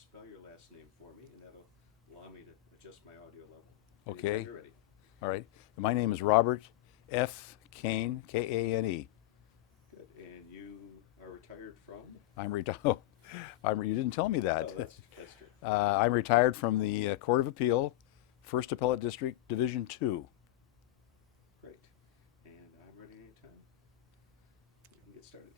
spell your last name for me, and that'll allow me to adjust my audio level. Okay. You're ready. All right. My name is Robert F. Kane, K-A-N-E. Good. And you are retired from? I'm retired. You didn't tell me that. Oh, that's true. I'm retired from the Court of Appeal, First Appellate District, Division 2. Great. And I'm ready anytime. You can get started.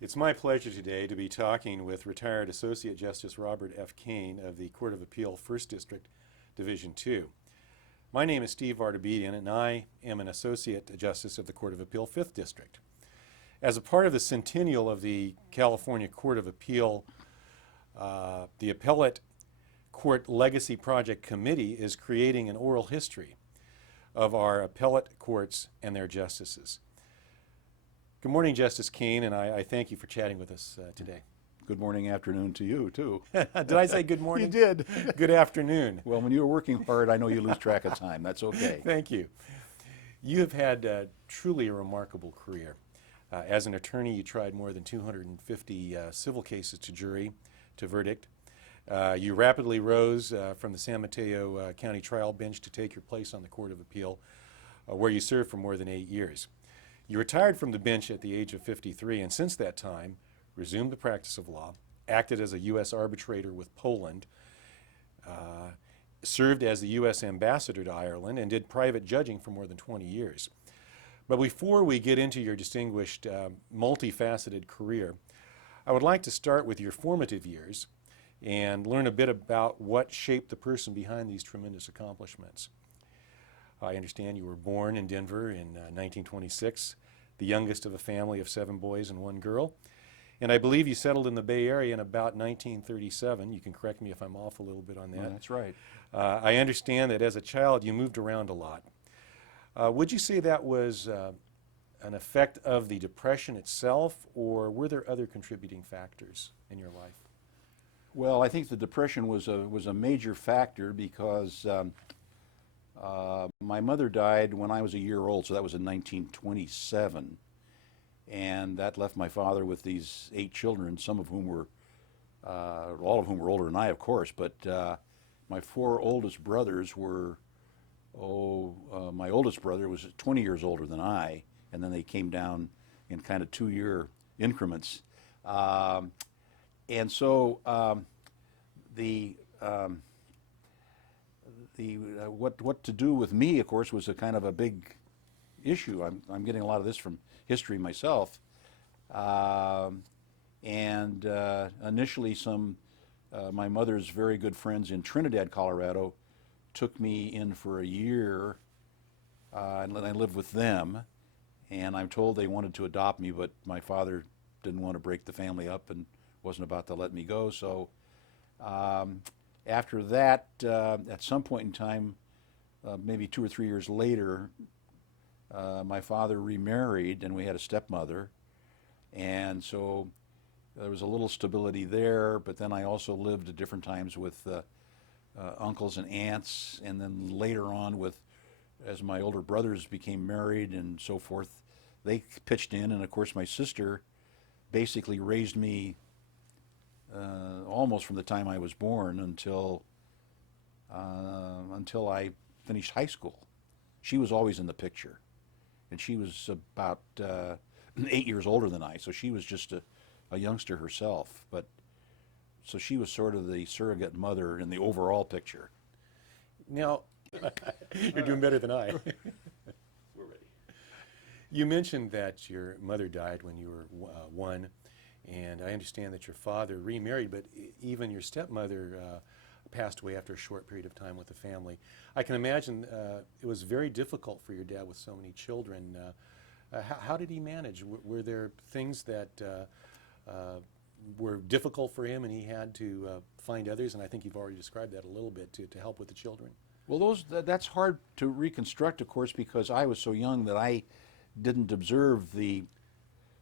It's my pleasure today to be talking with retired Associate Justice Robert F. Kane of the Court of Appeal, First District, Division 2. My name is Steve Vartabedian, and I am an Associate Justice of the Court of Appeal, 5th District. As a part of the centennial of the California Court of Appeal, the Appellate Court Legacy Project Committee is creating an oral history of our appellate courts and their justices. Good morning, Justice Kane, and I thank you for chatting with us today. Good morning, afternoon to you, too. Did I say good morning? You did. Good afternoon. Well, when you were working hard, I know you lose track of time. That's okay. Thank you. You have had truly a remarkable career. As an attorney, you tried more than 250 civil cases to jury, to verdict. You rapidly rose from the San Mateo County trial bench to take your place on the Court of Appeal, where you served for more than 8 years. You retired from the bench at the age of 53, and since that time, resumed the practice of law, acted as a U.S. arbitrator with Poland, served as the U.S. ambassador to Ireland, and did private judging for more than 20 years. But before we get into your distinguished, multifaceted career, I would like to start with your formative years and learn a bit about what shaped the person behind these tremendous accomplishments. I understand you were born in Denver in 1926, the youngest of a family of 7 boys and 1 girl. And I believe you settled in the Bay Area in about 1937. You can correct me if I'm off a little bit on that. Well, that's right. I understand that as a child you moved around a lot. Would you say that was an effect of the Depression itself, or were there other contributing factors in your life? Well, I think the Depression was a major factor because my mother died when I was a year old, so that was in 1927. And that left my father with these 8 children, some of whom were, all of whom were older than I, of course, but my 4 oldest brothers were, my oldest brother was 20 years older than I, and then they came down in kind of 2-year increments. And so what to do with me, of course, was a kind of a big issue. I'm getting a lot of this from history myself. Initially my mother's very good friends in Trinidad, Colorado, took me in for a year, and I lived with them. And I'm told they wanted to adopt me, but my father didn't want to break the family up and wasn't about to let me go. So after that, at some point in time, maybe 2 or 3 years later, my father remarried, and we had a stepmother. And so there was a little stability there, but then I also lived at different times with uncles and aunts, and then later on as my older brothers became married and so forth, they pitched in, and of course my sister basically raised me almost from the time I was born until I finished high school. She was always in the picture, and she was about 8 years older than I, so she was just a youngster herself. But so she was sort of the surrogate mother in the overall picture. Now, you're doing better than I. We're ready. You mentioned that your mother died when you were 1, and I understand that your father remarried, but even your stepmother passed away after a short period of time with the family. I can imagine it was very difficult for your dad with so many children. How did he manage? Were there things that were difficult for him and he had to find others? And I think you've already described that a little bit to help with the children. Well, that's hard to reconstruct, of course, because I was so young that I didn't observe the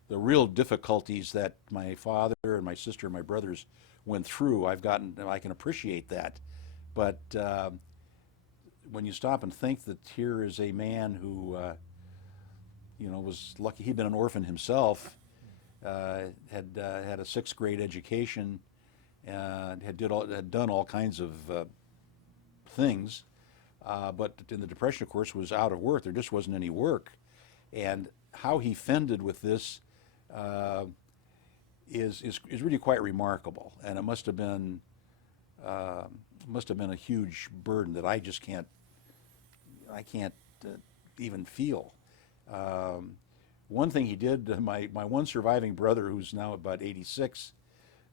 real difficulties that my father and my sister and my brothers went through. I can appreciate that, but when you stop and think that here is a man who, was lucky, he'd been an orphan himself, had a sixth grade education, had done all kinds of things, but in the Depression, of course, was out of work. There just wasn't any work, and how he fended with this is really quite remarkable, and it must have been a huge burden that I can't even feel. One thing he did, my one surviving brother, who's now about 86,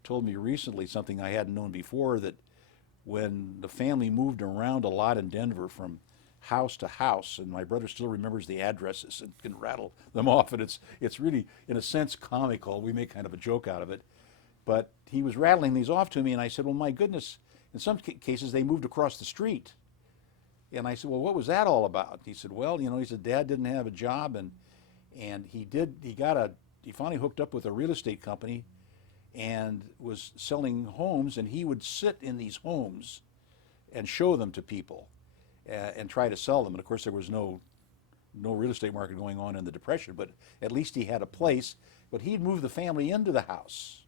told me recently something I hadn't known before, that when the family moved around a lot in Denver from house to house, and my brother still remembers the addresses and can rattle them off, and it's really, in a sense, comical. We make kind of a joke out of it. But he was rattling these off to me, and I said, well, my goodness, in some cases they moved across the street. And I said, well, what was that all about? He said, well, he said, Dad didn't have a job, and he finally hooked up with a real estate company and was selling homes, and he would sit in these homes and show them to people and try to sell them. And of course there was no real estate market going on in the Depression, but at least he had a place. But he'd move the family into the house.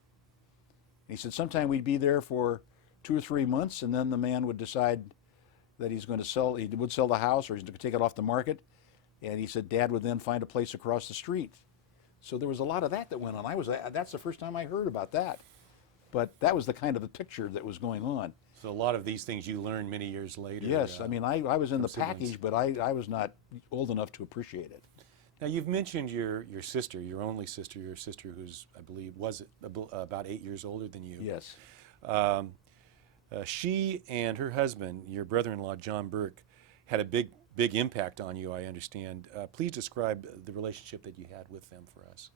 He said sometime we'd be there for 2 or 3 months, and then the man would decide that he would sell the house, or he's going to take it off the market. And he said Dad would then find a place across the street. So there was a lot of that went on. That's the first time I heard about that. But that was the kind of the picture that was going on. So a lot of these things you learned many years later. Yes, I mean, I was in the siblings. package, but I was not old enough to appreciate it. Now you've mentioned your sister, your only sister, your sister who's, I believe, was about 8 years older than you. Yes. She and her husband, your brother-in-law, John Burke, had a big impact on you, I understand. Please describe the relationship that you had with them for us.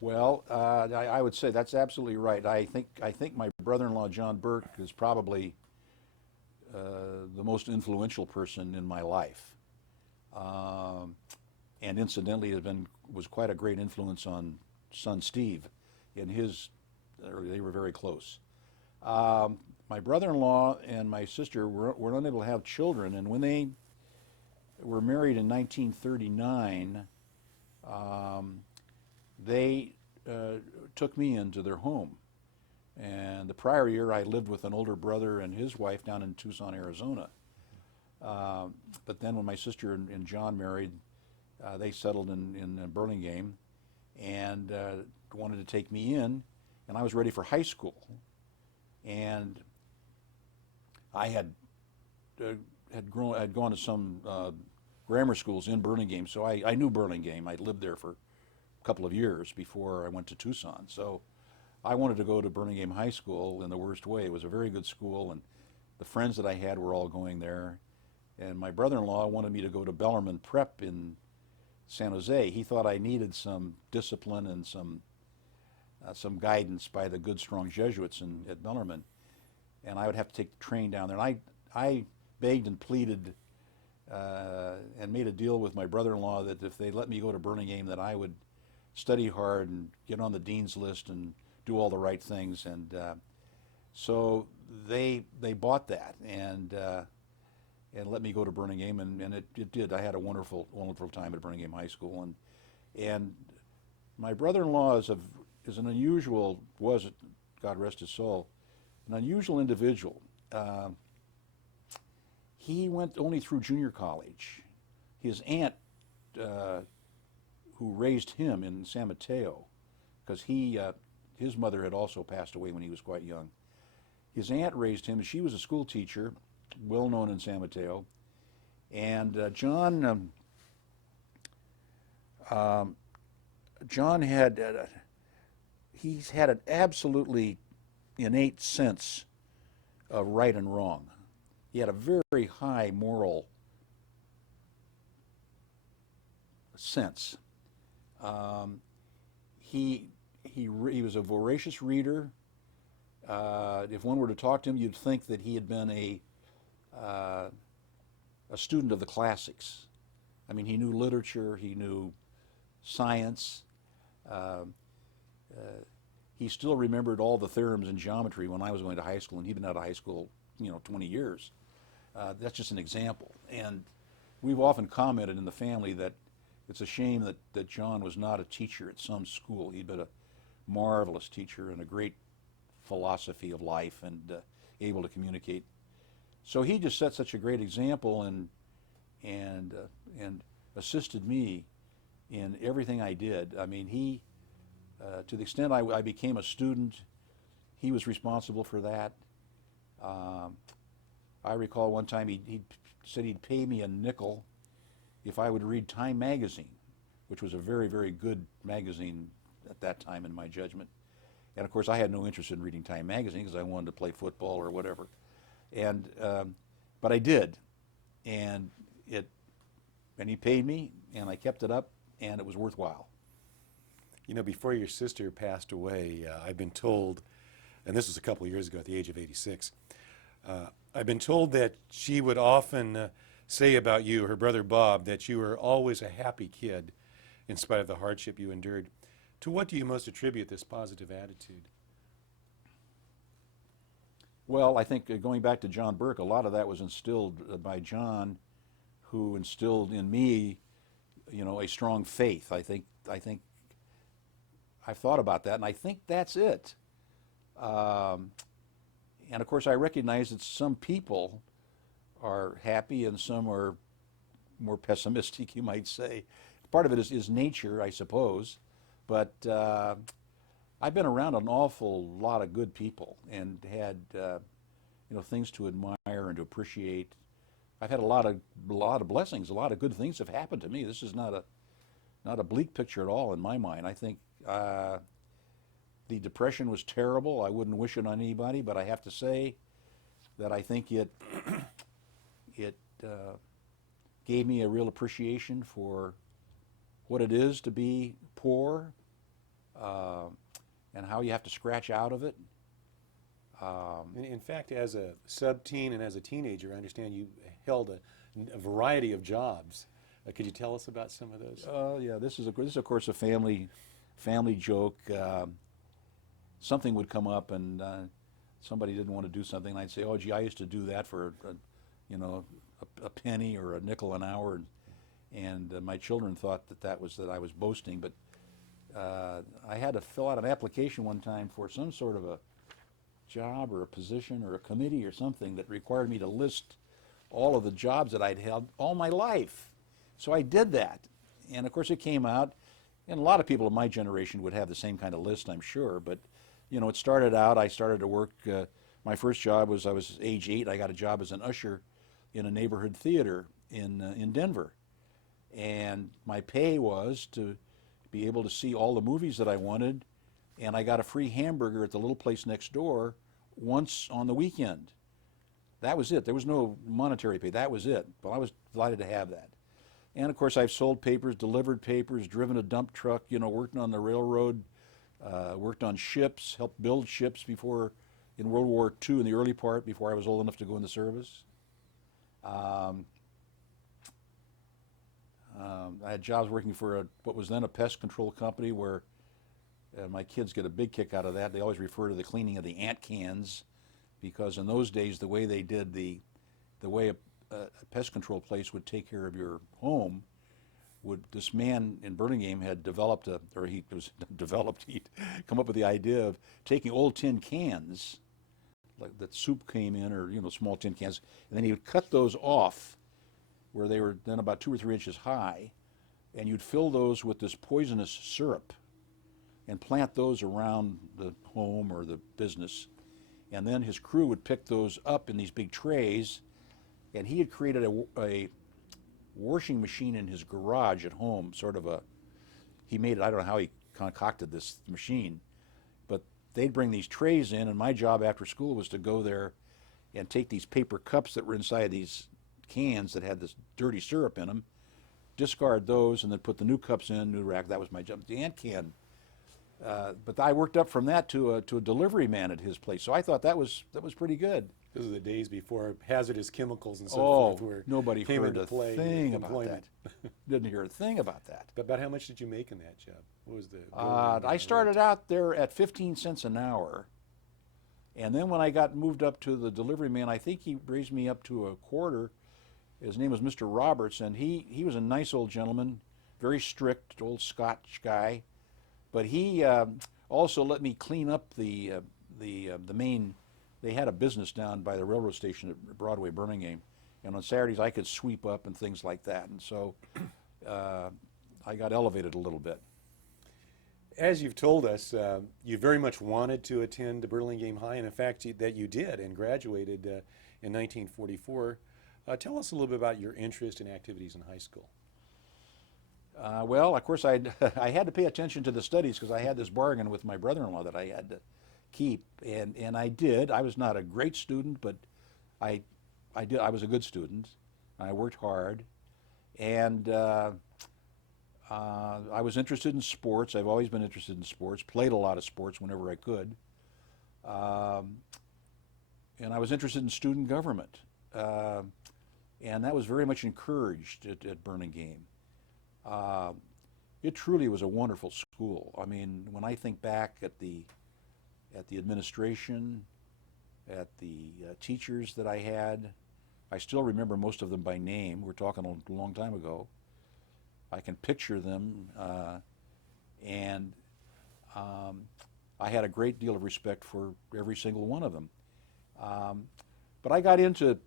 Well, I would say that's absolutely right. I think my brother-in-law, John Burke, is probably the most influential person in my life. And incidentally, was quite a great influence on son Steve. They were very close. My brother-in-law and my sister were unable to have children, and when they were married in 1939, they took me into their home. And the prior year, I lived with an older brother and his wife down in Tucson, Arizona. But then when my sister and John married, they settled in Burlingame and wanted to take me in, and I was ready for high school. And I had gone to some grammar schools in Burlingame, so I knew Burlingame. I'd lived there for a couple of years before I went to Tucson. So I wanted to go to Burlingame High School in the worst way. It was a very good school, and the friends that I had were all going there. And my brother-in-law wanted me to go to Bellarmine Prep in San Jose. He thought I needed some discipline and some guidance by the good, strong Jesuits at Bellarmine. And I would have to take the train down there. And I begged and pleaded and made a deal with my brother-in-law that if they let me go to Burlingame, that I would study hard and get on the dean's list and do all the right things. And so they bought that and let me go to Burlingame, and it did. I had a wonderful time at Burlingame High School, and my brother-in-law is an unusual, God rest his soul, an unusual individual. He went only through junior college. His aunt, who raised him in San Mateo, because his mother had also passed away when he was quite young. His aunt raised him, and she was a school teacher, well known in San Mateo. And John had he's had an absolutely innate sense of right and wrong. He had a very high moral sense. He was a voracious reader. If one were to talk to him, you'd think that he had been a student of the classics. I mean, he knew literature, he knew science. He still remembered all the theorems in geometry when I was going to high school, and he'd been out of high school, 20 years. That's just an example. And we've often commented in the family that it's a shame that John was not a teacher at some school. He'd been a marvelous teacher and a great philosophy of life and able to communicate. So he just set such a great example and assisted me in everything I did. I mean, he, to the extent I became a student, he was responsible for that. I recall one time he said he'd pay me a nickel if I would read Time magazine, which was a very, very good magazine at that time in my judgment. And of course I had no interest in reading Time magazine because I wanted to play football or whatever. And but I did, and he paid me, and I kept it up, and it was worthwhile. You know, before your sister passed away, I've been told, and this was a couple of years ago at the age of 86, I've been told that she would often say about you, her brother Bob, that you were always a happy kid in spite of the hardship you endured. To what do you most attribute this positive attitude? Well, I think going back to John Burke, a lot of that was instilled by John, who instilled in me, you know, a strong faith. I think I've thought about that, and I think that's it. And of course, I recognize that some people are happy and some are more pessimistic, you might say. Part of it is nature, I suppose, but I've been around an awful lot of good people and had you know, things to admire and to appreciate. I've had a lot of blessings. A lot of good things have happened to me. This is not a bleak picture at all in my mind. I think the Depression was terrible. I wouldn't wish it on anybody, but I have to say that I think it gave me a real appreciation for what it is to be poor and how you have to scratch out of it. In fact, as a sub-teen and as a teenager, I understand you held a variety of jobs. Could you tell us about some of those? Yeah, this is of course a family joke. Something would come up and somebody didn't want to do something, and I'd say, "Oh, gee, I used to do that for you know, a penny or a nickel an hour," and my children thought that I was boasting. But I had to fill out an application one time for some sort of a job or a position or a committee or something that required me to list all of the jobs that I'd held all my life. So I did that, and of course it came out, and a lot of people of my generation would have the same kind of list, I'm sure. But you know, it started out, I started to work, my first job was, I was age 8, I got a job as an usher in a neighborhood theater in Denver, and my pay was to be able to see all the movies that I wanted, and I got a free hamburger at the little place next door once on the weekend. That was it. There was no monetary pay. That was it. Well, I was delighted to have that. And of course, I've sold papers, delivered papers, driven a dump truck, you know, worked on the railroad, worked on ships, helped build ships before, in World War II in the early part, before I was old enough to go in the service. I had jobs working for what was then a pest control company where my kids get a big kick out of that. They always refer to the cleaning of the ant cans, because in those days the way they did the way a pest control place would take care of your home this man in Burlingame had developed he'd come up with the idea of taking old tin cans like that soup came in, or you know, small tin cans, and then he would cut those off where they were then about 2 or 3 inches high, and you'd fill those with this poisonous syrup and plant those around the home or the business. And then his crew would pick those up in these big trays, and he had created a washing machine in his garage at home, he made it, I don't know how he concocted this machine, but they'd bring these trays in, and my job after school was to go there and take these paper cups that were inside these cans that had this dirty syrup in them, discard those, and then put the new cups in, new rack. That was my job. The ant can. But I worked up from that to a delivery man at his place. So I thought that was pretty good. Those are the days before hazardous chemicals and so forth were nobody came heard into a play. thing about that. Didn't hear a thing about that. But about how much did you make in that job? What was the? I started out there at 15 cents an hour, and then when I got moved up to the delivery man, I think he raised me up to a quarter. His name was Mr. Roberts, and he was a nice old gentleman, very strict, old Scotch guy. But he also let me clean up the main. They had a business down by the railroad station at Broadway, Birmingham, and on Saturdays I could sweep up and things like that. And so I got elevated a little bit. As you've told us, you very much wanted to attend Burlingame High, and in fact that you did and graduated in 1944. Tell us a little bit about your interest and activities in high school. Well, of course, I had to pay attention to the studies because I had this bargain with my brother-in-law that I had to keep, and I did. I was not a great student, but I was a good student. I worked hard, and I was interested in sports. I've always been interested in sports. Played a lot of sports whenever I could, and I was interested in student government, and that was very much encouraged at Burlingame. It truly was a wonderful school. I mean, when I think back at the administration, at the teachers that I had, I still remember most of them by name. We're talking a long time ago. I can picture them, and I had a great deal of respect for every single one of them. But I got into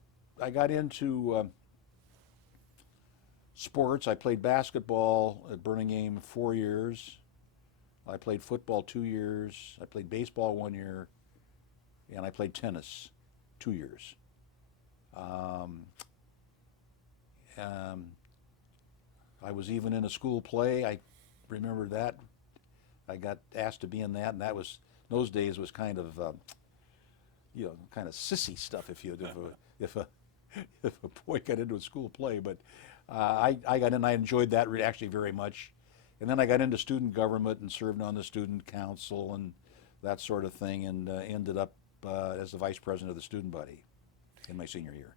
sports. I played basketball at Burlingame 4 years. I played football 2 years. I played baseball 1 year, and I played tennis 2 years. I was even in a school play. I remember that. I got asked to be in that, and that was, those days was kind of, kind of sissy stuff if a boy got into a school play. But I got in. I enjoyed that actually very much, and then I got into student government and served on the student council and that sort of thing, and ended up as the vice president of the student body in my senior year.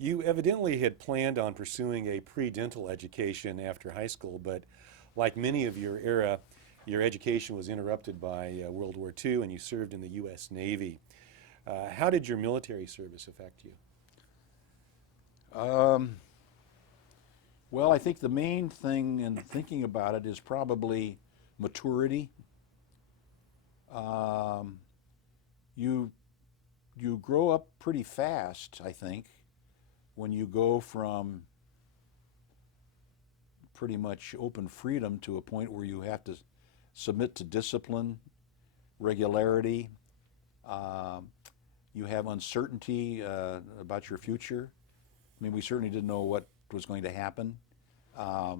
You evidently had planned on pursuing a pre-dental education after high school, but like many of your era, your education was interrupted by World War II, and you served in the U.S. Navy. How did your military service affect you? Well, I think the main thing in thinking about it is probably maturity. You grow up pretty fast, I think, when you go from pretty much open freedom to a point where you have to submit to discipline, regularity. You have uncertainty about your future. I mean, we certainly didn't know what was going to happen. I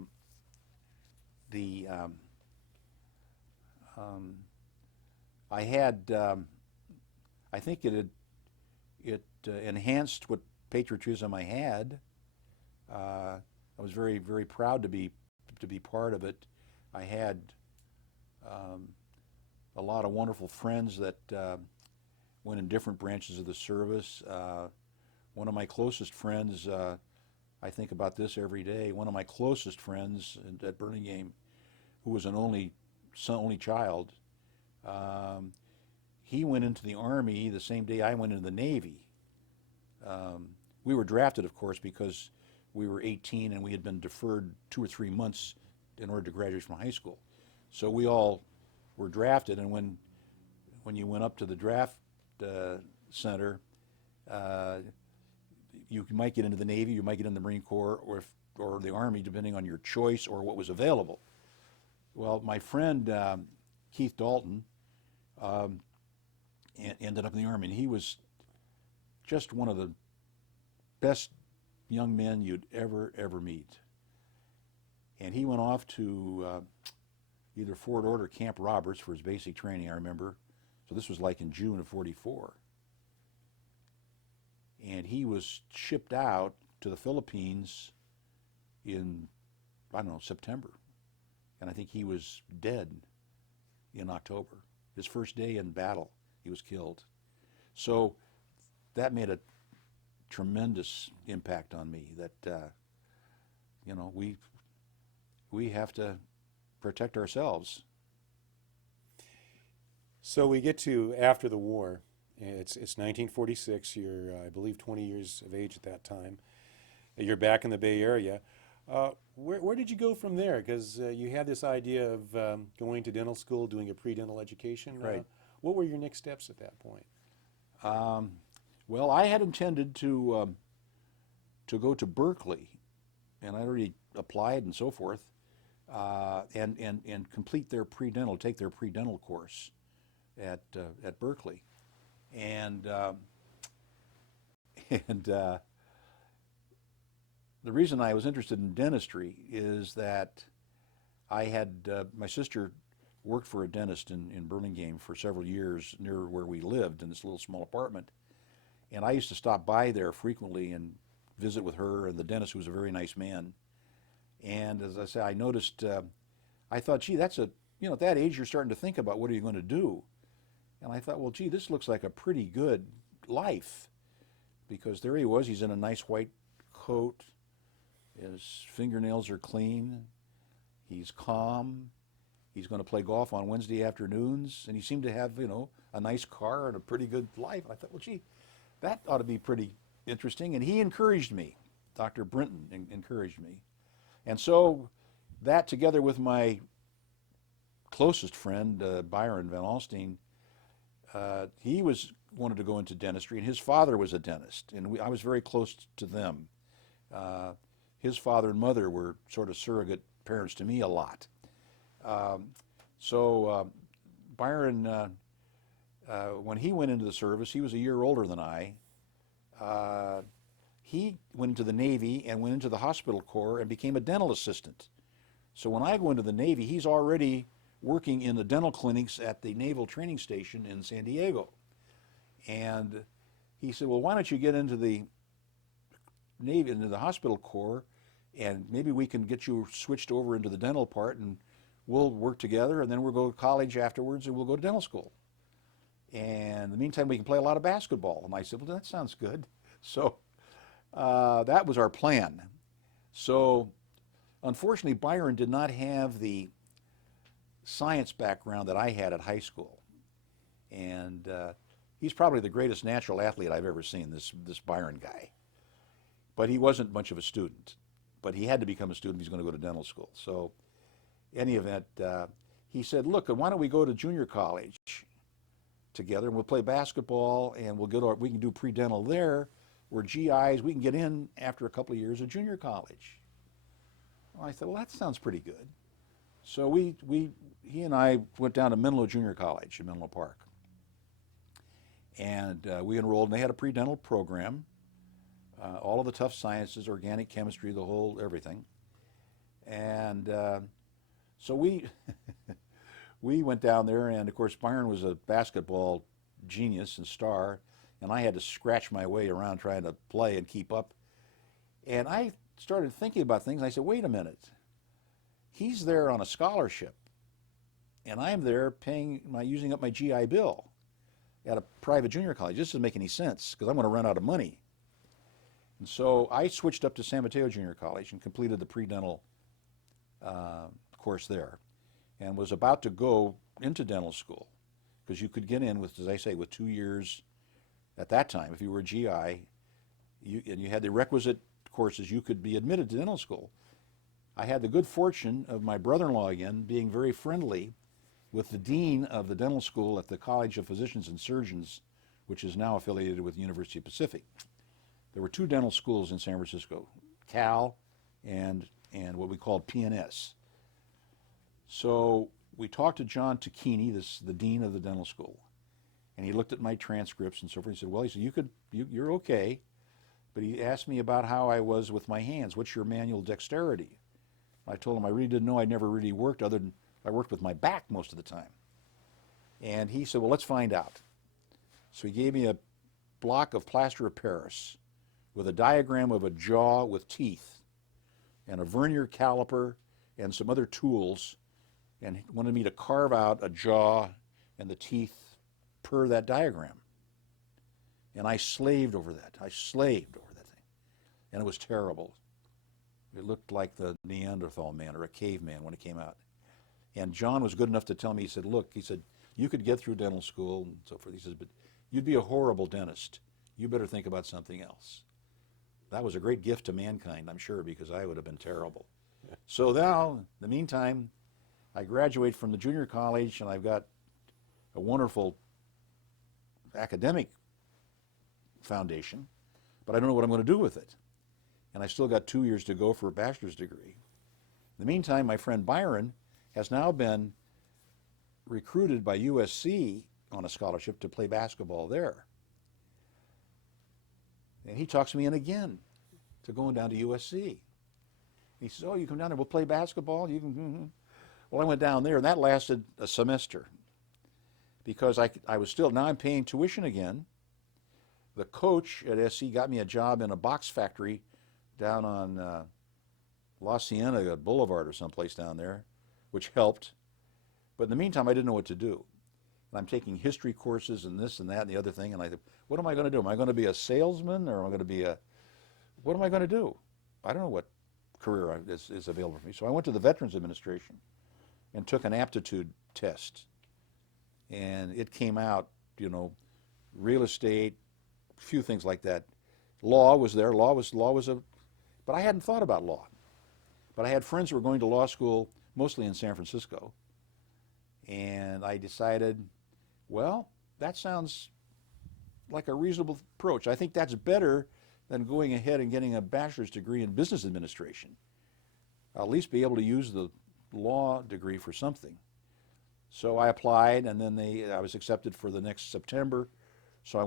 think it enhanced what patriotism I had. I was very, very proud to be part of it. I had a lot of wonderful friends that went in different branches of the service. One of my closest friends, I think about this every day, one of my closest friends at Burlingame, who was an only child, he went into the Army the same day I went into the Navy. We were drafted, of course, because we were 18 and we had been deferred 2 or 3 months in order to graduate from high school. So we all were drafted, and when you went up to the draft center, you might get into the Navy, you might get in the Marine Corps, or the Army, depending on your choice or what was available. Well, my friend Keith Dalton ended up in the Army, and he was just one of the best young men you'd ever meet. And he went off to either Fort Ord or Camp Roberts for his basic training, I remember. So this was like in June of '44. And he was shipped out to the Philippines in, I don't know, September. And I think he was dead in October. His first day in battle, he was killed. So that made a tremendous impact on me, that we have to protect ourselves. So we get to after the war. It's 1946. You're, I believe, 20 years of age at that time. You're back in the Bay Area. Where did you go from there? Because you had this idea of going to dental school, doing a pre-dental education. Right. What were your next steps at that point? Well, I had intended to go to Berkeley, and I already applied and so forth, and complete their pre-dental, take their pre-dental course at Berkeley, and and the reason I was interested in dentistry is that I had my sister worked for a dentist in Burlingame for several years near where we lived in this little small apartment, and I used to stop by there frequently and visit with her and the dentist, who was a very nice man. And as I say, I noticed, I thought, gee, that's a, at that age you're starting to think about what are you going to do. And I thought, well, gee, this looks like a pretty good life, because there he was, he's in a nice white coat, his fingernails are clean, he's calm, he's going to play golf on Wednesday afternoons, and he seemed to have, a nice car and a pretty good life. I thought, well, gee, that ought to be pretty interesting. And he encouraged me. Dr. Brinton encouraged me. And so that, together with my closest friend, Byron Van Alstine, he wanted to go into dentistry, and his father was a dentist, and I was very close to them. His father and mother were sort of surrogate parents to me a lot. So Byron, when he went into the service, he was a year older than I. He went into the Navy and went into the hospital corps and became a dental assistant. So when I go into the Navy, he's already working in the dental clinics at the Naval Training Station in San Diego. And he said, well, why don't you get into the Navy, into the hospital corps, and maybe we can get you switched over into the dental part, and we'll work together, and then we'll go to college afterwards, and we'll go to dental school. And in the meantime, we can play a lot of basketball. And I said, well, that sounds good. So that was our plan. So unfortunately, Byron did not have the science background that I had at high school. And he's probably the greatest natural athlete I've ever seen, this Byron guy. But he wasn't much of a student. But he had to become a student. He's going to go to dental school. So in any event, he said, look, why don't we go to junior college together, and we'll play basketball, and we can do pre-dental there. We're GIs. We can get in after a couple of years of junior college. Well, I said, well, that sounds pretty good. So he and I went down to Menlo Junior College in Menlo Park, and we enrolled, and they had a pre-dental program, all of the tough sciences, organic chemistry, the whole everything. And so we we went down there, and of course Byron was a basketball genius and star, and I had to scratch my way around trying to play and keep up. And I started thinking about things, and I said, wait a minute, he's there on a scholarship, and I'm there using up my GI Bill at a private junior college. This doesn't make any sense, because I'm going to run out of money. And so I switched up to San Mateo Junior College and completed the pre-dental course there, and was about to go into dental school, because you could get in with, as I say, with 2 years at that time. If you were a GI and you had the requisite courses, you could be admitted to dental school. I had the good fortune of my brother-in-law again being very friendly with the dean of the dental school at the College of Physicians and Surgeons, which is now affiliated with the University of Pacific. There were 2 dental schools in San Francisco, Cal and what we called PNS. So we talked to John Tacchini, the dean of the dental school, and he looked at my transcripts and so forth. He said, well, you're okay, but he asked me about how I was with my hands. What's your manual dexterity? I told him I really didn't know. I never really worked, other than I worked with my back most of the time. And he said, well, let's find out. So he gave me a block of plaster of Paris with a diagram of a jaw with teeth and a vernier caliper and some other tools, and wanted me to carve out a jaw and the teeth per that diagram. And I slaved over that. thing. And it was terrible. It looked like the Neanderthal man or a caveman when it came out. And John was good enough to tell me, he said, look, you could get through dental school and so forth. He says, but you'd be a horrible dentist. You better think about something else. that was a great gift to mankind, I'm sure, because I would have been terrible. So now, in the meantime, I graduate from the junior college, and I've got a wonderful academic foundation, but I don't know what I'm going to do with it. And I still got 2 years to go for a bachelor's degree. In the meantime, my friend Byron has now been recruited by USC on a scholarship to play basketball there. And he talks me in again to going down to USC. He says, oh, you come down there, we'll play basketball? You can. Well, I went down there, and that lasted a semester because I was still, now I'm paying tuition again. The coach at SC got me a job in a box factory down on La Cienega Boulevard or someplace down there, which helped. But in the meantime, I didn't know what to do. And I'm taking history courses and this and that and the other thing, and I thought, what am I going to do? Am I going to be a salesman, or am I going to be what am I going to do? I don't know what career is available for me. So I went to the Veterans Administration and took an aptitude test. And it came out, real estate, a few things like that. Law was there. Law was but I hadn't thought about law. But I had friends who were going to law school, mostly in San Francisco. And I decided, well, that sounds like a reasonable approach. I think that's better than going ahead and getting a bachelor's degree in business administration. I'll at least be able to use the law degree for something. So I applied, and then I was accepted for the next September. So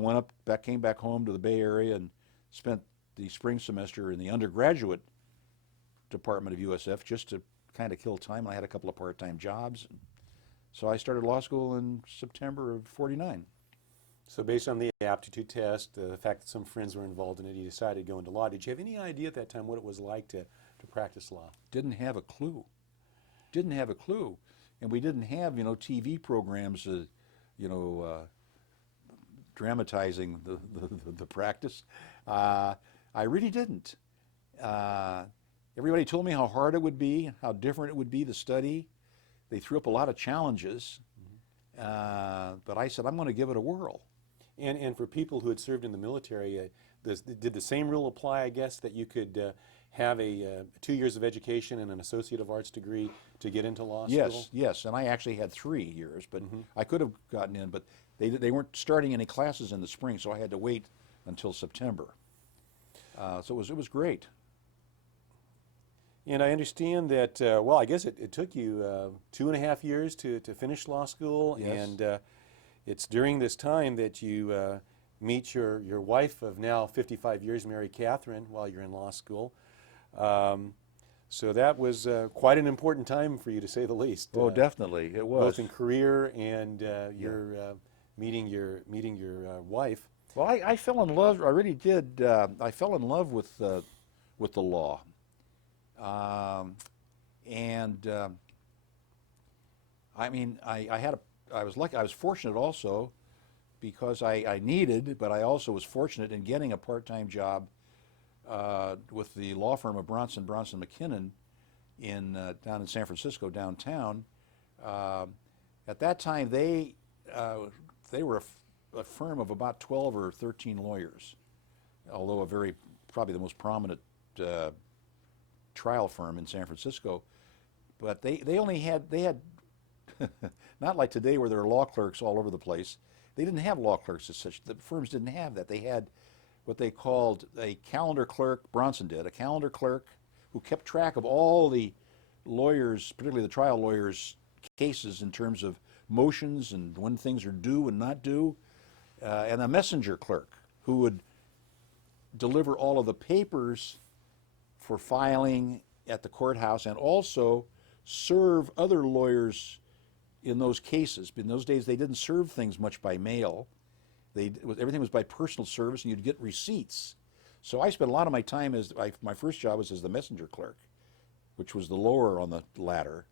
I came back home to the Bay Area and spent the spring semester in the undergraduate department of USF just to kind of kill time. I had a couple of part-time jobs. So I started law school in September of '49. So based on the aptitude test, the fact that some friends were involved in it, you decided to go into law. Did you have any idea at that time what it was like to practice law? Didn't have a clue. And we didn't have, TV programs, dramatizing the practice. I really didn't. Everybody told me how hard it would be, how different it would be to study. They threw up a lot of challenges, but I said, I'm going to give it a whirl. And for people who had served in the military, did the same rule apply, I guess, that you could have a 2 years of education and an Associate of Arts degree to get into law school? Yes, and I actually had 3 years, but I could have gotten in, but they weren't starting any classes in the spring, so I had to wait until September. So it was great. And I understand that, well, I guess it took you 2.5 years to finish law school, Yes. and it's during this time that you meet your wife of now 55 years, Mary Catherine, while you're in law school. So that was quite an important time for you, to say the least. Oh, definitely, it was. Both in career and your meeting your wife. Well, I fell in love. I really did. I fell in love with the law, I mean, I was fortunate also, because I needed, but I also was fortunate in getting a part-time job with the law firm of Bronson McKinnon down in San Francisco downtown. At that time, they were a firm of about 12 or 13 lawyers, although probably the most prominent trial firm in San Francisco. But they had not like today where there are law clerks all over the place. They didn't have law clerks as such. The firms didn't have that. They had what they called a calendar clerk. Bronson did, a calendar clerk who kept track of all the lawyers, particularly the trial lawyers' cases in terms of motions and when things are due and not due, and a messenger clerk who would deliver all of the papers for filing at the courthouse and also serve other lawyers in those cases. In those days, they didn't serve things much by mail. Everything was by personal service, and you'd get receipts. So I spent a lot of my time my first job was as the messenger clerk, which was the lower on the ladder,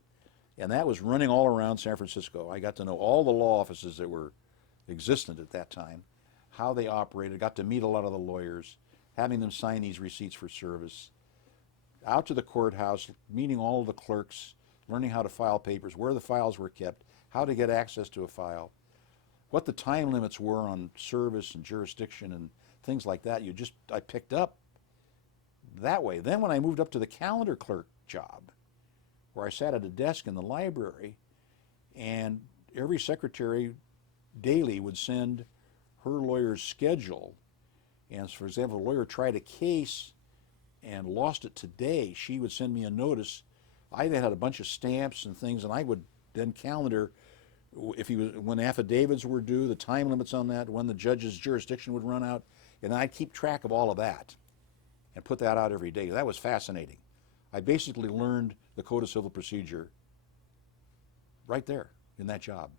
and that was running all around San Francisco. I got to know all the law offices that were existent at that time, how they operated, got to meet a lot of the lawyers, having them sign these receipts for service, out to the courthouse, meeting all of the clerks, learning how to file papers, where the files were kept, how to get access to a file, what the time limits were on service and jurisdiction and things like that. I picked up that way. Then when I moved up to the calendar clerk job, where I sat at a desk in the library, and every secretary daily would send her lawyer's schedule. And for example, a lawyer tried a case and lost it today, she would send me a notice. I then had a bunch of stamps and things, and I would then calendar if he was, when affidavits were due, the time limits on that, when the judge's jurisdiction would run out, and I'd keep track of all of that and put that out every day. That was fascinating. I basically learned the Code of Civil Procedure right there in that job.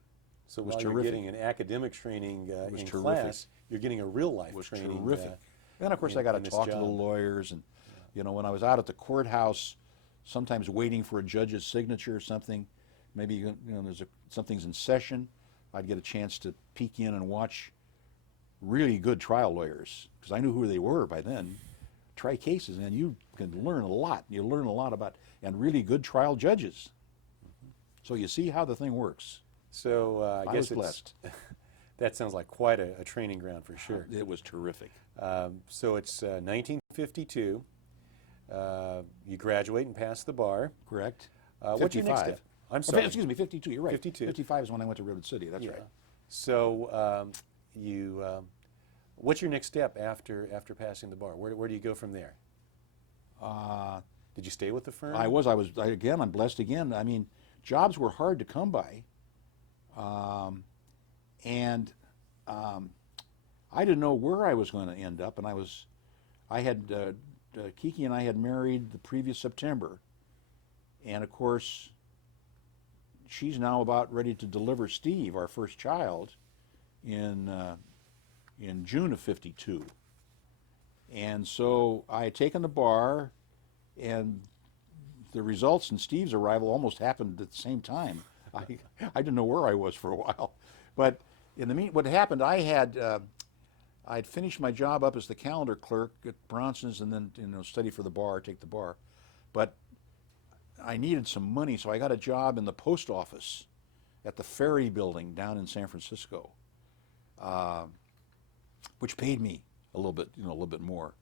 So It was while you're terrific. getting an academic training was in terrific. class, you're getting a real life It was training. terrific. And of course, in- I got in to this talk to the job. lawyers, and you know, when I was out at the courthouse, sometimes waiting for a judge's signature or something, maybe you know, something's in session, I'd get a chance to peek in and watch really good trial lawyers, because I knew who they were by then. Try cases, and you can learn a lot. You learn a lot about, and really good trial judges. So you see how the thing works. So I I guess was blessed. that sounds like quite a training ground for sure. It was terrific. So it's 1952. You graduate and pass the bar. Correct? What's your next 55. step? I'm Oh, sorry. excuse me, 52, you're right. 52. 55 is when I went to Redwood City, that's Yeah. right. So what's your next step after passing the bar? Where do you go from there? Uh, Did you stay with the firm? Again, I'm blessed again. I mean, jobs were hard to come by. And I didn't know where I was going to end up. And Kiki and I had married the previous September. And of course, she's now about ready to deliver Steve, our first child, in June of '52. And so I had taken the bar, and the results in Steve's arrival almost happened at the same time. I didn't know where I was for a while, but in the what happened, I'd finished my job up as the calendar clerk at Bronson's, and then study for the bar, take the bar, but I needed some money, so I got a job in the post office at the Ferry Building down in San Francisco, which paid me a little bit more.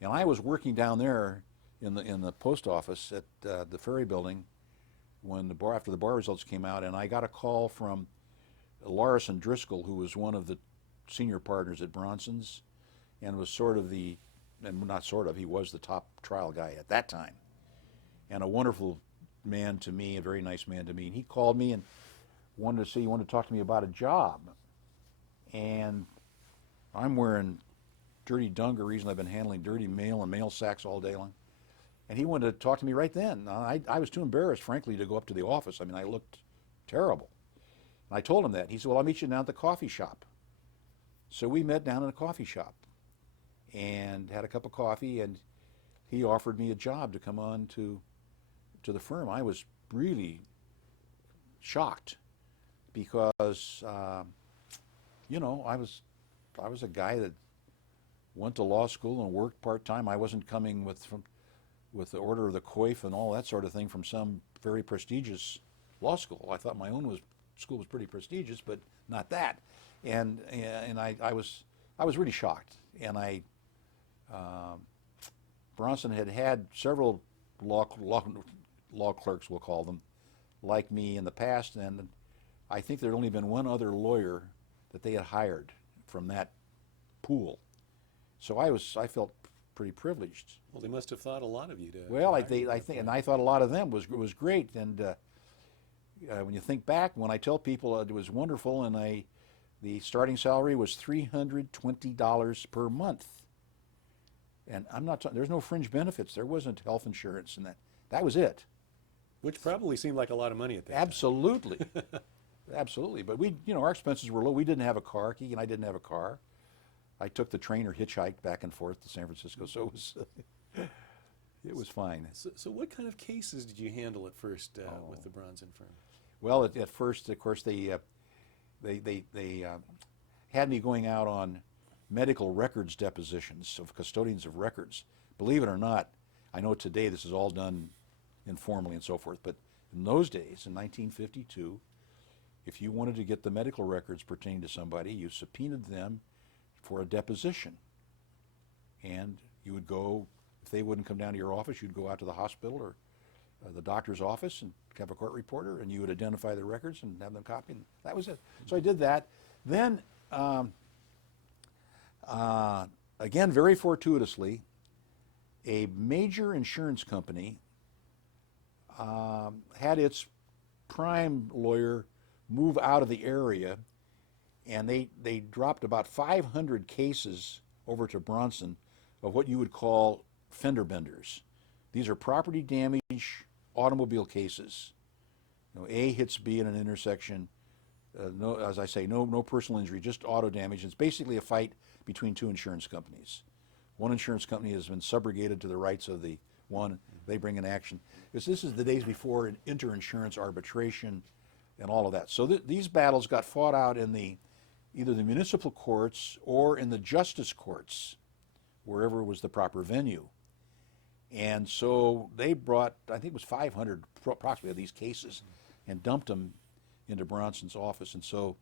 And I was working down there in the post office at the Ferry Building when after the bar results came out, and I got a call from Larson Driscoll, who was one of the senior partners at Bronson's, and was he was the top trial guy at that time, and a wonderful man to me, a very nice man to me. And he called me and wanted to talk to me about a job. And I'm wearing dirty dungarees, and I've been handling dirty mail and mail sacks all day long. And he wanted to talk to me right then. I was too embarrassed, frankly, to go up to the office. I mean, I looked terrible. And I told him that. He said, well, I'll meet you down at the coffee shop. So we met down in a coffee shop and had a cup of coffee, and he offered me a job to come on to the firm. I was really shocked because, I was a guy that went to law school and worked part-time. I wasn't coming with the Order of the Coif and all that sort of thing from some very prestigious law school. I thought my own school was pretty prestigious, but not that. And I was really shocked. And Bronson had several law clerks, we'll call them, like me in the past, and I think there'd only been one other lawyer that they had hired from that pool. So I felt pretty privileged. Well, they must have thought a lot of you. Well, I think, and I thought a lot of them was great. And when you think back, when I tell people it was wonderful, and the starting salary was $320 per month, and I'm not talking. There's no fringe benefits. There wasn't health insurance, and that was it. Which probably seemed like a lot of money at that Absolutely, absolutely. But our expenses were low. We didn't have a car. Kiki and I didn't have a car. I took the train or hitchhiked back and forth to San Francisco, so it was fine. So what kind of cases did you handle at first with the Bronson firm? Well, at first, of course, they had me going out on medical records depositions of custodians of records. Believe it or not, I know today this is all done informally and so forth, but in those days, in 1952, if you wanted to get the medical records pertaining to somebody, you subpoenaed them for a deposition. And you would go if they wouldn't come down to your office, you'd go out to the hospital or the doctor's office and have a court reporter, and you would identify the records and have them copied. And that was it. So I did that. Then, again, very fortuitously, a major insurance company had its prime lawyer move out of the area, and they dropped about 500 cases over to Bronson of what you would call fender benders. These are property damage automobile cases. You know, A hits B in an intersection. No, as I say, no personal injury, just auto damage. It's basically a fight between two insurance companies. One insurance company has been subrogated to the rights of the one. They bring an action. Because this is the days before interinsurance arbitration and all of that. So these battles got fought out in either the municipal courts or in the justice courts, wherever was the proper venue. And so they brought, I think it was 500 approximately of these cases, and dumped them into Bronson's office. And so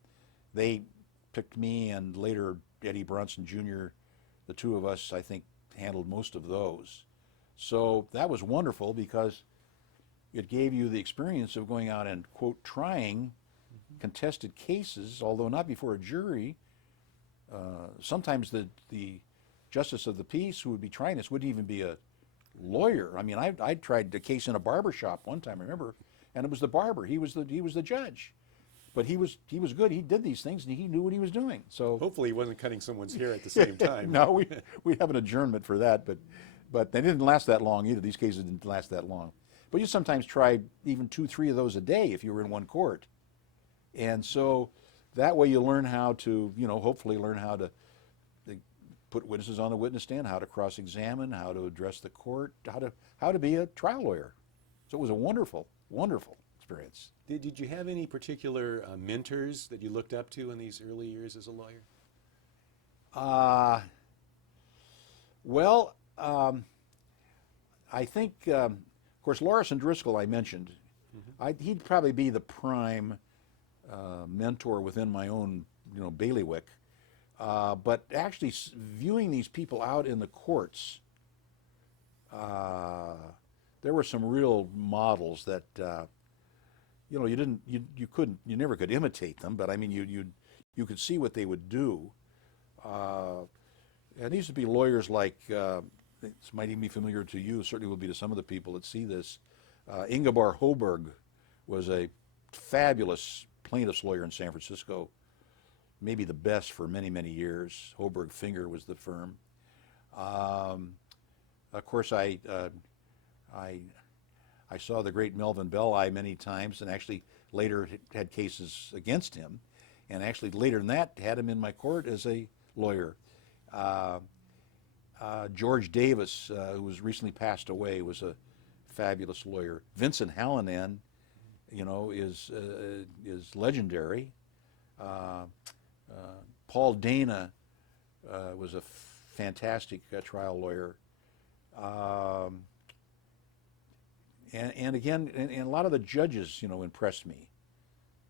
they picked me, and later Eddie Bronson Jr., the two of us, I think, handled most of those. So that was wonderful because it gave you the experience of going out and, quote, trying contested cases, although not before a jury. Sometimes the justice of the peace who would be trying this wouldn't even be a lawyer. I mean, I tried the case in a barber shop one time, I remember, and it was the barber. He was the judge, but he was good. He did these things, and he knew what he was doing. So Hopefully he wasn't cutting someone's hair at the same time. no, we have an adjournment for that, but they didn't last that long either. These cases didn't last that long. But you sometimes tried even 2, 3 of those a day if you were in one court, and so that way you learn how to, hopefully learn how to put witnesses on the witness stand, how to cross-examine, how to address the court, how to be a trial lawyer. So it was a wonderful, wonderful experience. Did you have any particular mentors that you looked up to in these early years as a lawyer? Well, I think, of course, Lawrence Driscoll I mentioned. He'd probably be the prime mentor within my own, bailiwick. But actually viewing these people out in the courts, there were some real models that, you never could imitate them, but I mean, you could see what they would do. And these would be lawyers like, this might even be familiar to you, certainly will be to some of the people that see this. Ingeborg Hoberg was a fabulous plaintiff's lawyer in San Francisco, maybe the best for many, many years. Hoberg Finger was the firm. Of course, I saw the great Melvin Belli many times, and actually later had cases against him, and actually later than that had him in my court as a lawyer. George Davis, who was recently passed away, was a fabulous lawyer. Vincent Hallinan, is legendary. Paul Dana was a fantastic trial lawyer. And again, and a lot of the judges, impressed me.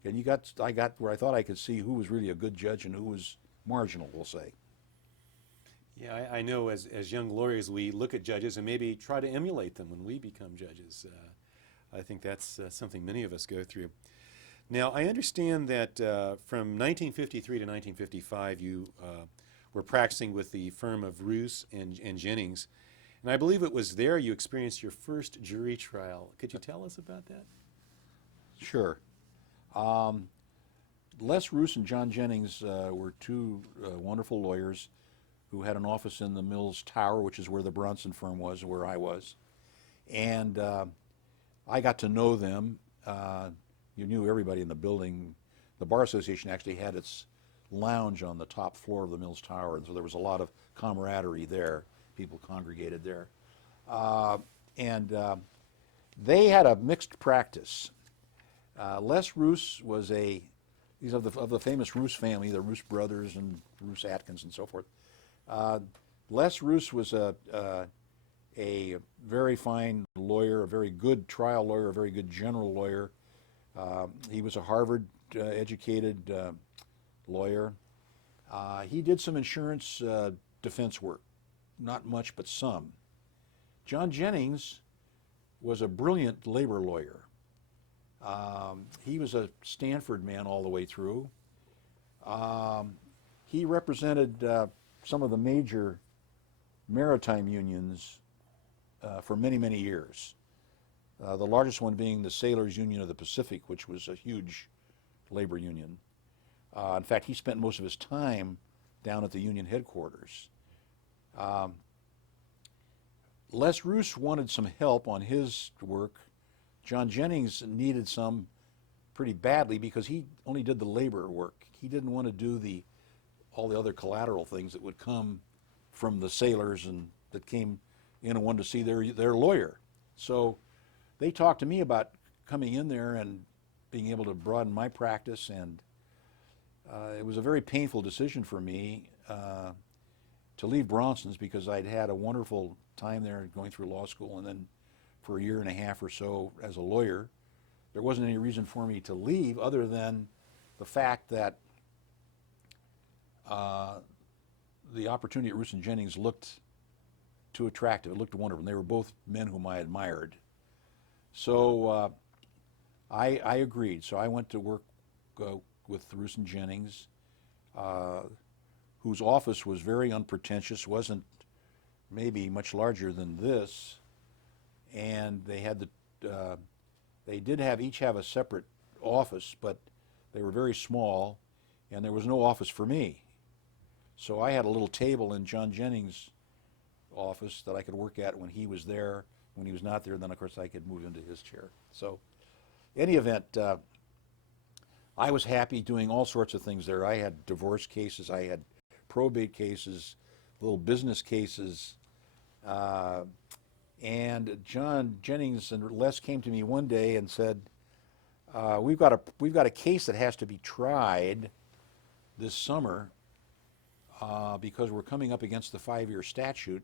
And I got where I thought I could see who was really a good judge and who was marginal, we'll say. Yeah, I know as young lawyers we look at judges and maybe try to emulate them when we become judges. I think that's something many of us go through. Now, I understand that from 1953 to 1955 you were practicing with the firm of Roos and Jennings, and I believe it was there you experienced your first jury trial. Could you tell us about that? Sure. Les Roos and John Jennings were two wonderful lawyers who had an office in the Mills Tower, which is where the Bronson firm was, where I was. And I got to know them. You knew everybody in the building. The Bar Association actually had its lounge on the top floor of the Mills Tower, and so there was a lot of camaraderie there. People congregated there. And they had a mixed practice. Les Roos was he's of the famous Roos family, the Roos brothers and Roos Atkins and so forth. Les Roos was a very fine lawyer, a very good trial lawyer, a very good general lawyer. He was a Harvard-educated lawyer. He did some insurance defense work, not much, but some. John Jennings was a brilliant labor lawyer. He was a Stanford man all the way through. He represented some of the major maritime unions for many, many years. The largest one being the Sailors Union of the Pacific, which was a huge labor union. In fact, he spent most of his time down at the union headquarters. Les Roos wanted some help on his work. John Jennings needed some pretty badly because he only did the labor work. He didn't want to do all the other collateral things that would come from the sailors and that came in and wanted to see their lawyer. So they talked to me about coming in there and being able to broaden my practice, and it was a very painful decision for me to leave Bronson's because I'd had a wonderful time there going through law school, and then for a year and a half or so as a lawyer. There wasn't any reason for me to leave other than the fact that the opportunity at Roos and Jennings looked too attractive. It looked wonderful. And they were both men whom I admired. So I agreed. So I went to work with Roos and Jennings, whose office was very unpretentious, wasn't maybe much larger than this, and they had they did each have a separate office, but they were very small, and there was no office for me. So I had a little table in John Jennings' office that I could work at when he was there. When he was not there, then of course I could move into his chair. So, in any event, I was happy doing all sorts of things there. I had divorce cases, I had probate cases, little business cases, and John Jennings and Les came to me one day and said, we've got a case that has to be tried this summer because we're coming up against the 5-year statute.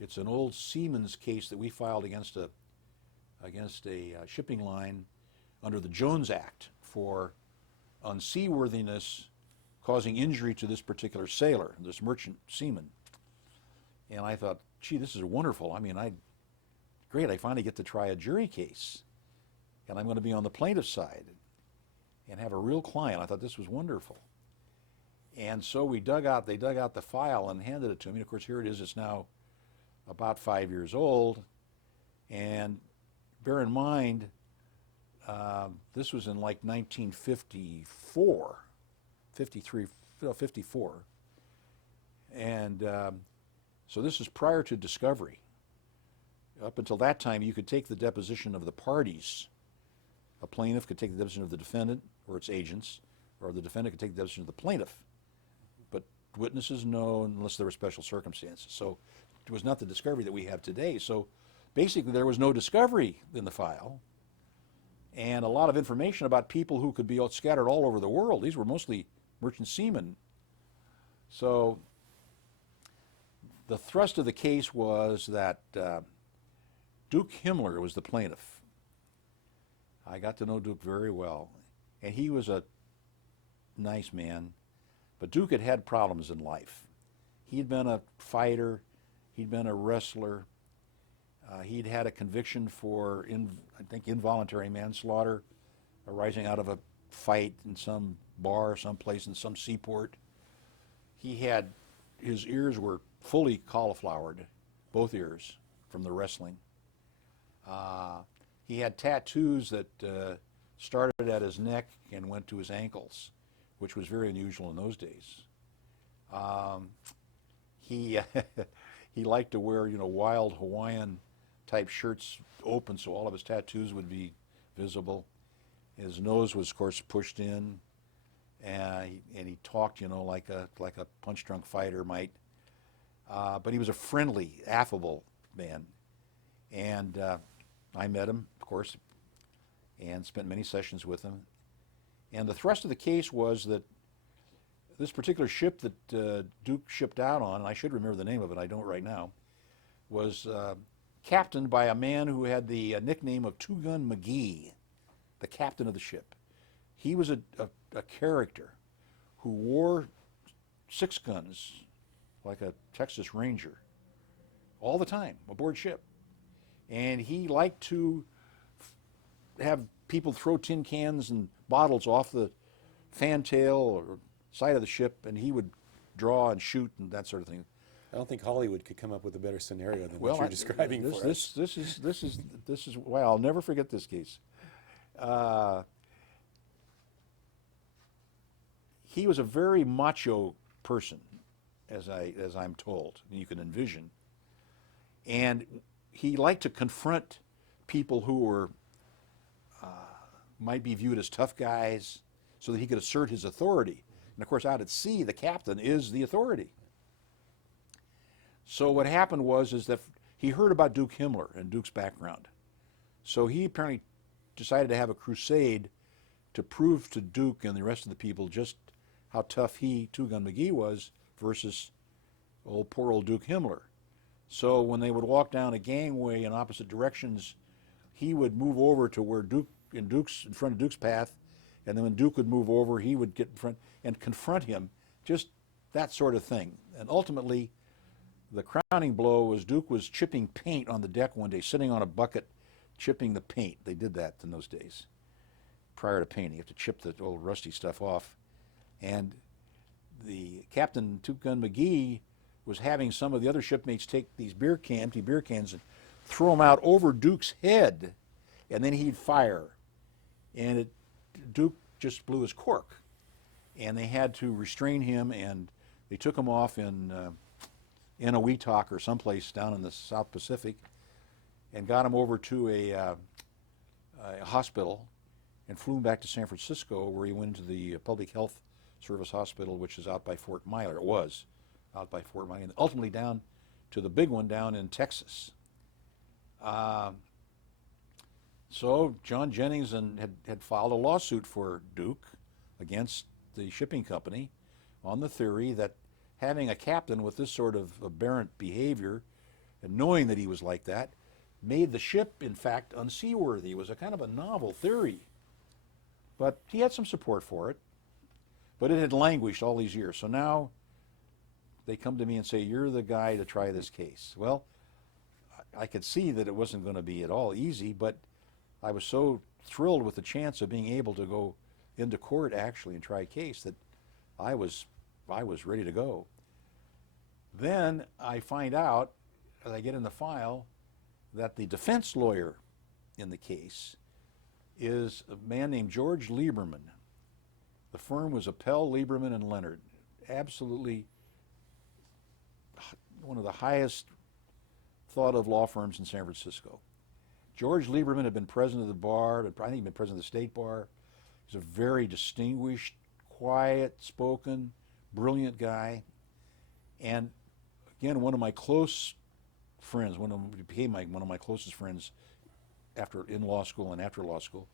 It's an old seaman's case that we filed against a shipping line under the Jones Act for unseaworthiness causing injury to this particular sailor, this merchant seaman. And I thought, gee, this is wonderful. I mean, great, I finally get to try a jury case. And I'm going to be on the plaintiff's side and have a real client. I thought this was wonderful. And so they dug out the file and handed it to me. And of course, here it is. It's now about 5 years old. And bear in mind, this was in like 1954, 54. And so this is prior to discovery. Up until that time, you could take the deposition of the parties. A plaintiff could take the deposition of the defendant or its agents, or the defendant could take the deposition of the plaintiff. But witnesses, no, unless there were special circumstances. So it was not the discovery that we have today. So basically there was no discovery in the file, and a lot of information about people who could be scattered all over the world. These were mostly merchant seamen. So the thrust of the case was that Duke Himmler was the plaintiff. I got to know Duke very well, and he was a nice man, but Duke had had problems in life. He'd been a fighter, he'd been a wrestler, he'd had a conviction for, I think, involuntary manslaughter arising out of a fight in some bar, someplace in some seaport. His ears were fully cauliflowered, both ears, from the wrestling. He had tattoos that started at his neck and went to his ankles, which was very unusual in those days. He liked to wear, wild Hawaiian type shirts open so all of his tattoos would be visible. His nose was, of course, pushed in, and he talked, like a punch-drunk fighter might. But he was a friendly, affable man, and I met him, of course, and spent many sessions with him. And the thrust of the case was that this particular ship that Duke shipped out on, and I should remember the name of it, I don't right now, was captained by a man who had the nickname of Two Gun McGee, the captain of the ship. He was a character who wore 6 guns like a Texas Ranger all the time aboard ship. and he liked to have people throw tin cans and bottles off the fantail or side of the ship, and he would draw and shoot and that sort of thing. I don't think Hollywood could come up with a better scenario than what you're describing for us. This is well, I'll never forget this case. He was a very macho person, as I'm told, and you can envision. And he liked to confront people who were might be viewed as tough guys, so that he could assert his authority. And of course, out at sea, the captain is the authority. So what happened is that he heard about Duke Himmler and Duke's background. So he apparently decided to have a crusade to prove to Duke and the rest of the people just how tough Two Gun McGee was versus poor old Duke Himmler. So when they would walk down a gangway in opposite directions, he would move over to where in front of Duke's path, and then when Duke would move over, he would get in front and confront him, just that sort of thing. And ultimately, the crowning blow was Duke was chipping paint on the deck one day, sitting on a bucket, chipping the paint. They did that in those days. Prior to painting, you have to chip the old rusty stuff off. And the Captain Two Gun McGee was having some of the other shipmates take these empty beer cans, and throw them out over Duke's head, and then he'd fire. And Duke just blew his cork. And they had to restrain him, and they took him off in Weetalk or someplace down in the South Pacific, and got him over to a hospital, and flew him back to San Francisco, where he went to the Public Health Service Hospital, which is out by Fort Myer. It was out by Fort Myer, and ultimately down to the big one down in Texas. So John Jennings had filed a lawsuit for Duke against the shipping company on the theory that having a captain with this sort of aberrant behavior, and knowing that he was like that, made the ship, in fact, unseaworthy. It was a kind of a novel theory. But he had some support for it. But it had languished all these years. So now they come to me and say, you're the guy to try this case. Well, I could see that it wasn't going to be at all easy, but I was so thrilled with the chance of being able to go into court actually and try a case that I was ready to go. Then I find out, as I get in the file, that the defense lawyer in the case is a man named George Lieberman. The firm was Appel, Lieberman, and Leonard. Absolutely one of the highest thought of law firms in San Francisco. George Lieberman had been president of the bar, I think he'd been president of the state bar. He's a very distinguished, quiet-spoken, brilliant guy. And again, one of my close friends, became one of my closest friends in law school and after law school,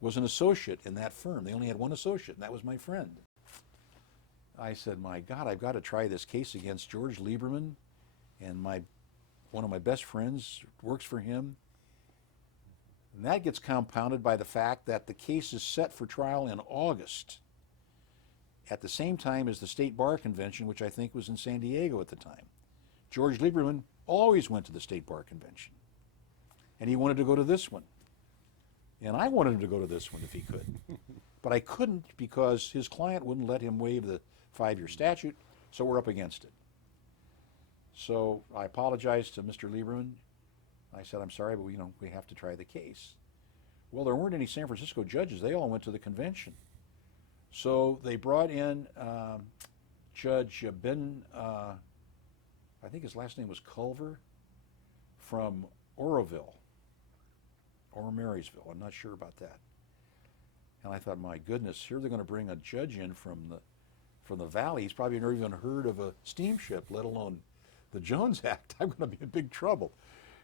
was an associate in that firm. They only had one associate, and that was my friend. I said, my God, I've got to try this case against George Lieberman, and one of my best friends works for him. And that gets compounded by the fact that the case is set for trial in August, at the same time as the State Bar Convention, which I think was in San Diego at the time. George Lieberman always went to the State Bar Convention, and he wanted to go to this one. And I wanted him to go to this one if he could. But I couldn't because his client wouldn't let him waive the 5-year statute, so we're up against it. So I apologized to Mr. Lieberman. I said, I'm sorry, but we have to try the case. Well, there weren't any San Francisco judges. They all went to the convention. So they brought in Judge Ben, I think his last name was Culver, from Oroville, or Marysville. I'm not sure about that. And I thought, my goodness, here they're going to bring a judge in from the valley. He's probably never even heard of a steamship, let alone the Jones Act. I'm going to be in big trouble.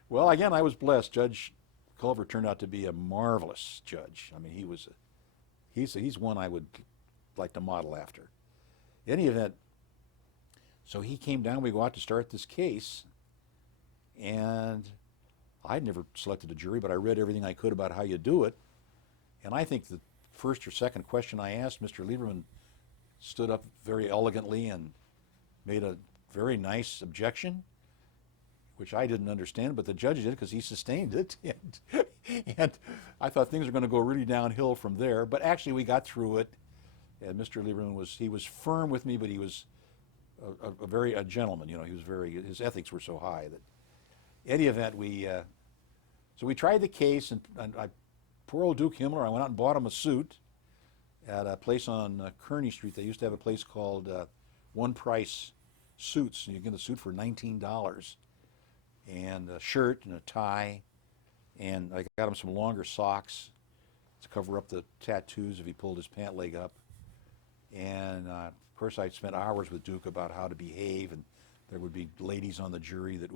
Well, again, I was blessed. Judge Culver turned out to be a marvelous judge. I mean, he's one I would like to model after. In any event, so he came down. We go out to start this case, and I'd never selected a jury, but I read everything I could about how you do it. And I think the first or second question I asked, Mr. Lieberman stood up very elegantly and made a very nice objection, which I didn't understand, but the judge did because he sustained it. And I thought things were going to go really downhill from there. But actually, we got through it. And Mr. Lieberman was firm with me, but he was a gentleman. You know, he was his ethics were so high that. Any event, so we tried the case, and poor old Duke Himmler, I went out and bought him a suit at a place on Kearney Street. They used to have a place called One Price Suits, and you get a suit for $19, and a shirt and a tie, and I got him some longer socks to cover up the tattoos if he pulled his pant leg up. And of course, I spent hours with Duke about how to behave, and there would be ladies on the jury that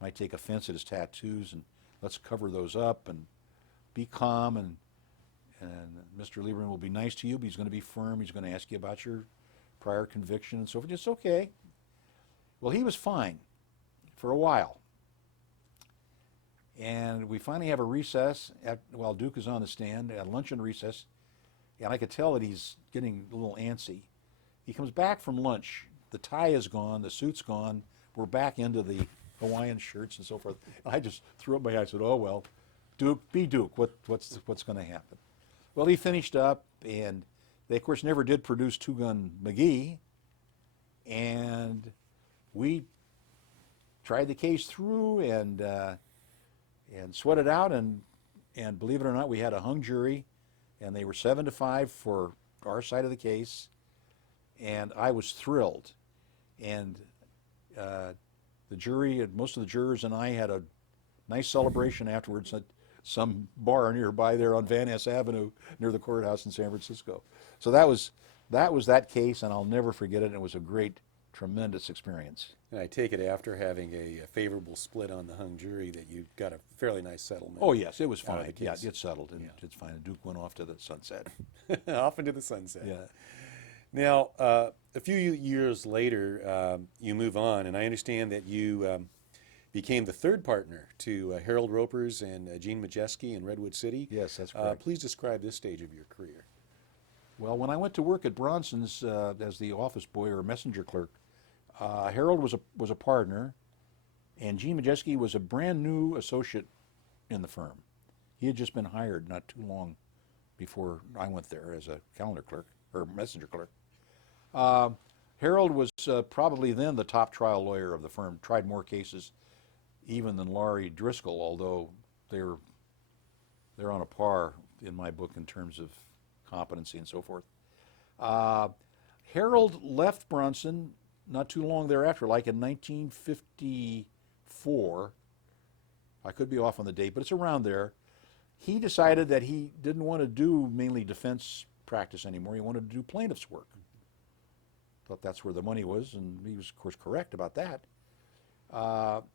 might take offense at his tattoos, and let's cover those up and be calm, and Mr. Lieberman will be nice to you, but he's going to be firm. He's going to ask you about your prior conviction and so forth. It's okay. Well, he was fine for a while. And we finally have a recess while Duke is on the stand, at luncheon recess, and I could tell that he's getting a little antsy. He comes back from lunch. The tie is gone. The suit's gone. We're back into the Hawaiian shirts and so forth. And I just threw up my eyes and said, oh, well, Duke, be Duke. What's going to happen? Well, he finished up, and they, of course, never did produce Two Gun McGee. And we tried the case through and sweated out, and believe it or not, we had a hung jury, and they were 7-5 for our side of the case, and I was thrilled. And the jury, most of the jurors and I had a nice celebration afterwards at some bar nearby there on Van Ness Avenue near the courthouse in San Francisco. So that was that case, and I'll never forget it. And it was a great, tremendous experience. And I take it after having a favorable split on the hung jury that you got a fairly nice settlement. Oh yes, it was out of fine. the Yeah, case. it settled, and Yeah. it's fine. And Duke went off to the sunset. Off into the sunset. Yeah. Now, a few years later, you move on, and I understand that you became the third partner to Harold Ropers and Gene Majeski in Redwood City. Yes, that's correct. Please describe this stage of your career. Well, when I went to work at Bronson's as the office boy or messenger clerk, Harold was a partner, and Gene Majeski was a brand new associate in the firm. He had just been hired not too long before I went there as a calendar clerk or messenger clerk. Harold was probably then the top trial lawyer of the firm, tried more cases even than Laurie Driscoll, although they're on a par in my book in terms of competency and so forth. Harold left Bronson not too long thereafter, like in 1954. I could be off on the date, but it's around there. He decided that he didn't want to do mainly defense practice anymore. He wanted to do plaintiff's work. Thought that's where the money was, and he was, of course, correct about that.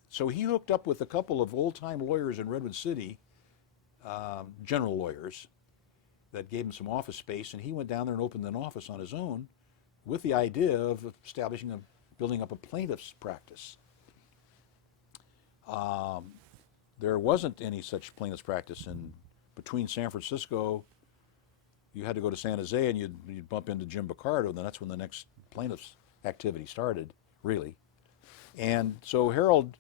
So he hooked up with a couple of old-time lawyers in Redwood City, general lawyers, that gave him some office space, and he went down there and opened an office on his own with the idea of building up a plaintiff's practice. There wasn't any such plaintiff's practice between San Francisco. You had to go to San Jose, and you'd bump into Jim Picardo, and then that's when the next plaintiff's activity started, really. And so Harold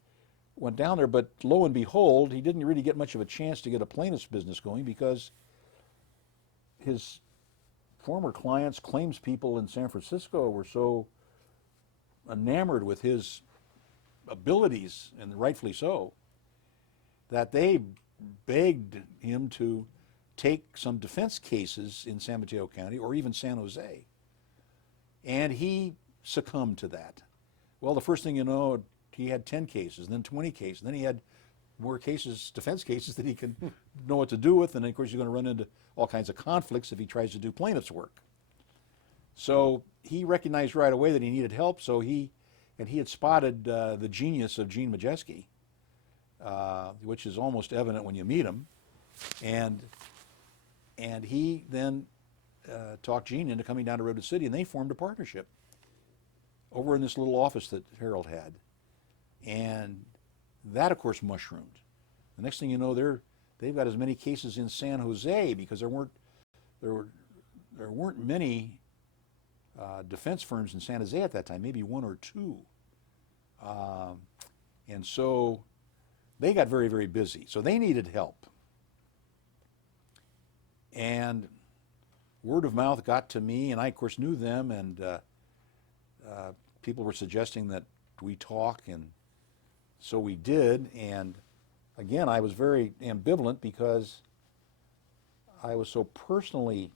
went down there, but lo and behold, he didn't really get much of a chance to get a plaintiff's business going because his former clients, claims people in San Francisco, were so enamored with his abilities, and rightfully so, that they begged him to take some defense cases in San Mateo County or even San Jose. And he succumbed to that. Well, the first thing you know, he had 10 cases, and then 20 cases, and then he had more cases, defense cases, that he can know what to do with, and then, of course, you're going to run into all kinds of conflicts if he tries to do plaintiff's work. So he recognized right away that he needed help, so he had spotted the genius of Gene Majeski, which is almost evident when you meet him, and he then talked Gene into coming down to Redwood City, and they formed a partnership over in this little office that Harold had. And that, of course, mushroomed. The next thing you know, they've got as many cases in San Jose because there weren't many defense firms in San Jose at that time, maybe one or two. And so they got very, very busy. So they needed help. And word of mouth got to me, and I, of course, knew them, and people were suggesting that we talk, and so we did. And again, I was very ambivalent because I was so personally,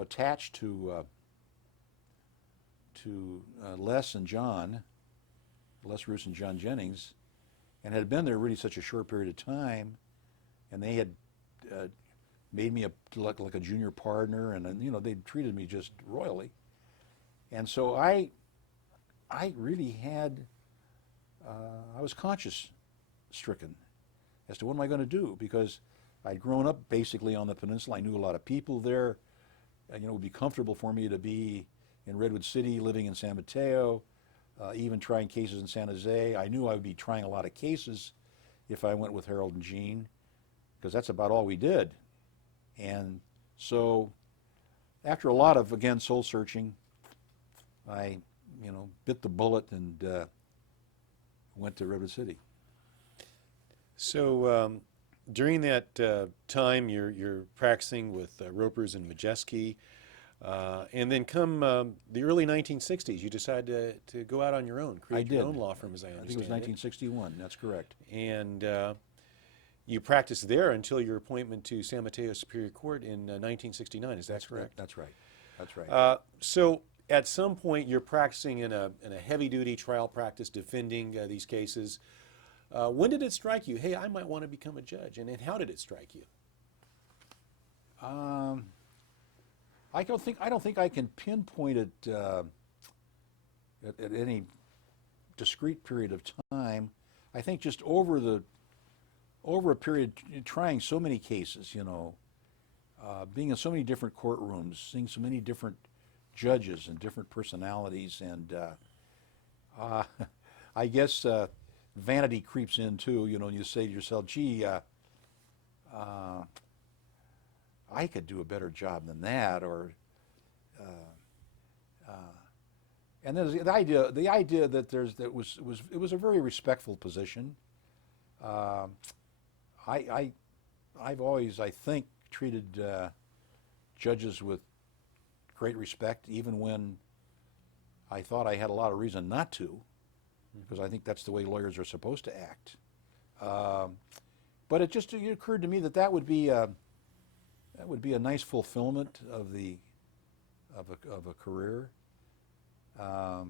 attached to Les and John, Les Roos and John Jennings, and had been there really such a short period of time, and they had made me like a junior partner, and they treated me just royally, and so I really had I was conscience stricken as to what am I going to do, because I'd grown up basically on the peninsula. I knew a lot of people there, and it would be comfortable for me to be in Redwood City, living in San Mateo, even trying cases in San Jose. I knew I would be trying a lot of cases if I went with Harold and Jean, because that's about all we did. And so after a lot of, again, soul searching, I, bit the bullet and went to Redwood City. So during that time, you're practicing with Ropers and Majeski, and then come the early 1960s, you decided to go out on your own, create your own law firm, as I understand I think it was 1961. That's correct. And you practiced there until your appointment to San Mateo Superior Court in 1969. Is that correct? That's right. That's right. So at some point, you're practicing in a heavy-duty trial practice, defending these cases. When did it strike you, hey, I might want to become a judge? And how did it strike you? I don't think I can pinpoint it at any discrete period of time. I think just over a period, trying so many cases, being in so many different courtrooms, seeing so many different judges and different personalities, and I guess vanity creeps in too. And you say to yourself, "Gee, I could do a better job than that," or and there's the idea that it was a very respectful position. I've always, I think, treated judges with great respect, even when I thought I had a lot of reason not to, because I think that's the way lawyers are supposed to act. But it occurred to me that would be a nice fulfillment of a career. But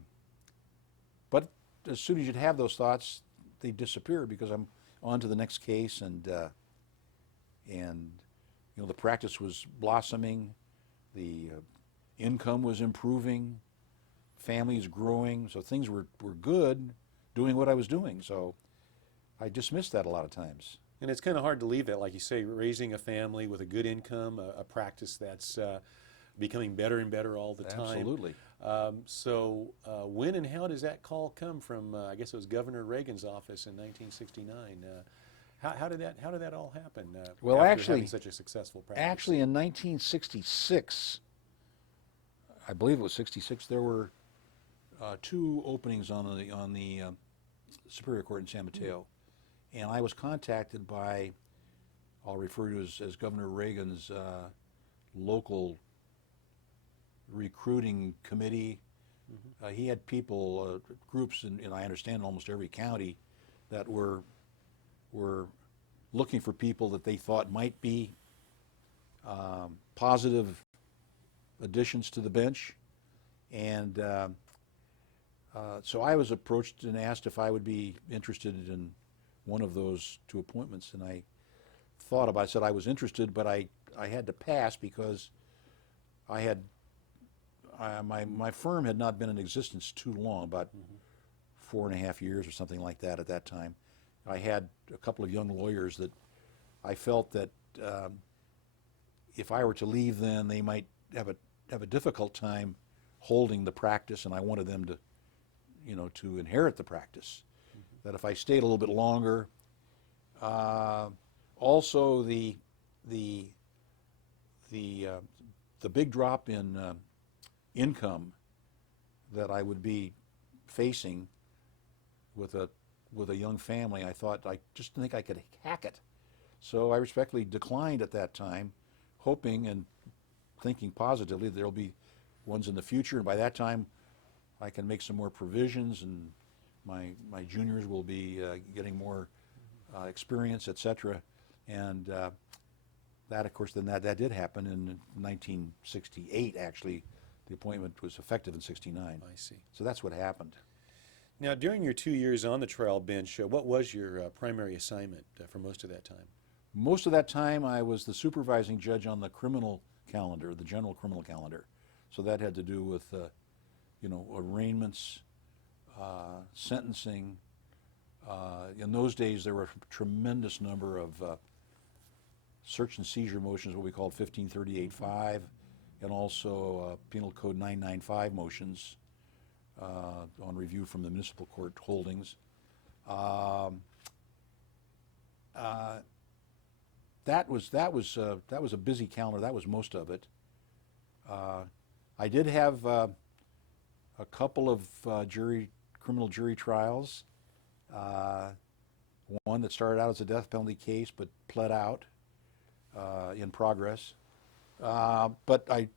as soon as you'd have those thoughts, they disappear, because I'm on to the next case, and the practice was blossoming, the income was improving, families growing, so things were good, doing what I was doing. So I dismissed that a lot of times. And it's kind of hard to leave that, like you say, raising a family with a good income, a practice that's becoming better and better all the time. Absolutely. So when and how does that call come from? I guess it was Governor Reagan's office in 1969. How did that all happen? Well, after having such a successful practice. Actually, in 1966, I believe it was 66, there were two openings on the Superior Court in San Mateo, and I was contacted by, I'll refer to as Governor Reagan's local recruiting committee. He had people, groups, and I understand in almost every county, that were looking for people that they thought might be positive additions to the bench. And so I was approached and asked if I would be interested in one of those two appointments, and I thought about it. I said I was interested, but I had to pass because my firm had not been in existence too long, about 4.5 years or something like that at that time. I had a couple of young lawyers that I felt that if I were to leave then, they might have a difficult time holding the practice, and I wanted them to, to inherit the practice. That if I stayed a little bit longer, also the big drop in income that I would be facing with a young family. I thought I just didn't think I could hack it. So I respectfully declined at that time, hoping and thinking positively that there'll be ones in the future, and by that time I can make some more provisions, and my juniors will be getting more experience, etc. And that, of course, then that did happen in 1968. Actually, the appointment was effective in '69. I see. So that's what happened. Now, during your 2 years on the trial bench, what was your primary assignment for most of that time? Most of that time, I was the supervising judge on the criminal calendar, the general criminal calendar. So that had to do with, arraignments, sentencing. In those days, there were a tremendous number of search and seizure motions, what we called 1538-5, and also Penal Code 995 motions on review from the municipal court holdings. That was a busy calendar. That was most of it. I did have a couple of criminal jury trials. One that started out as a death penalty case but pled out in progress. But I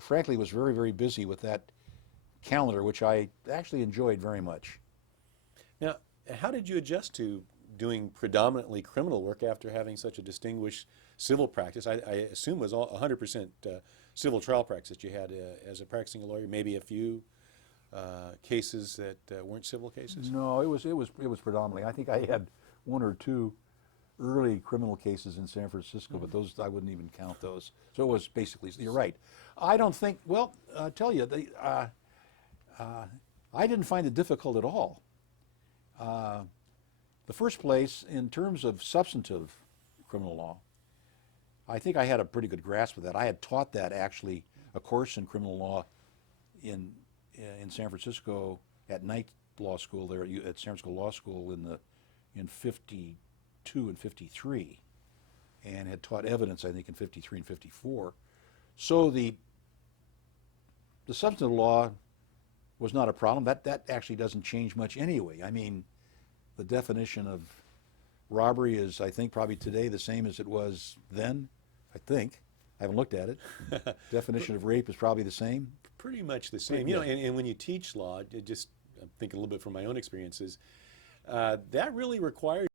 frankly was very, very busy with that calendar, which I actually enjoyed very much. Now, how did you adjust to doing predominantly criminal work after having such a distinguished civil practice? I assume it was 100% civil trial practice that you had as a practicing lawyer, maybe a few cases that weren't civil cases? No, it was predominantly. I think I had one or two early criminal cases in San Francisco, but those I wouldn't even count those. So it was basically, you're right. I don't think, well, I'll tell you, I didn't find it difficult at all. The first place, in terms of substantive criminal law, I think I had a pretty good grasp of that. I had taught that, actually, a course in criminal law in San Francisco at night law school there at San Francisco Law School in 52 and 53, and had taught evidence, I think, in 53 and 54. So the substantive law was not a problem. That actually doesn't change much anyway. I mean, the definition of robbery is, I think, probably today the same as it was then, I think. I haven't looked at it. Definition of rape is probably the same. Pretty much the same. You know, and when you teach law, I'm thinking a little bit from my own experiences, that really requires.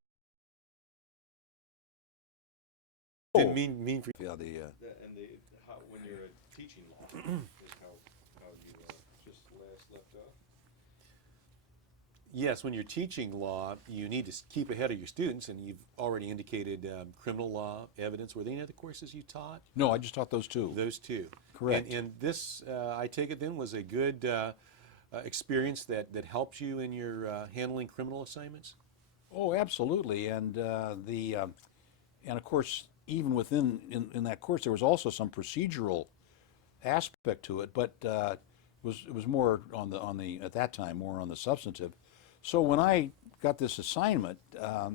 Didn't mean for Yeah, when you're teaching law is how you just left off. Yes, when you're teaching law, you need to keep ahead of your students, and you've already indicated criminal law, evidence. Were there any other courses you taught? No, I just taught those two. Those two. Correct. And this, I take it then, was a good experience that helped you in your handling criminal assignments? Oh, absolutely. And and of course, even in that course, there was also some procedural aspect to it, but it was more on the at that time more on the substantive. So when I got this assignment, I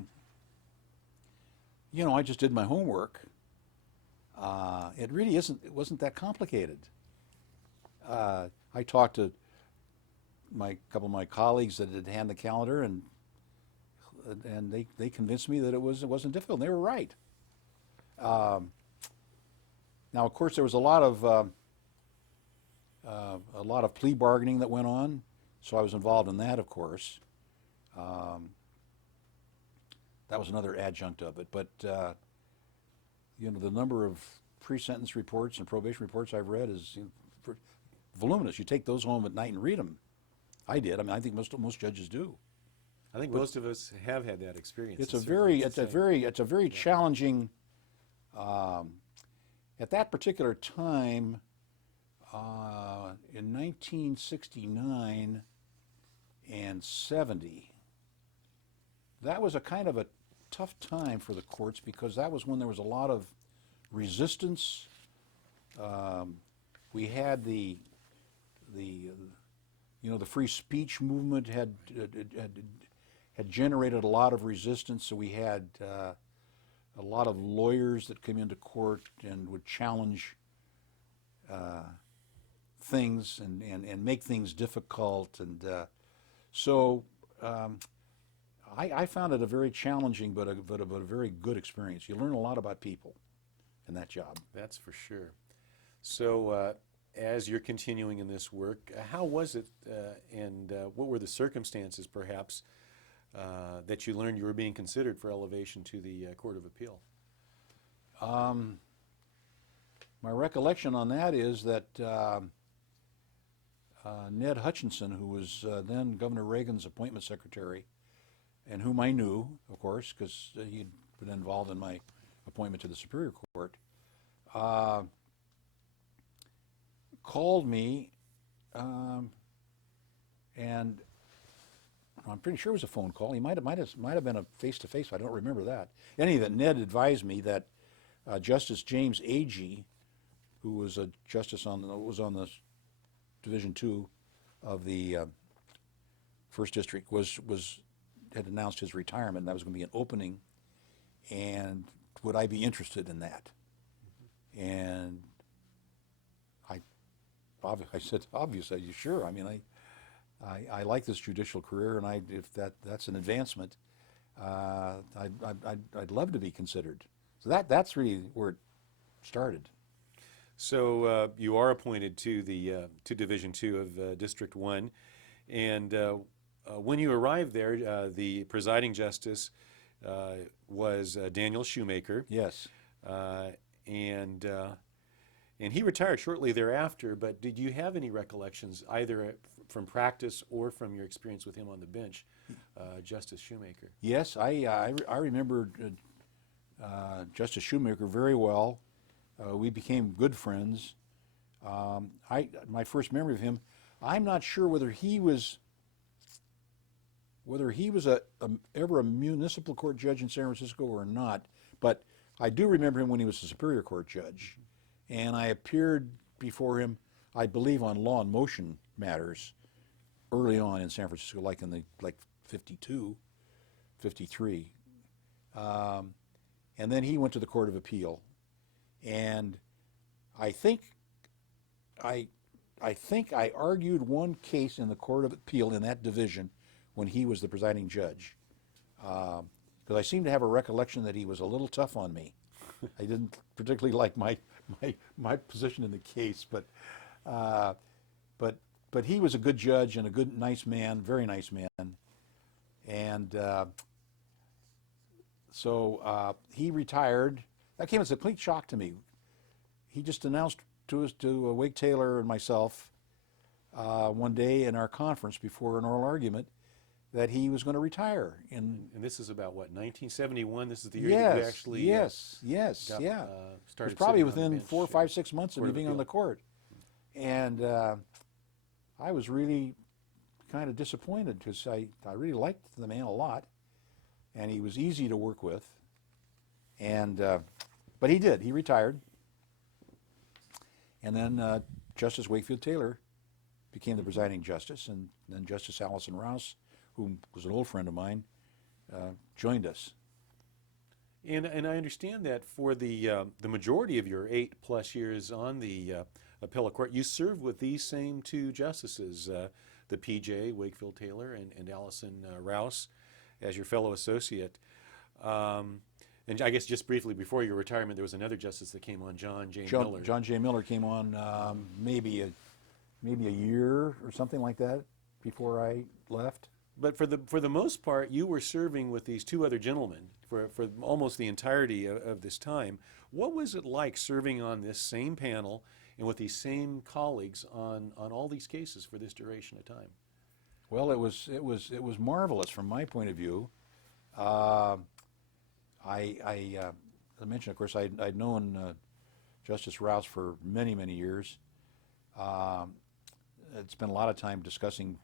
just did my homework. It really wasn't that complicated. I talked to a couple of my colleagues that had handled the calendar, and they convinced me that it wasn't difficult. And they were right. Now, of course, there was a lot of plea bargaining that went on, so I was involved in that, of course. That was another adjunct of it. But the number of pre-sentence reports and probation reports I've read is voluminous. You take those home at night and read them. I did. I mean, I think most judges do. I think most of us have had that experience. It's a very challenging. At that particular time, in 1969 and 70, that was a kind of a tough time for the courts, because that was when there was a lot of resistance. We had the free speech movement had generated a lot of resistance, so we had a lot of lawyers that came into court and would challenge things and make things difficult, and so I found it a very challenging but a very good experience. You learn a lot about people in that job. That's for sure. So, as you're continuing in this work, how was it, and what were the circumstances, perhaps, that you learned you were being considered for elevation to the Court of Appeal? My recollection on that is that Ned Hutchinson, who was then Governor Reagan's appointment secretary, and whom I knew, of course, because he'd been involved in my appointment to the Superior Court, called me, and I'm pretty sure it was a phone call. He might have been a face-to-face. I don't remember that. In any event, Ned advised me that Justice James Agee, who was a justice on the Division II of the First District, had announced his retirement. And that was going to be an opening, and would I be interested in that? And I said, obviously, sure. I mean, I like this judicial career, and if that's an advancement, I'd love to be considered. So that's really where it started. So you are appointed to the to Division II of District 1, and when you arrived there, the presiding justice was Daniel Shoemaker. Yes. And he retired shortly thereafter, but did you have any recollections, either from practice or from your experience with him on the bench, Justice Shoemaker? Yes, I remember Justice Shoemaker very well. We became good friends. My first memory of him, I'm not sure whether he was ever a municipal court judge in San Francisco or not, but I do remember him when he was a Superior Court judge. And I appeared before him, I believe, on law and motion matters early on in San Francisco, like in 52, 53. And then he went to the Court of Appeal. And I think I argued one case in the Court of Appeal in that division when he was the presiding judge. Because I seem to have a recollection that he was a little tough on me. I didn't particularly like my position in the case, but he was a good judge and a good, nice man, very nice man, and so he retired. That came as a complete shock to me. He just announced to Wake Taylor and myself one day in our conference before an oral argument that he was going to retire. And this is about what, 1971? This is the year yes, that you actually yes, got, yeah. It started was probably sitting on the within bench, 4, 5, 6 months of me Court of being on Appeal. the court. And I was really kind of disappointed because I really liked the man a lot, and he was easy to work with. And but he retired. And then Justice Wakefield Taylor became the presiding justice, and then Justice Allison Rouse, who was an old friend of mine, joined us. And I understand that for the majority of your 8+ years on the appellate court, you served with these same two justices, the PJ, Wakefield Taylor, and Allison Rouse, as your fellow associate. And I guess just briefly before your retirement, there was another justice that came on, John J. Miller. John J. Miller came on maybe a year or something like that before I left. But for the most part, you were serving with these two other gentlemen for almost the entirety of this time. What was it like serving on this same panel and with these same colleagues on all these cases for this duration of time? Well, it was marvelous from my point of view. As I mentioned, of course, I'd known Justice Rouse for many, many years. I'd spent a lot of time discussing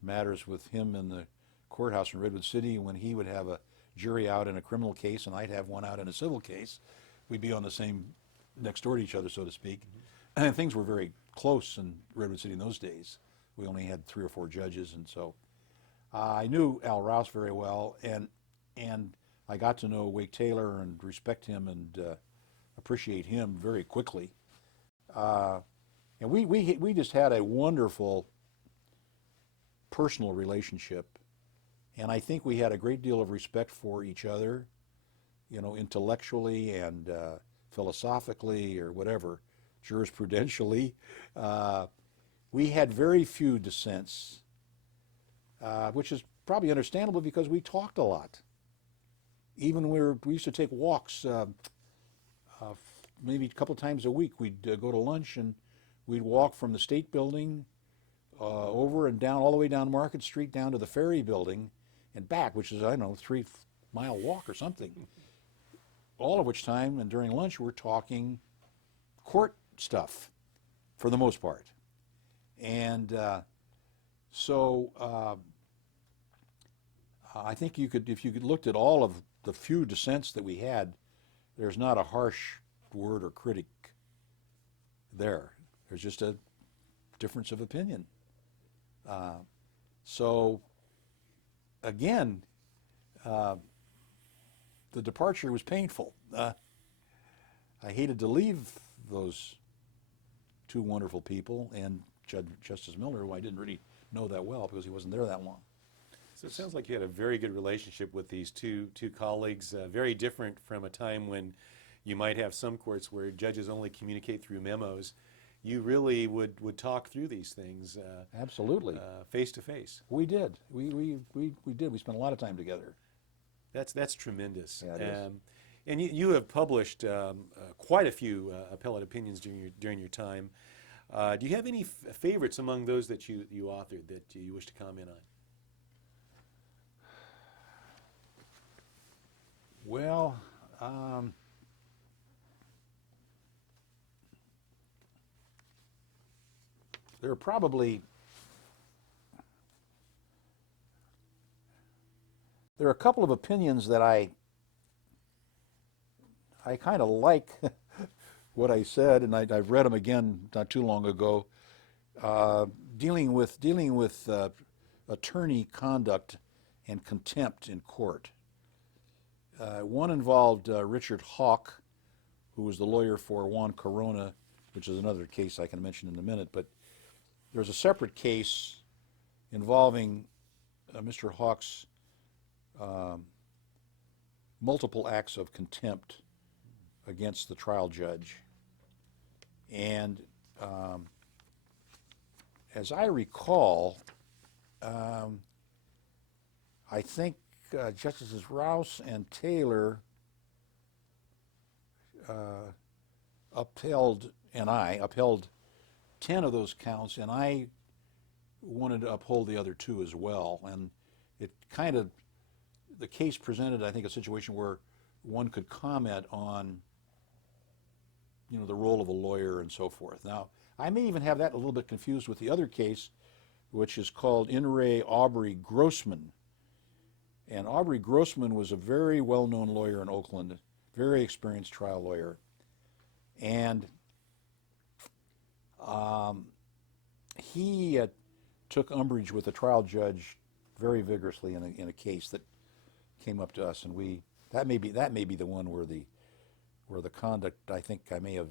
matters with him in the courthouse in Redwood City when he would have a jury out in a criminal case and I'd have one out in a civil case. We'd be on the same, next door to each other, so to speak. Mm-hmm. And things were very close in Redwood City in those days. We only had 3 or 4 judges, and so I knew Al Rouse very well, and I got to know Wake Taylor and respect him and appreciate him very quickly. And we just had a wonderful personal relationship, And I think we had a great deal of respect for each other, you know, intellectually and philosophically or whatever, jurisprudentially. We had very few dissents, which is probably understandable because we talked a lot. Even we used to take walks, maybe a couple times a week. We'd go to lunch and we'd walk from the State Building over and down, all the way down Market Street, down to the Ferry Building and back, which is, I don't know, 3-mile walk or something. All of which time, and during lunch, we're talking court stuff for the most part. And so I think you could, if you looked at all of the few dissents that we had, there's not a harsh word or critic there. There's just a difference of opinion. So again, the departure was painful. I hated to leave those two wonderful people and Justice Miller, who I didn't really know that well because he wasn't there that long. So it sounds like you had a very good relationship with these two colleagues, very different from a time when you might have some courts where judges only communicate through memos. You really would talk through these things. Absolutely. Face to face. We did. We did. We spent a lot of time together. That's tremendous. Yeah, it is. And you have published quite a few appellate opinions during your time. Do you have any favorites among those that you authored that you wish to comment on? Well, there are a couple of opinions that I kind of like what I said, and I've read them again not too long ago, dealing with attorney conduct and contempt in court. One involved Richard Hawk, who was the lawyer for Juan Corona, which is another case I can mention in a minute, but there's a separate case involving Mr. Hawk's multiple acts of contempt against the trial judge. And as I recall, I think Justices Rouse and Taylor upheld 10 of those counts, and I wanted to uphold the other 2 as well. And it kind of, the case presented, I think, a situation where one could comment on, you know, the role of a lawyer and so forth. Now, I may even have that a little bit confused with the other case, which is called In re Aubrey Grossman. And Aubrey Grossman was a very well-known lawyer in Oakland, very experienced trial lawyer. And he took umbrage with the trial judge very vigorously in a case that came up to us, and that may be the one where the conduct, I think I may have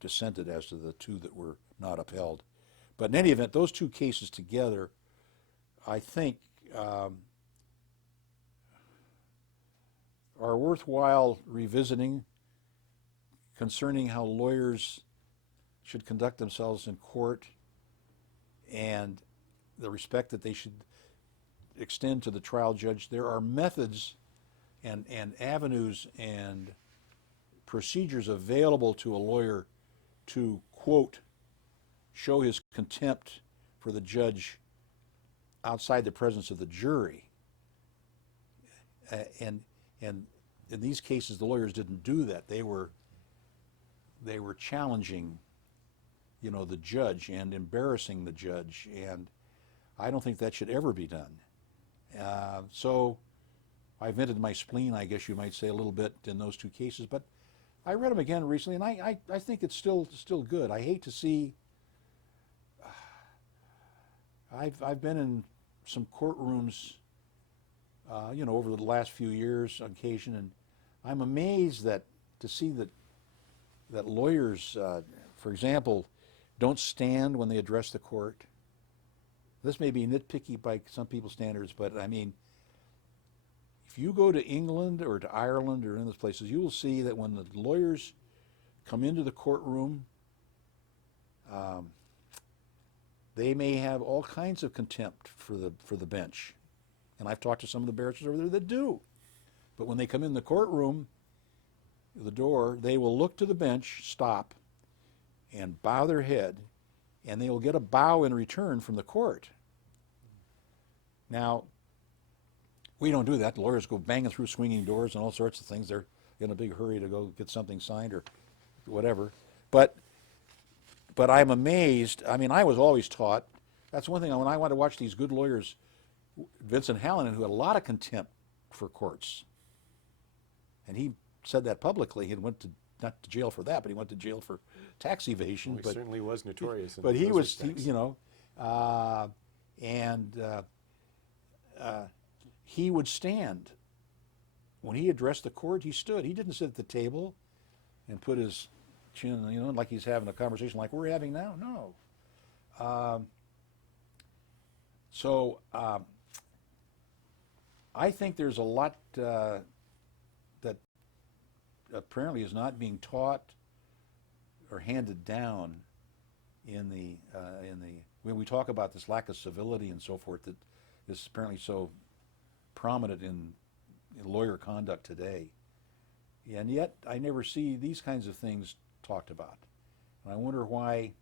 dissented as to the 2 that were not upheld. But in any event, those 2 cases together, I think, are worthwhile revisiting concerning how lawyers should conduct themselves in court and the respect that they should extend to the trial judge. There are methods and avenues and procedures available to a lawyer to, quote, show his contempt for the judge outside the presence of the jury. And in these cases, the lawyers didn't do that. They were challenging, you know, the judge and embarrassing the judge, and I don't think that should ever be done. So I vented my spleen, I guess you might say, a little bit in those 2 cases, but I read them again recently, and I think it's still good. I hate to see. I've been in some courtrooms, you know, over the last few years on occasion, and I'm amazed to see that lawyers, for example, don't stand when they address the court. This may be nitpicky by some people's standards, but I mean, if you go to England or to Ireland or in those places, you will see that when the lawyers come into the courtroom, they may have all kinds of contempt for the bench. And I've talked to some of the barristers over there that do. But when they come in the courtroom, the door, they will look to the bench, stop, and bow their head, and they will get a bow in return from the court. Now, we don't do that. The lawyers go banging through swinging doors and all sorts of things. They're in a big hurry to go get something signed or whatever. But I'm amazed. I mean, I was always taught, that's one thing, when I want to watch these good lawyers, Vincent Hallinan, who had a lot of contempt for courts, and he said that publicly. He went to, not to jail for that, but he went to jail for tax evasion. Well, he certainly was notorious. But he was, respects. you know, he would stand. When he addressed the court, he stood. He didn't sit at the table and put his chin, you know, like he's having a conversation like we're having now. No. So I think there's a lot that apparently is not being taught or handed down when we talk about this lack of civility and so forth that is apparently so prominent in lawyer conduct today. And yet I never see these kinds of things talked about. And I wonder why,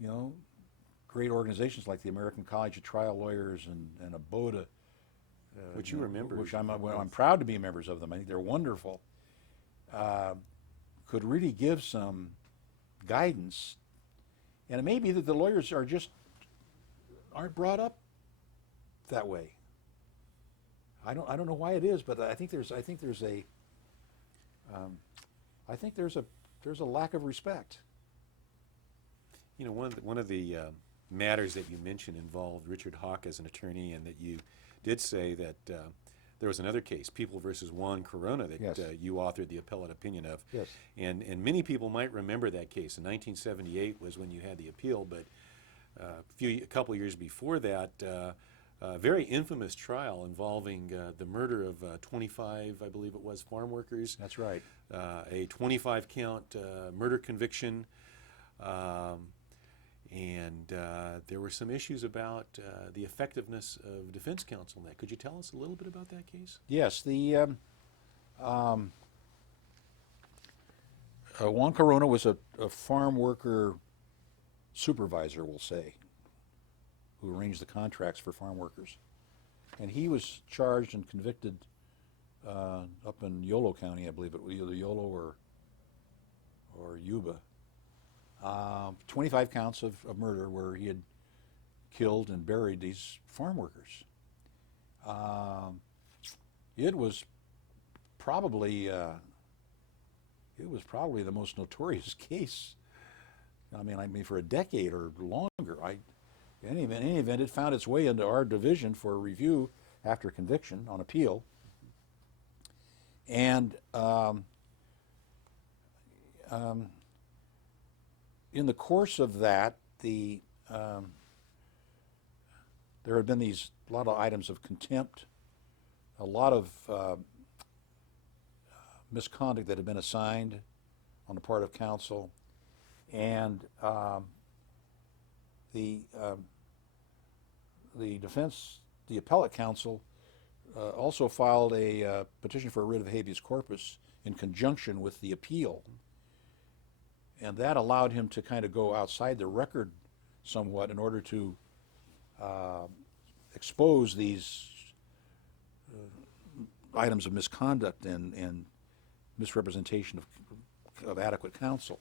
you know, great organizations like the American College of Trial Lawyers and ABOTA, which you remember, which I'm proud to be members of them. I think they're wonderful. Could really give some guidance, and it may be that the lawyers aren't brought up that way. I don't know why it is, but I think there's a lack of respect. You know, one of the matters that you mentioned involved Richard Hawk as an attorney, and that you did say that there was another case, People versus Juan Corona, that Yes. You authored the appellate opinion of. Yes. And many people might remember that case. In 1978 was when you had the appeal, but a couple years before that, a very infamous trial involving the murder of 25, I believe it was, farm workers. That's right. A 25-count murder conviction. And there were some issues about the effectiveness of defense counsel in that. Could you tell us a little bit about that case? Yes, the Juan Corona was a farm worker supervisor, we'll say, who arranged the contracts for farm workers. And he was charged and convicted up in Yolo County, I believe it was either Yolo or Yuba. 25 counts of murder where he had killed and buried these farm workers. It was probably the most notorious case. I mean, for a decade or longer. In any event, it found its way into our division for review after conviction on appeal. And in the course of that, there had been a lot of items of contempt, a lot of misconduct that had been assigned on the part of counsel, and the appellate counsel also filed a petition for a writ of habeas corpus in conjunction with the appeal. And that allowed him to kind of go outside the record somewhat in order to expose these items of misconduct and misrepresentation of adequate counsel.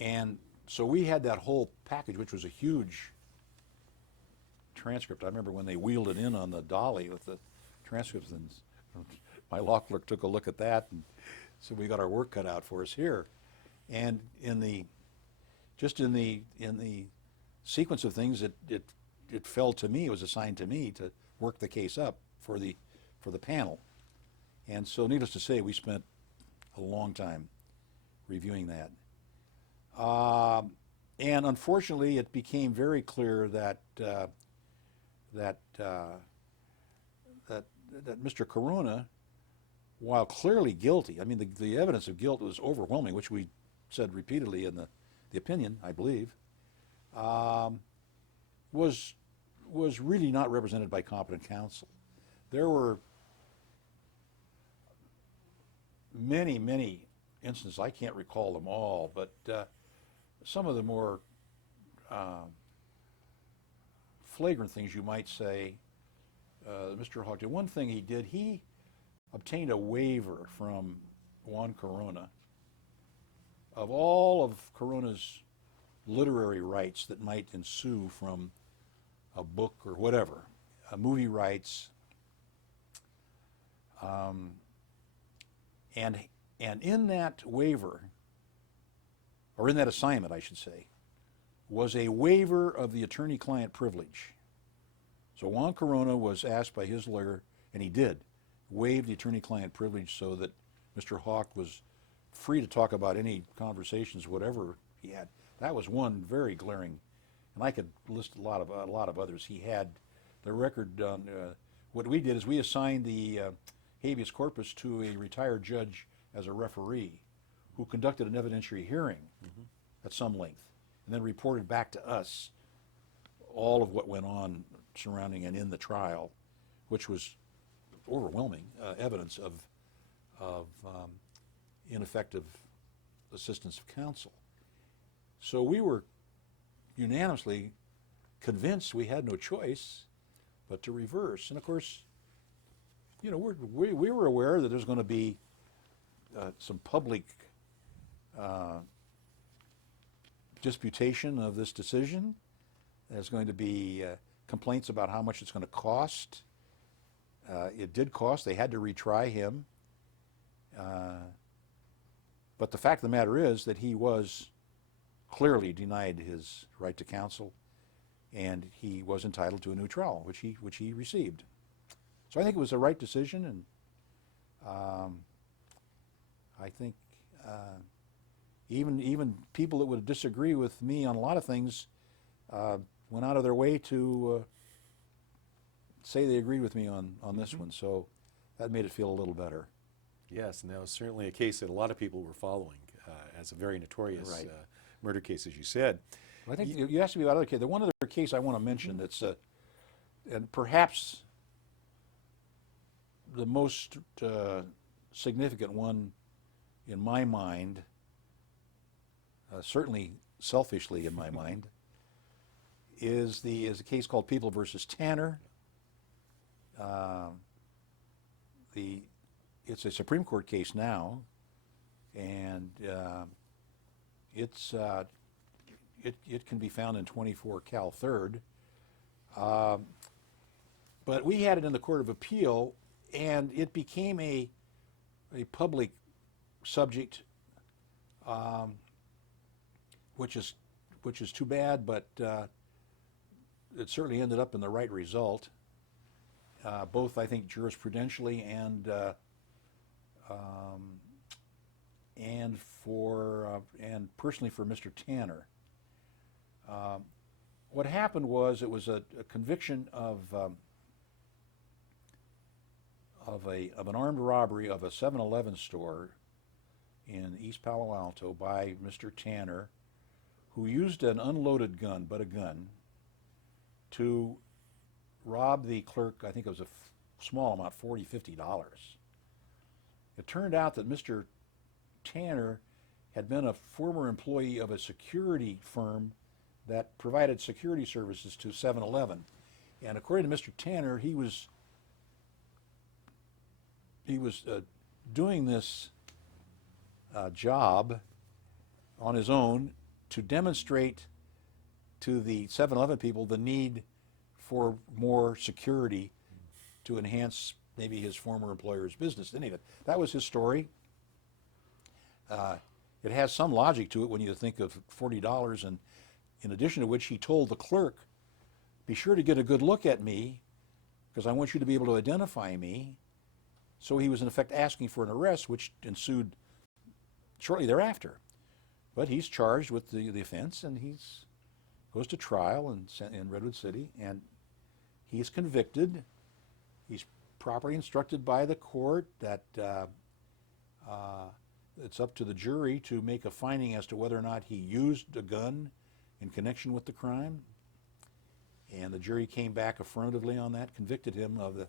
And so we had that whole package, which was a huge transcript. I remember when they wheeled it in on the dolly with the transcripts, and my law clerk took a look at that, and so we got our work cut out for us here. And in the sequence of things, it fell to me, it was assigned to me to work the case up for the panel. And so needless to say, we spent a long time reviewing that. And unfortunately, it became very clear that that Mr. Corona, while clearly guilty, I mean the evidence of guilt was overwhelming, which we said repeatedly in the opinion, I believe, was really not represented by competent counsel. There were many instances, I can't recall them all, but some of the more flagrant things you might say, Mr. Hawk did. One thing he did, he obtained a waiver from Juan Corona of all of Corona's literary rights that might ensue from a book or whatever, movie rights, and in that waiver, or in that assignment, I should say, was a waiver of the attorney-client privilege. So Juan Corona was asked by his lawyer, and he did, waive the attorney-client privilege so that Mr. Hawk was free to talk about any conversations, whatever he had. That was one very glaring, and I could list a lot of others. He had the record on. What we did is we assigned the habeas corpus to a retired judge as a referee, who conducted an evidentiary hearing at some length, and then reported back to us all of what went on surrounding and in the trial, which was overwhelming evidence of ineffective assistance of counsel. So we were unanimously convinced we had no choice but to reverse. And of course, you know, we were aware that there's going to be some public disputation of this decision. There's going to be complaints about how much it's going to cost. It did cost. They had to retry him. But the fact of the matter is that he was clearly denied his right to counsel, and he was entitled to a new trial, which he received. So I think it was the right decision, and I think even people that would disagree with me on a lot of things went out of their way to say they agreed with me on this one. So that made it feel a little better. Yes, and that was certainly a case that a lot of people were following as a very notorious Right. murder case, as you said. Well, I think you asked me about other case. The one other case I want to mention that's, and perhaps the most significant one in my mind, certainly selfishly in my mind, is a case called People versus Tanner. It's a Supreme Court case now, and it can be found in 24 Cal 3rd. But we had it in the Court of Appeal, and it became a public subject, which is too bad, but it certainly ended up in the right result, both I think jurisprudentially and personally for Mr. Tanner. What happened was it was a conviction of an armed robbery of a 7-Eleven store in East Palo Alto by Mr. Tanner, who used an unloaded gun, but a gun, to rob the clerk. I think it was a small amount, $40, $50. It turned out that Mr. Tanner had been a former employee of a security firm that provided security services to 7-Eleven. And according to Mr. Tanner, he was doing this job on his own to demonstrate to the 7-Eleven people the need for more security to enhance maybe his former employer's business. Anyway, that was his story. It has some logic to it when you think of $40, and in addition to which he told the clerk, be sure to get a good look at me because I want you to be able to identify me. So he was in effect asking for an arrest, which ensued shortly thereafter. But he's charged with the offense, and goes to trial in Redwood City, and He's convicted. He's properly instructed by the court that it's up to the jury to make a finding as to whether or not he used a gun in connection with the crime. And the jury came back affirmatively on that, convicted him of the...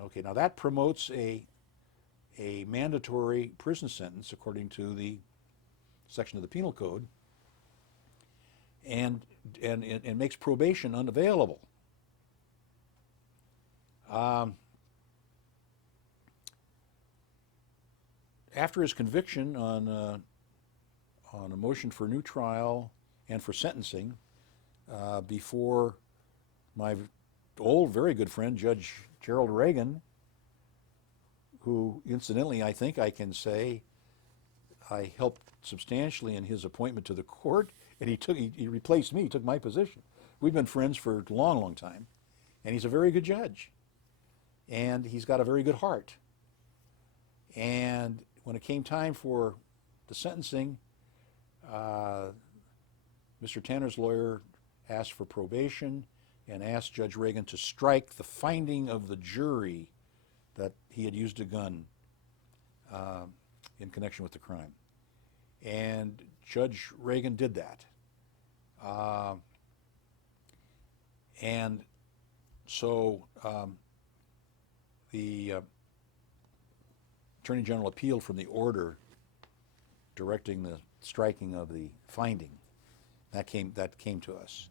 okay, now that promotes a mandatory prison sentence according to the section of the Penal Code, and makes probation unavailable. After his conviction on a motion for new trial and for sentencing before my old, very good friend, Judge Gerald Reagan, who, incidentally, I think I can say I helped substantially in his appointment to the court, and he replaced me, he took my position. We've been friends for a long, long time, and he's a very good judge, and he's got a very good heart. And when it came time for the sentencing, Mr. Tanner's lawyer asked for probation and asked Judge Reagan to strike the finding of the jury that he had used a gun in connection with the crime. And Judge Reagan did that. And so the Attorney General appealed from the order directing the striking of the finding. That came to us.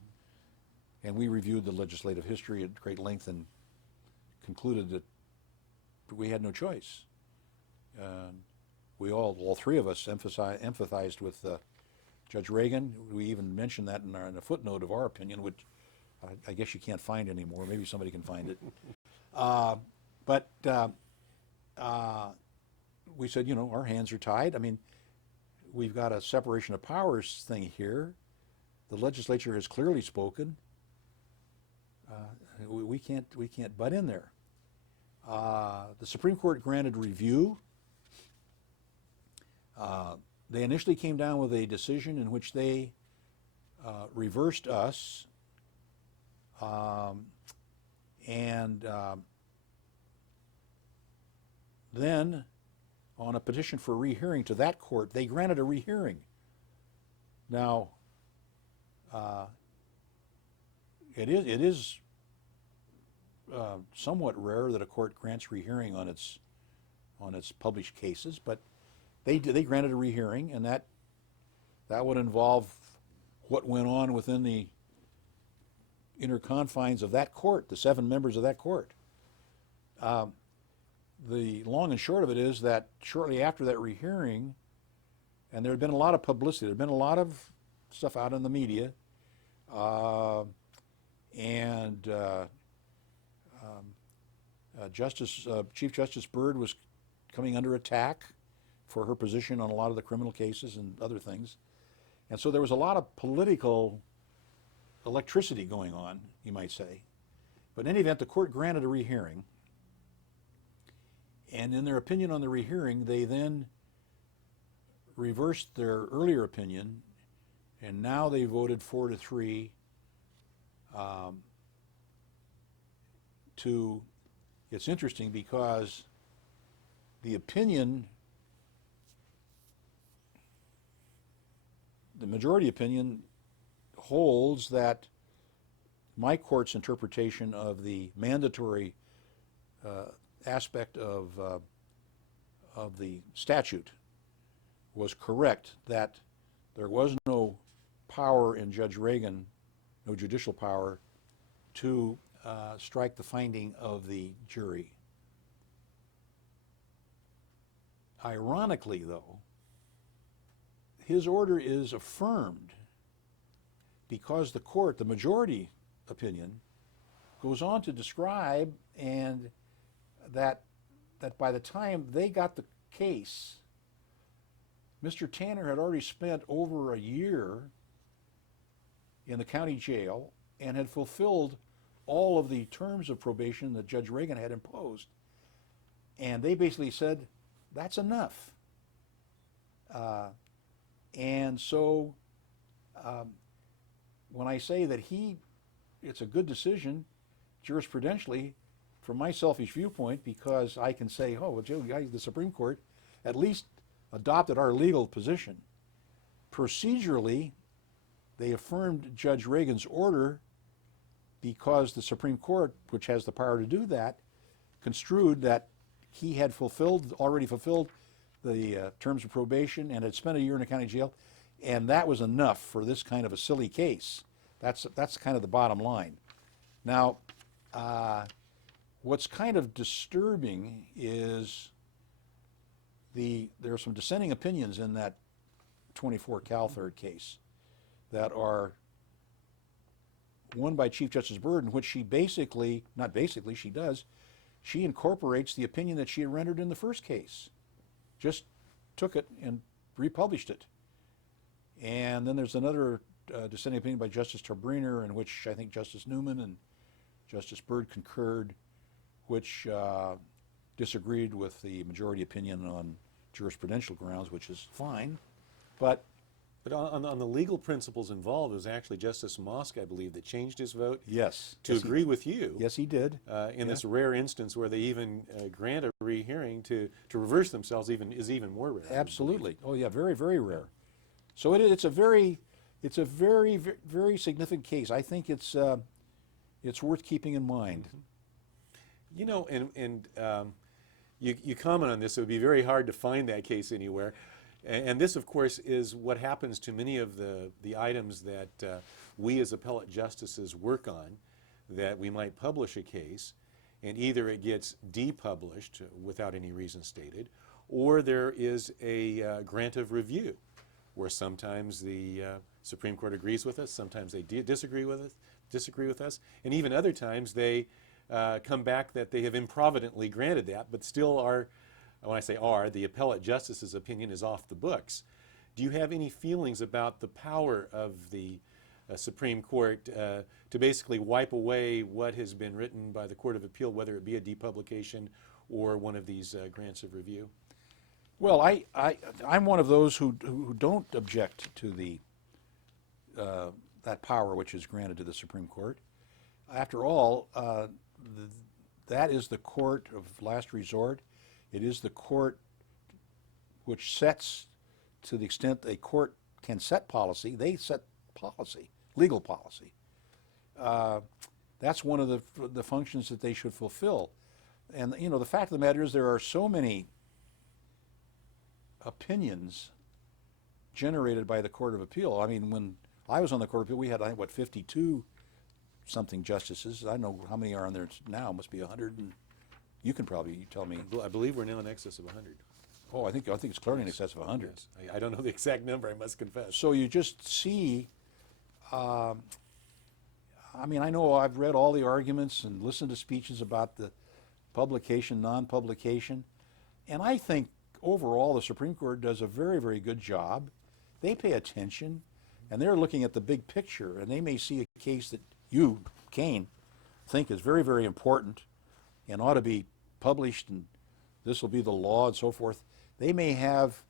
And we reviewed the legislative history at great length and concluded that we had no choice. We all three of us empathized with Judge Reagan. We even mentioned that in a footnote of our opinion, which I guess you can't find anymore. Maybe somebody can find it. But we said, you know, our hands are tied. I mean, we've got a separation of powers thing here. The legislature has clearly spoken. We can't butt in there. The Supreme Court granted review. They initially came down with a decision in which they reversed us, and then on a petition for rehearing to that court, they granted a rehearing. Now, it is somewhat rare that a court grants rehearing on its published cases, but they granted a rehearing, and that would involve what went on within the inner confines of that court, the 7 members of that court. The long and short of it is that shortly after that rehearing, and there had been a lot of publicity, there had been a lot of stuff out in the media, and Chief Justice Byrd was coming under attack for her position on a lot of the criminal cases and other things. And so there was a lot of political electricity going on, you might say. But in any event, the court granted a rehearing. And in their opinion on the rehearing, they then reversed their earlier opinion, and now they voted 4-3 to, it's interesting because the opinion, the majority opinion holds that my court's interpretation of the mandatory aspect of the statute was correct, that there was no power in Judge Reagan, no judicial power, to strike the finding of the jury. Ironically, though, his order is affirmed because the court, the majority opinion, goes on to describe and that by the time they got the case, Mr. Tanner had already spent over a year in the county jail and had fulfilled all of the terms of probation that Judge Reagan had imposed. And they basically said, that's enough. And so when I say that he it's a good decision jurisprudentially from my selfish viewpoint, because I can say, oh, well, Joe, guys, the Supreme Court at least adopted our legal position. Procedurally, they affirmed Judge Reagan's order because the Supreme Court, which has the power to do that, construed that he had already fulfilled the terms of probation and had spent a year in a county jail, and that was enough for this kind of a silly case. That's kind of the bottom line. Now, what's kind of disturbing is there are some dissenting opinions in that 24 Cal 3rd case that are one by Chief Justice Byrd, in which she she incorporates the opinion that she had rendered in the first case. Just took it and republished it. And then there's another dissenting opinion by Justice Tabriner, in which I think Justice Newman and Justice Byrd concurred, which disagreed with the majority opinion on jurisprudential grounds, which is fine. But on the legal principles involved, it was actually Justice Mosk, I believe, that changed his vote yes, to agree with you. Yes, he did. In this rare instance where they even grant a rehearing to reverse themselves is even more rare. Absolutely. Oh yeah, very, very rare. So it's a very, very significant case. I think it's worth keeping in mind. You know, and you comment on this. It would be very hard to find that case anywhere. And this, of course, is what happens to many of the items that we as appellate justices work on, that we might publish a case, and either it gets depublished without any reason stated, or there is a grant of review, where sometimes the Supreme Court agrees with us, sometimes they disagree with us, and even other times they come back that they have improvidently granted that, but still are, when I say are, the appellate justice's opinion is off the books. Do you have any feelings about the power of the Supreme Court to basically wipe away what has been written by the Court of Appeal, whether it be a depublication or one of these grants of review? Well, I'm one of those who don't object to that power which is granted to the Supreme Court. After all, that is the court of last resort. It is the court which sets, to the extent a court can set policy, they set policy, legal policy. That's one of the functions that they should fulfill. And you know, the fact of the matter is there are so many opinions generated by the Court of Appeal. I mean, when I was on the Court of Appeal, we had, I think, 52 something justices. I don't know how many are on there now. It must be 100. And you can probably tell me. I believe we're now in excess of 100. Oh, I think it's clearly in excess of 100. Yes. I don't know the exact number, I must confess. So you just see, I mean, I know I've read all the arguments and listened to speeches about the publication, non-publication, and I think overall the Supreme Court does a very, very good job. They pay attention, and they're looking at the big picture, and they may see a case that you, Kane, think is very, very important and ought to be published, and this will be the law and so forth. They may have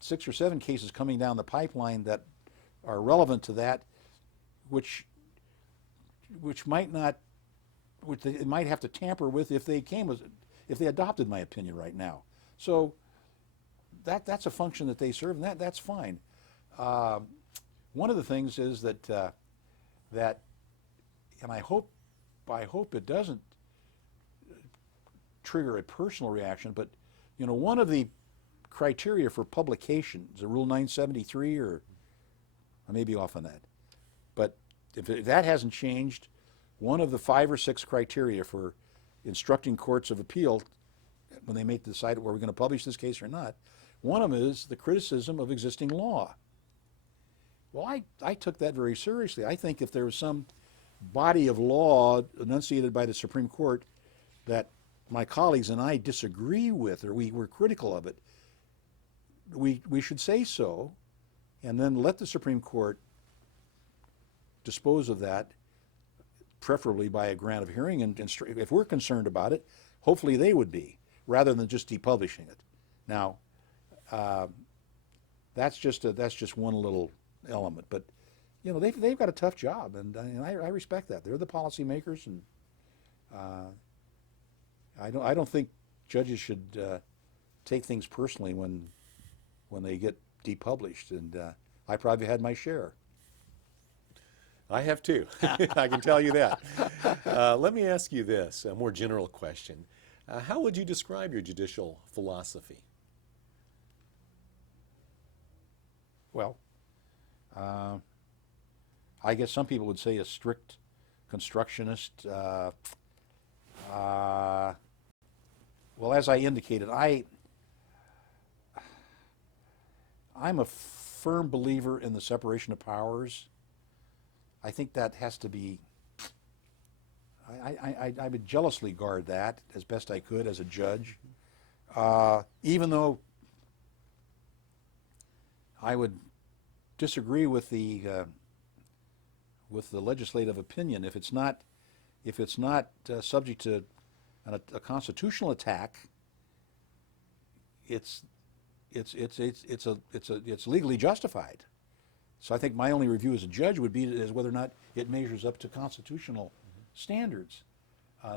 6 or 7 cases coming down the pipeline that are relevant to that, which might not, which they might have to tamper with if they adopted my opinion right now. So that's a function that they serve, and that's fine. One of the things is that and I hope it doesn't trigger a personal reaction, but you know, one of the criteria for publication is a Rule 973, or I may be off on that, but if that hasn't changed, one of the 5 or 6 criteria for instructing courts of appeal when they make decide whether we're going to publish this case or not, one of them is the criticism of existing law. Well, I took that very seriously. I think if there was some body of law enunciated by the Supreme Court that my colleagues and I disagree with, or we were critical of it, we should say so, and then let the Supreme Court dispose of that, preferably by a grant of hearing. And if we're concerned about it, hopefully they would be, rather than just depublishing it. Now, that's just one little element, but they've got a tough job, and I respect that. They're the policymakers, and I don't think judges should take things personally when they get depublished, and I probably had my share. I have too. I can tell you that. Let me ask you this, a more general question. How would you describe your judicial philosophy? Well, I guess some people would say a strict constructionist. Well, as I indicated, I'm a firm believer in the separation of powers. I think that has to be. I would jealously guard that as best I could as a judge, even though I would disagree with the legislative opinion if it's not subject to a constitutional attack. It's legally justified. So I think my only review as a judge would be as whether or not it measures up to constitutional standards,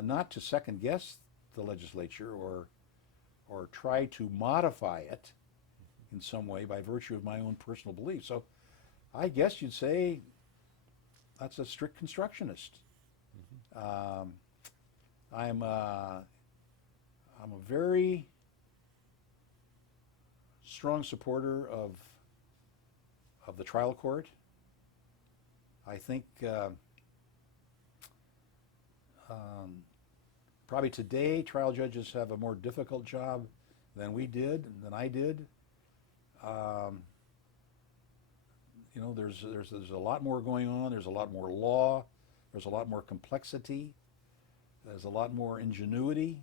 not to second guess the legislature or try to modify it in some way by virtue of my own personal beliefs. So I guess you'd say that's a strict constructionist. I'm a very strong supporter of the trial court. I think probably today trial judges have a more difficult job than I did. There's a lot more going on. There's a lot more law. There's a lot more complexity. There's a lot more ingenuity.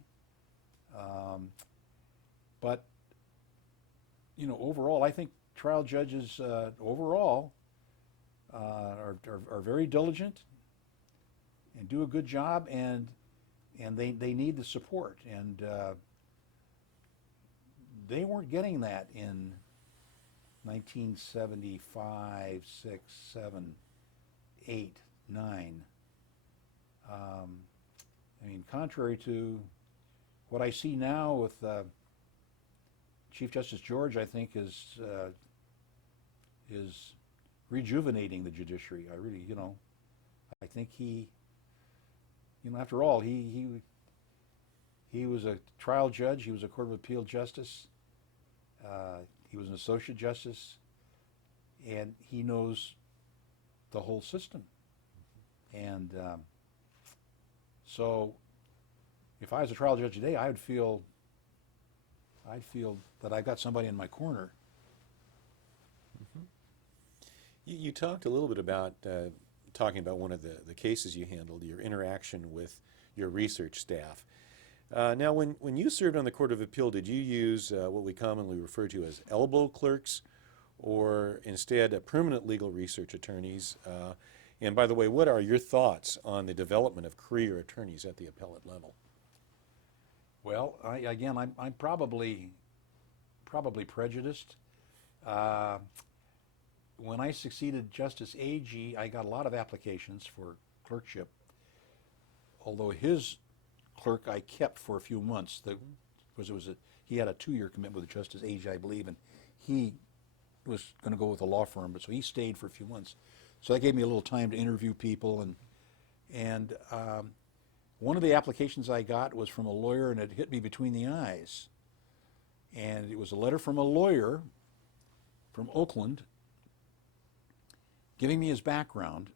But overall, I think trial judges overall are very diligent and do a good job, and they need the support, and they weren't getting that in 1975, 6, 7, 8, 9. Contrary to what I see now with Chief Justice George, I think is rejuvenating the judiciary. I really, I think he, after all, he was a trial judge. He was a Court of Appeal justice. He was an associate justice, and he knows the whole system. And so, if I was a trial judge today, I'd feel that I've got somebody in my corner. Mm-hmm. You talked a little bit about talking about one of the cases you handled, your interaction with your research staff. Now, when you served on the Court of Appeal, did you use what we commonly refer to as elbow clerks, or instead permanent legal research attorneys? And by the way, what are your thoughts on the development of career attorneys at the appellate level? Well, I'm probably prejudiced. When I succeeded Justice Agee, I got a lot of applications for clerkship, although his clerk I kept for a few months because he had a 2-year commitment with Justice Agee, I believe, and he was going to go with a law firm, but so he stayed for a few months. So that gave me a little time to interview people, and one of the applications I got was from a lawyer, and it hit me between the eyes. And it was a letter from a lawyer from Oakland giving me his background,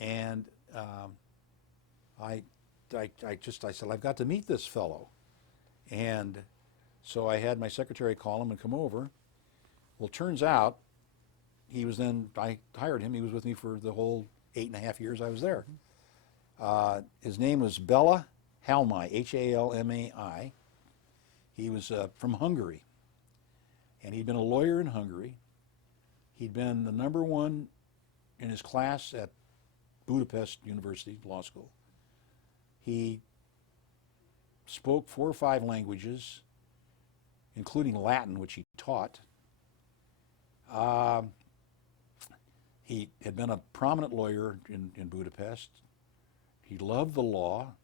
and I said, I've got to meet this fellow. And so I had my secretary call him and come over. Well, turns out I hired him. He was with me for the whole 8.5 years I was there. His name was Bela Halmai, Halmai. He was from Hungary, and he'd been a lawyer in Hungary. He'd been the number one in his class at Budapest University Law School. He spoke 4 or 5 languages, including Latin, which he taught. He had been a prominent lawyer in Budapest. He loved the law.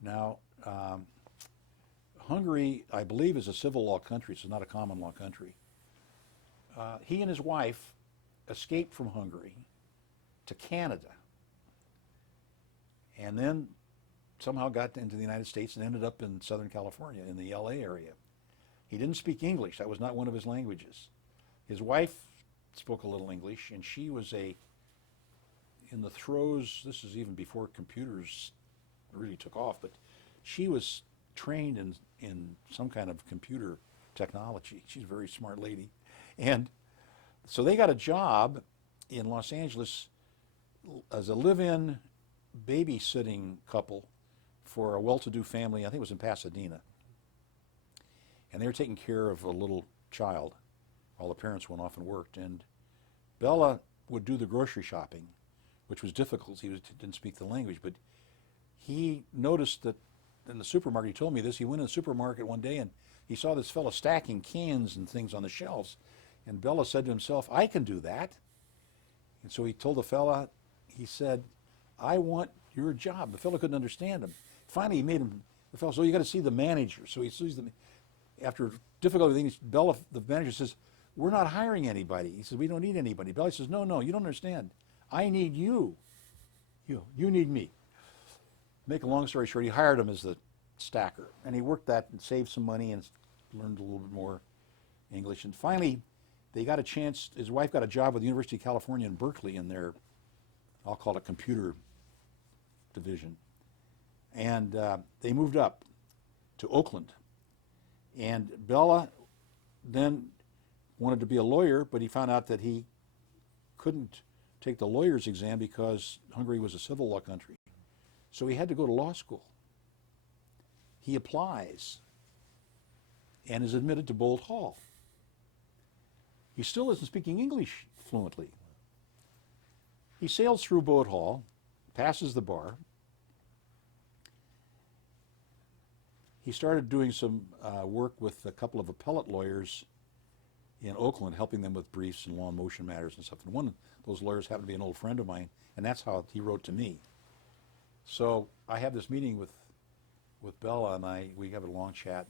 Now, Hungary, I believe, is a civil law country. It's not a common law country. He and his wife escaped from Hungary to Canada, and then somehow got into the United States and ended up in Southern California, in the LA area. He didn't speak English. That was not one of his languages. His wife spoke a little English, and she was in the throes, this is even before computers really took off, but she was trained in some kind of computer technology. She's a very smart lady. And so they got a job in Los Angeles as a live-in babysitting couple for a well-to-do family. I think it was in Pasadena. And they were taking care of a little child while the parents went off and worked. And Bella would do the grocery shopping, which was difficult. He didn't speak the language, but he noticed that in the supermarket, he told me this, he went in the supermarket one day and he saw this fellow stacking cans and things on the shelves. And Bella said to himself, I can do that. And so he told the fella, he said, I want your job. The fellow couldn't understand him. Finally, he made him, the fellow said, oh, you got to see the manager. So he sees them. After difficult things, Bella, the manager says, we're not hiring anybody. He says, we don't need anybody. Bella says, no, you don't understand. I need you. You need me. Make a long story short, he hired him as the stacker. And he worked that and saved some money and learned a little bit more English. And finally, they got a chance, his wife got a job with the University of California in Berkeley in their, I'll call it computer division. And they moved up to Oakland. And Bella then wanted to be a lawyer, but he found out that he couldn't take the lawyer's exam because Hungary was a civil law country. So he had to go to law school. He applies and is admitted to Bolt Hall. He still isn't speaking English fluently. He sails through Bolt Hall, passes the bar. He started doing some work with a couple of appellate lawyers in Oakland, helping them with briefs and law and motion matters and stuff. And one of those lawyers happened to be an old friend of mine, and that's how he wrote to me. So I have this meeting with Bella, and we have a long chat,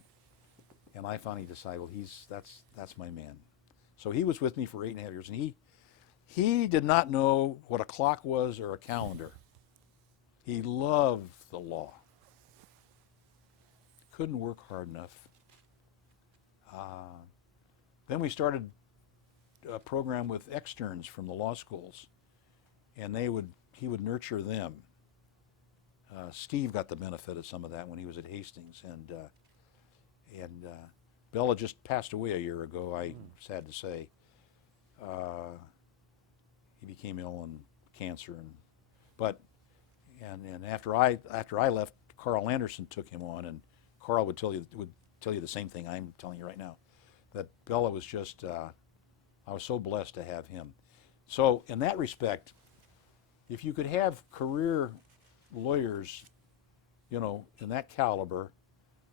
and I finally decide, well, that's my man. So he was with me for 8.5 years, and he did not know what a clock was or a calendar. He loved the law. Couldn't work hard enough. Then we started a program with externs from the law schools, and he would nurture them. Steve got the benefit of some of that when he was at Hastings, and Bella just passed away a year ago. Sad to say, he became ill and cancer, and after I left, Carl Anderson took him on, and Carl would tell you the same thing I'm telling you right now, that Bella was just, I was so blessed to have him. So in that respect, if you could have career lawyers, in that caliber,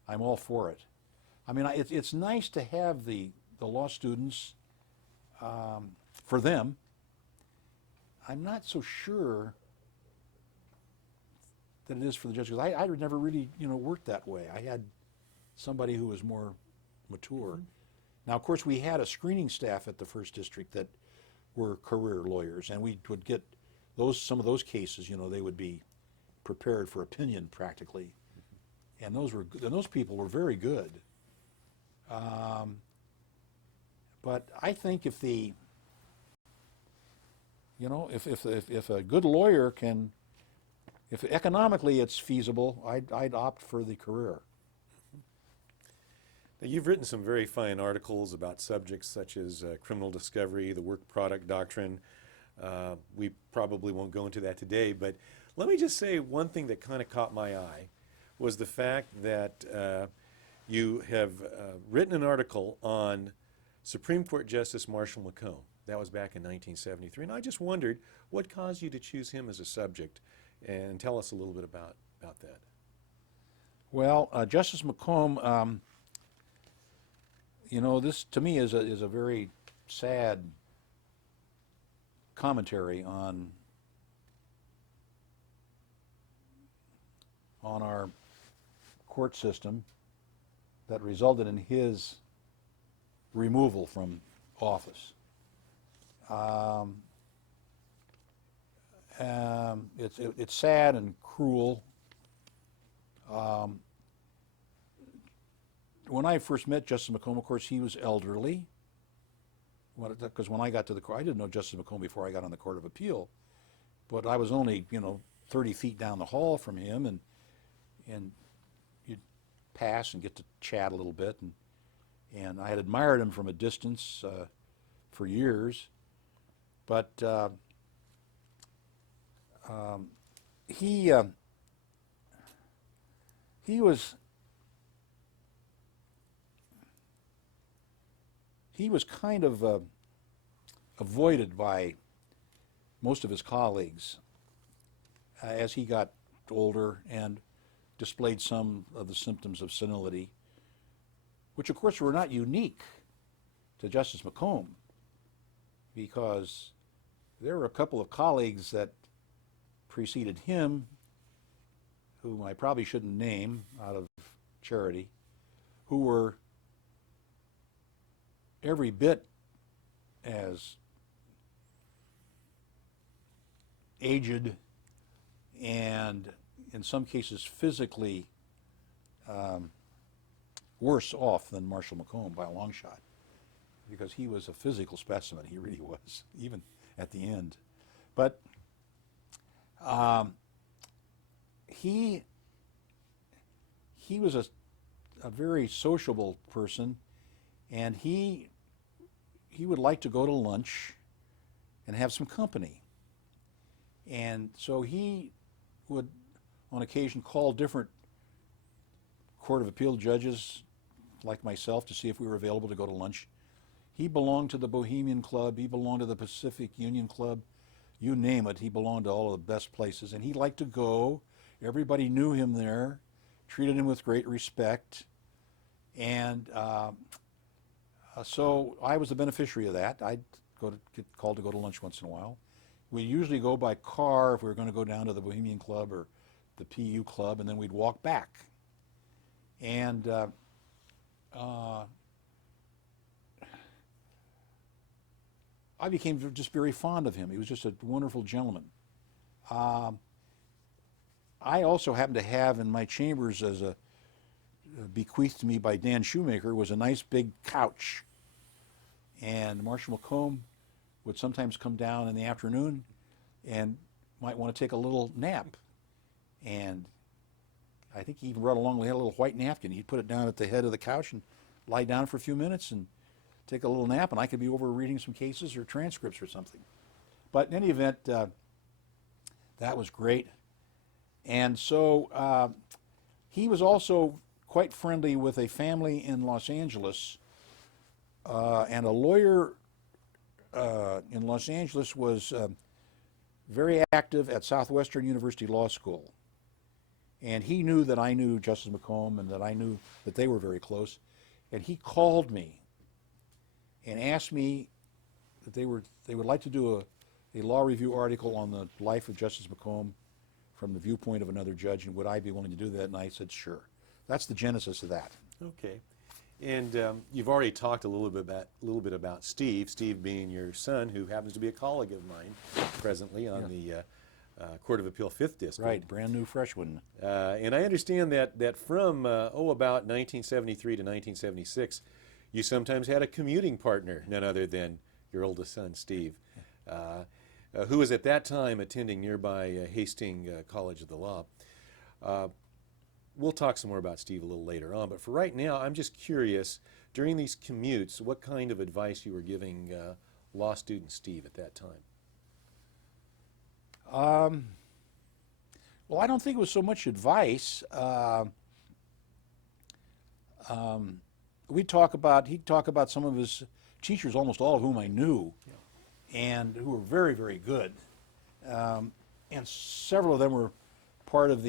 I'm all for it. I mean, it's nice to have the law students, for them. I'm not so sure that it is for the judges. I never really, worked that way. I had somebody who was more mature. Mm-hmm. Now, of course, we had a screening staff at the First District that were career lawyers, and we would get some of those cases. They would be prepared for opinion practically, and those people were very good. But I think if a good lawyer can, if economically it's feasible, I'd opt for the career. Now, you've written some very fine articles about subjects such as criminal discovery, the work product doctrine. We probably won't go into that today, but let me just say one thing that kind of caught my eye was the fact that you have written an article on Supreme Court Justice Marshall McComb. That was back in 1973, and I just wondered what caused you to choose him as a subject, and tell us a little bit about that. Well, Justice McComb, this to me is a very sad commentary on our court system that resulted in his removal from office. It's sad and cruel. When I first met Justice McComb, of course, he was elderly. Because when I got to the court, I didn't know Justice McComb before I got on the Court of Appeal, but I was only 30 feet down the hall from him, and you'd pass and get to chat a little bit, and I had admired him from a distance for years, but he was kind of avoided by most of his colleagues as he got older and displayed some of the symptoms of senility, which of course were not unique to Justice McComb, because there were a couple of colleagues that preceded him, whom I probably shouldn't name out of charity, who were every bit as aged and in some cases physically worse off than Marshall McComb by a long shot, because he was a physical specimen. He really was, even at the end. But he was a very sociable person, and he would like to go to lunch and have some company. And so he would, on occasion, call different Court of Appeal judges like myself to see if we were available to go to lunch. He belonged to the Bohemian Club, he belonged to the Pacific Union Club, you name it, he belonged to all of the best places, and he liked to go. Everybody knew him there, treated him with great respect, and so I was the beneficiary of that. I'd get called to go to lunch once in a while. We usually go by car if we were going to go down to the Bohemian Club or the PU Club, and then we'd walk back. And I became just very fond of him. He was just a wonderful gentleman. I also happened to have in my chambers, as a bequeathed to me by Dan Shoemaker, was a nice big couch. And Marshall McComb would sometimes come down in the afternoon and might want to take a little nap. And I think he even brought along, he had a little white napkin. He'd put it down at the head of the couch and lie down for a few minutes and take a little nap, and I could be over reading some cases or transcripts or something. But in any event, that was great. And so he was also quite friendly with a family in Los Angeles, and a lawyer in Los Angeles was very active at Southwestern University Law School. And he knew that I knew Justice McComb and that I knew that they were very close. And he called me and asked me that they would like to do a law review article on the life of Justice McComb from the viewpoint of another judge, and would I be willing to do that? And I said, sure. That's the genesis of that. Okay. And you've already talked a little bit about Steve, Steve being your son, who happens to be a colleague of mine presently on the Court of Appeal 5th District. Right, brand new, fresh one. And I understand that from, about 1973 to 1976, you sometimes had a commuting partner, none other than your oldest son, Steve, who was at that time attending nearby Hastings College of the Law. We'll talk some more about Steve a little later on, but for right now, I'm just curious, during these commutes, what kind of advice you were giving law student Steve at that time? Well, I don't think it was so much advice. He'd talk about some of his teachers, almost all of whom I knew, and who were very, very good. And several of them were part of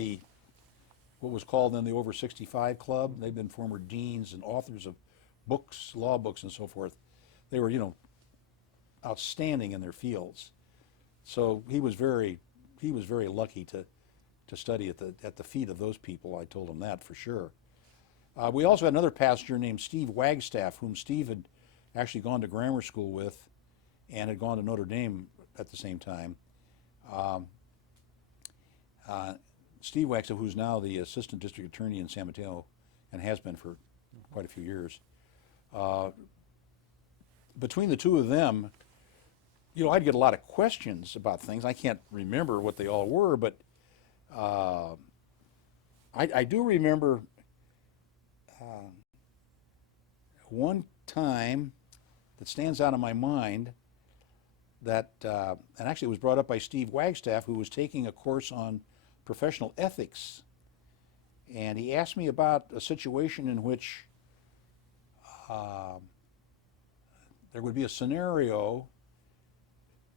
what was called then the Over 65 Club. They've been former deans and authors of books, law books, and so forth. They were, outstanding in their fields. So he was very lucky to study at the feet of those people. I told him that for sure. We also had another pastor named Steve Wagstaff, whom Steve had actually gone to grammar school with and had gone to Notre Dame at the same time. Steve Wagstaff, who's now the assistant district attorney in San Mateo and has been for quite a few years. Between the two of them, I'd get a lot of questions about things. I can't remember what they all were, but I do remember one time that stands out in my mind that, and actually it was brought up by Steve Wagstaff, who was taking a course on professional ethics. And he asked me about a situation in which there would be a scenario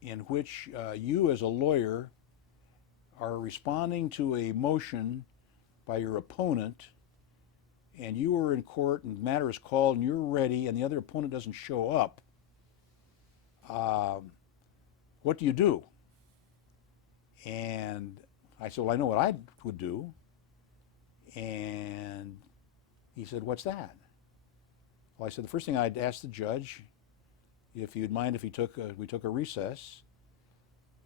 in which you as a lawyer are responding to a motion by your opponent, and you are in court and the matter is called and you're ready and the other opponent doesn't show up. What do you do? And I said, well, I know what I would do. And he said, what's that? Well, I said, the first thing I'd ask the judge if you'd mind if we took a recess.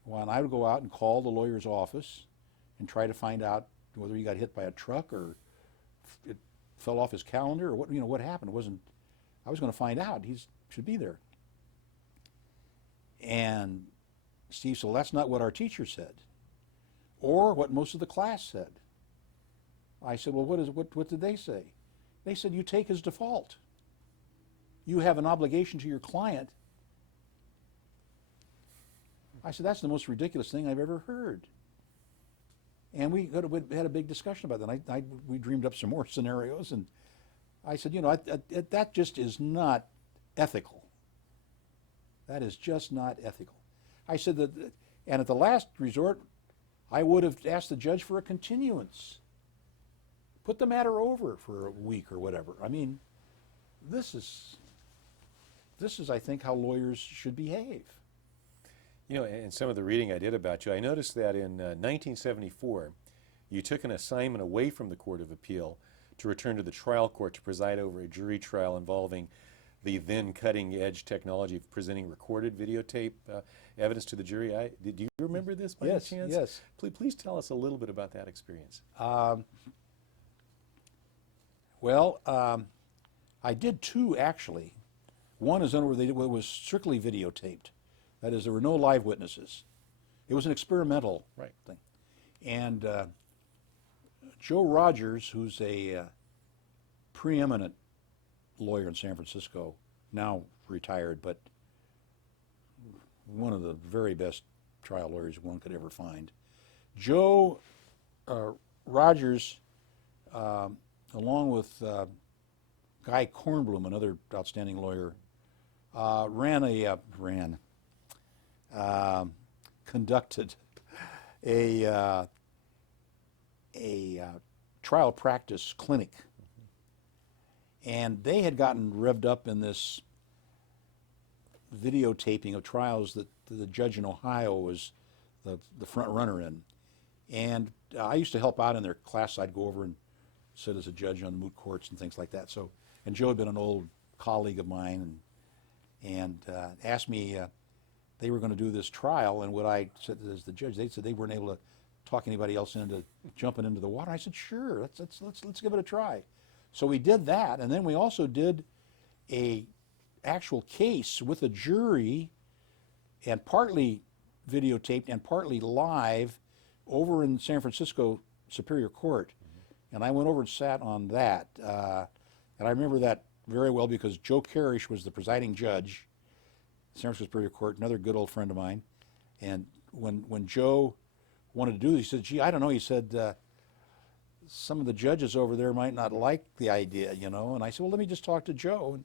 Well, and I would go out and call the lawyer's office and try to find out whether he got hit by a truck or it fell off his calendar or what happened. I was going to find out. He should be there. And Steve said, well, that's not what our teacher said, or what most of the class said. I said, well, what did they say? They said, you take as default. You have an obligation to your client. I said, that's the most ridiculous thing I've ever heard. And we had a big discussion about that. We dreamed up some more scenarios, and I said, that just is not ethical. That is just not ethical. I said that, and at the last resort, I would have asked the judge for a continuance. Put the matter over for a week or whatever. I mean, this is, I think, how lawyers should behave. In some of the reading I did about you, I noticed that in 1974, you took an assignment away from the Court of Appeal to return to the trial court to preside over a jury trial involving the then cutting-edge technology of presenting recorded videotape evidence to the jury. Do you remember this by any chance? Yes. Please tell us a little bit about that experience. I did two, actually. One is one where it was strictly videotaped. That is, there were no live witnesses. It was an experimental thing. And Joe Rogers, who's a preeminent lawyer in San Francisco, now retired, but one of the very best trial lawyers one could ever find. Joe Rogers, along with Guy Kornblum, another outstanding lawyer, conducted a trial practice clinic. And they had gotten revved up in this videotaping of trials that the judge in Ohio was the front runner in. And I used to help out in their class. I'd go over and sit as a judge on moot courts and things like that. So, and Joe had been an old colleague of mine and asked me, they were going to do this trial, and what I said as the judge, they said they weren't able to talk anybody else into jumping into the water. I said, sure, let's give it a try. So we did that, and then we also did a actual case with a jury, and partly videotaped and partly live over in San Francisco Superior Court. And I went over and sat on that. And I remember that very well because Joe Karish was the presiding judge, San Francisco Superior Court, another good old friend of mine. And when Joe wanted to do this, he said, gee, I don't know. He said, some of the judges over there might not like the idea, And I said, well, let me just talk to Joe and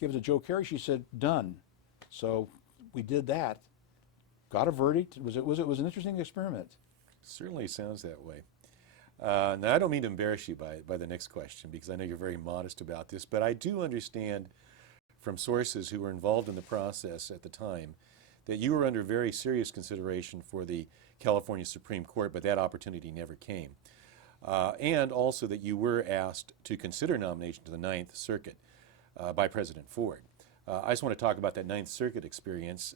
give it to Joe Karish. He said, done. So we did that. Got a verdict. It was an interesting experiment. Certainly sounds that way. Now, I don't mean to embarrass you by the next question because I know you're very modest about this, but I do understand from sources who were involved in the process at the time that you were under very serious consideration for the California Supreme Court, but that opportunity never came. And also that you were asked to consider nomination to the Ninth Circuit by President Ford. I just want to talk about that Ninth Circuit experience.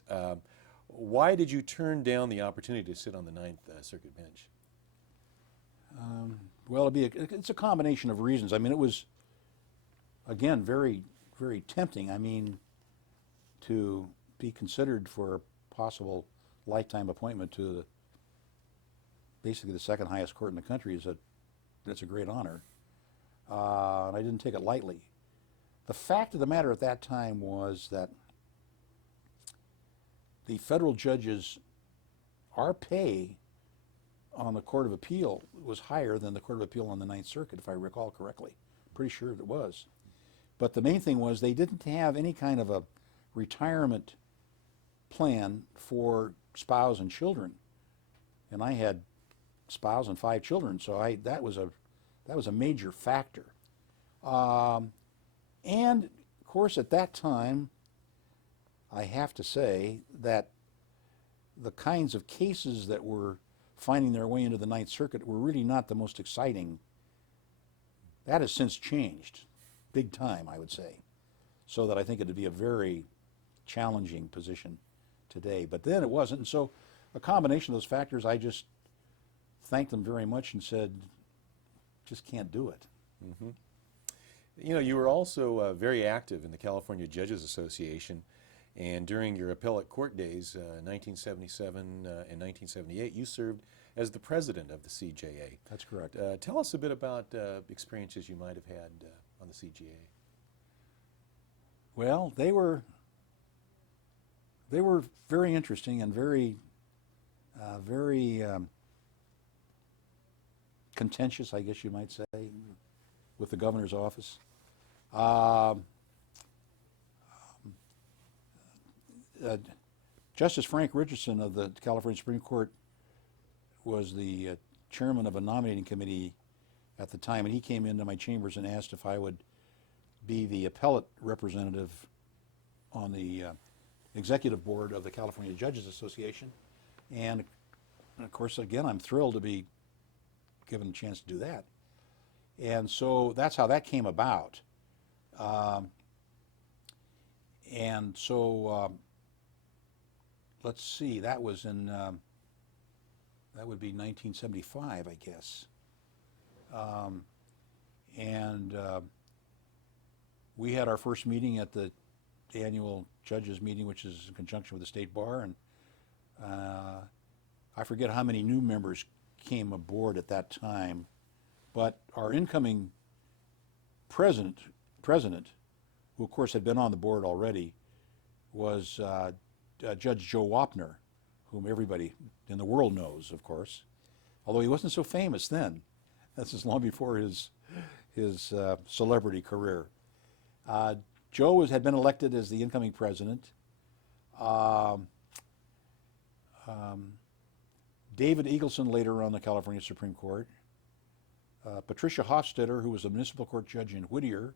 Why did you turn down the opportunity to sit on the Ninth Circuit bench? Well, it's a combination of reasons. I mean, it was, again, very, very tempting. I mean, to be considered for a possible lifetime appointment to basically the second highest court in the country that's a great honor. And I didn't take it lightly. The fact of the matter at that time was that the federal judges, our pay on the Court of Appeal was higher than the Court of Appeal on the Ninth Circuit, if I recall correctly. Pretty sure it was. But the main thing was they didn't have any kind of a retirement plan for spouse and children. And I had spouse and 5 children, so that was a major factor. And of course, at that time, I have to say that the kinds of cases that were finding their way into the Ninth Circuit were really not the most exciting. That has since changed, big time, I would say, so that I think it would be a very challenging position today. But then it wasn't, and so a combination of those factors, I just thanked them very much and said, just can't do it. Mm-hmm. You know, you were also very active in the California Judges Association, and during your appellate court days, 1977 and 1978, you served as the president of the CJA. That's correct. Tell us a bit about experiences you might have had on the CJA. Well, they were very interesting and very contentious, I guess you might say, with the governor's office. Justice Frank Richardson of the California Supreme Court was the chairman of a nominating committee at the time, and he came into my chambers and asked if I would be the appellate representative on the executive board of the California Judges Association. And of course, again, I'm thrilled to be given a chance to do that. And so that's how that came about. And so let's see, that was in, that would be 1975, I guess. And we had our first meeting at the annual judges meeting, which is in conjunction with the State Bar, and I forget how many new members came aboard at that time, but our incoming president, who of course had been on the board already, was Judge Joe Wapner, whom everybody in the world knows, of course, although he wasn't so famous then. This is long before his celebrity career. Joe had been elected as the incoming president. David Eagleson later on the California Supreme Court. Patricia Hofstetter, who was a municipal court judge in Whittier,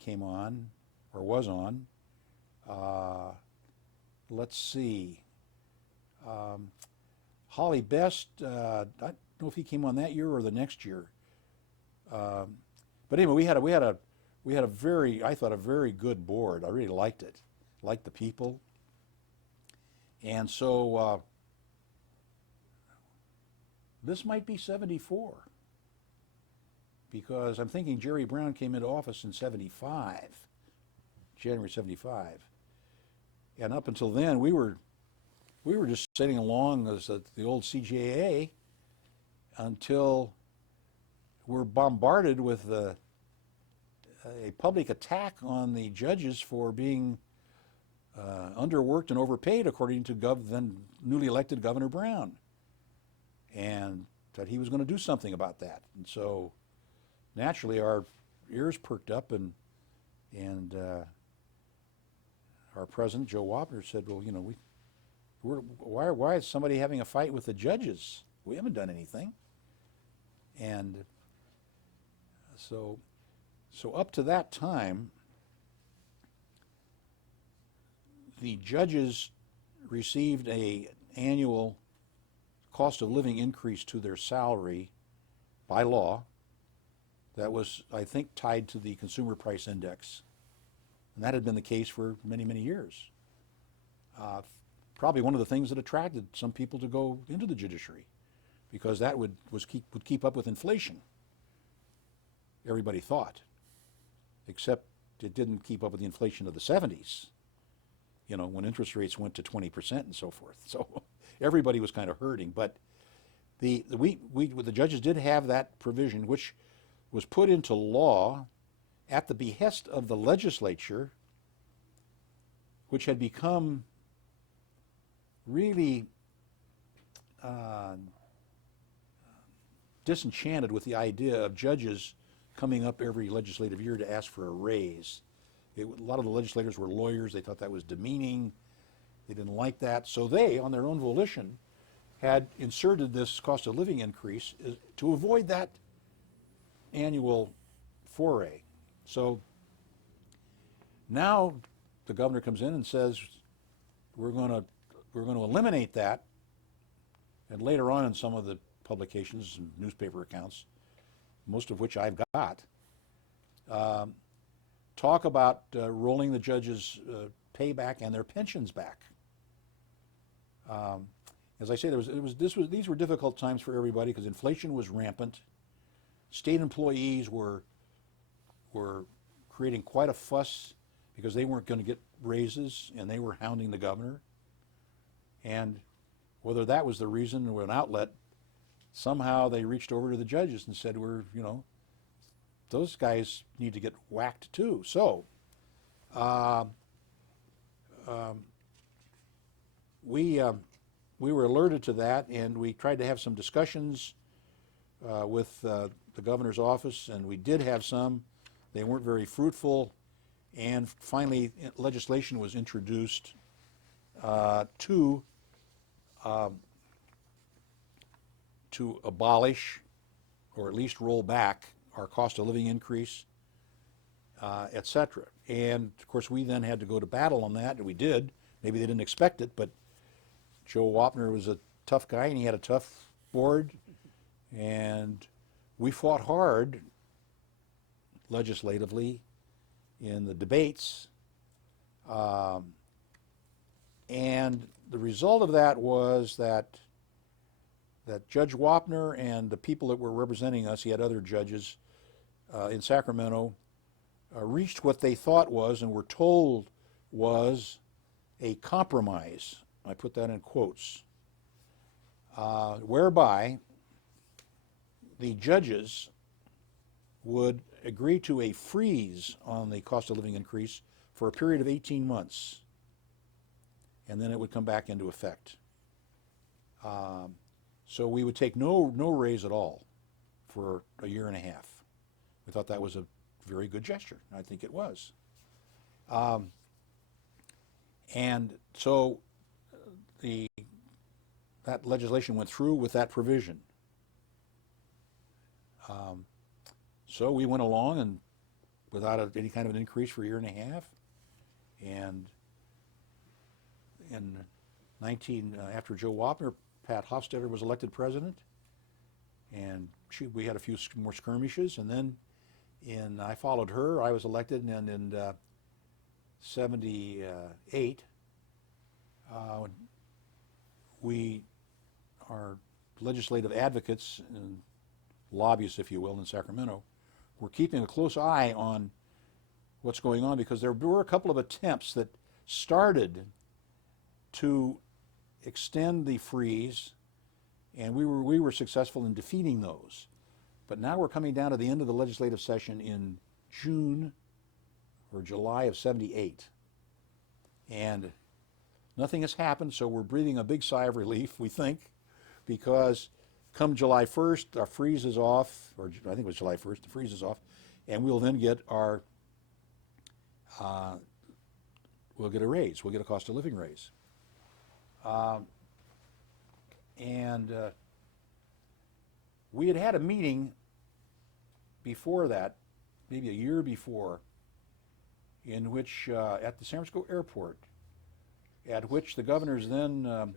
came on, or was on. Let's see. Holly Best, I don't know if he came on that year or the next year. But anyway, we had a very, I thought, a very good board. I really liked it, liked the people. And so this might be 74, because I'm thinking Jerry Brown came into office in 75, January 75. And up until then, we were just sitting along as the old CJA until we're bombarded with a public attack on the judges for being underworked and overpaid, according to then newly elected Governor Brown, and that he was going to do something about that. And so naturally our ears perked up, and our president, Joe Wapner, said, well, you know, why is somebody having a fight with the judges? We haven't done anything. And so up to that time, the judges received a annual cost of living increase to their salary by law that was, I think, tied to the consumer price index. And that had been the case for many, many years. Probably one of the things that attracted some people to go into the judiciary, because that would keep up with inflation, everybody thought, except it didn't keep up with the inflation of the 70s, you know, when interest rates went to 20% and so forth. So everybody was kind of hurting. But the judges did have that provision, which was put into law at the behest of the legislature, which had become really disenchanted with the idea of judges coming up every legislative year to ask for a raise. A lot of the legislators were lawyers. They thought that was demeaning. They didn't like that. So they, on their own volition, had inserted this cost of living increase to avoid that annual foray. So now the governor comes in and says, we're going to eliminate that. And later on in some of the publications and newspaper accounts, most of which I've got, talk about rolling the judges' payback and their pensions back. As I say, these were difficult times for everybody because inflation was rampant. State employees were creating quite a fuss because they weren't going to get raises and they were hounding the governor. And whether that was the reason or an outlet, somehow they reached over to the judges and said, those guys need to get whacked too. So we were alerted to that, and we tried to have some discussions with the governor's office, and we did have some. They weren't very fruitful, and finally legislation was introduced to abolish or at least roll back our cost of living increase, etc. And of course we then had to go to battle on that, and we did. Maybe they didn't expect it, but Joe Wapner was a tough guy and he had a tough board, and we fought hard legislatively in the debates, and the result of that was that Judge Wapner and the people that were representing us, he had other judges in Sacramento, reached what they thought was and were told was a compromise. I put that in quotes, whereby the judges would agree to a freeze on the cost of living increase for a period of 18 months, and then it would come back into effect. So we would take no raise at all for a year and a half. We thought that was a very good gesture. I think it was. And so that legislation went through with that provision. So we went along and without any kind of an increase for a year and a half. And after Joe Wapner, Pat Hofstadter was elected president, and we had a few more skirmishes, and then I followed her. I was elected, and in 78, our legislative advocates and lobbyists, if you will, in Sacramento, were keeping a close eye on what's going on, because there were a couple of attempts that started to extend the freeze, and we were successful in defeating those. But now we're coming down to the end of the legislative session in June or July of 78, and nothing has happened, so we're breathing a big sigh of relief, we think, because come July 1st, our freeze is off, or I think it was July 1st, the freeze is off, and we'll then get we'll get a raise, we'll get a cost of living raise. We had a meeting before that, maybe a year before, in which at the San Francisco airport, at which the governors then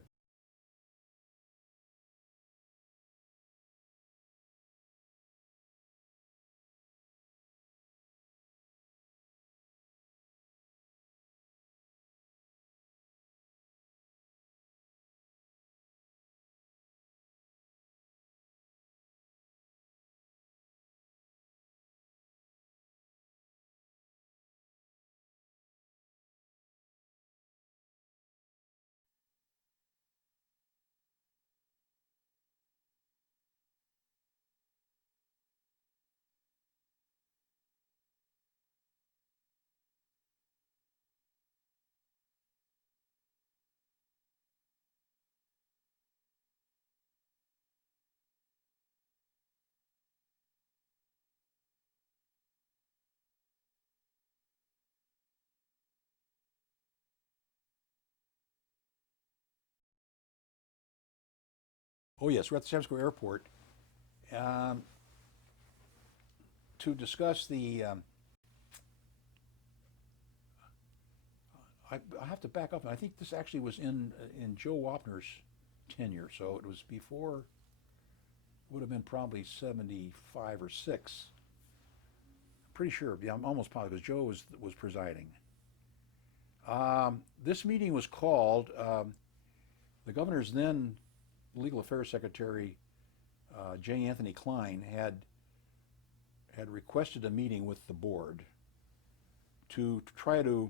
oh yes, we're at the San Francisco airport um, to discuss the. I have to back up. I think this actually was in Joe Wapner's tenure, so it was before. Would have been probably 75 or 6. Pretty sure. Yeah, I'm almost positive because Joe was presiding. This meeting was called. The governor's then legal affairs secretary, J. Anthony Kane, had requested a meeting with the board to try to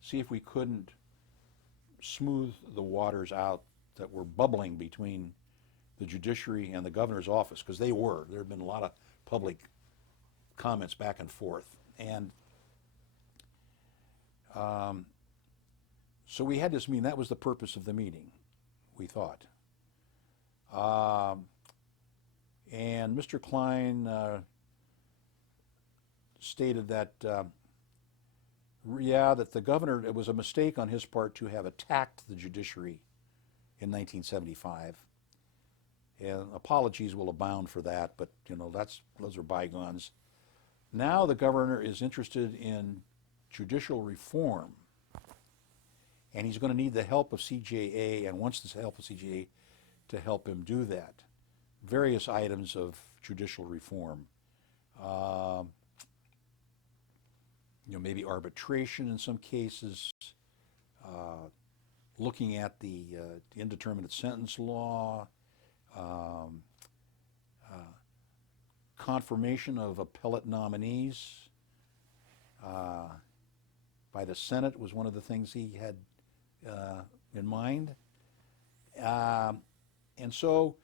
see if we couldn't smooth the waters out that were bubbling between the judiciary and the governor's office, because they were. There had been a lot of public comments back and forth. And so we had this meeting. That was the purpose of the meeting, we thought. And Mr. Kane stated that, that the governor, it was a mistake on his part to have attacked the judiciary in 1975. And apologies will abound for that, but those are bygones. Now the governor is interested in judicial reform, and he's going to need the help of CJA, and wants the help of CJA to help him do that. Various items of judicial reform. Maybe arbitration in some cases, looking at the indeterminate sentence law, confirmation of appellate nominees by the Senate was one of the things he had in mind. And so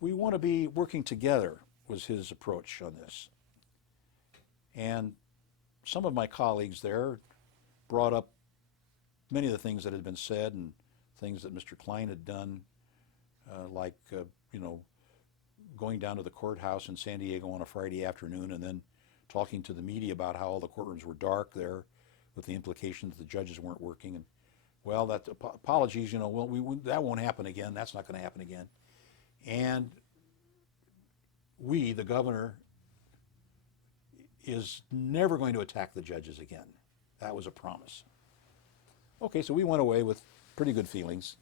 we want to be working together was his approach on this. And some of my colleagues there brought up many of the things that had been said and things that Mr. Kane had done, like going down to the courthouse in San Diego on a Friday afternoon and then talking to the media about how all the courtrooms were dark there, with the implication that the judges weren't working. And well, that apologies, that won't happen again. That's not going to happen again. And the governor, is never going to attack the judges again. That was a promise. Okay, so we went away with pretty good feelings.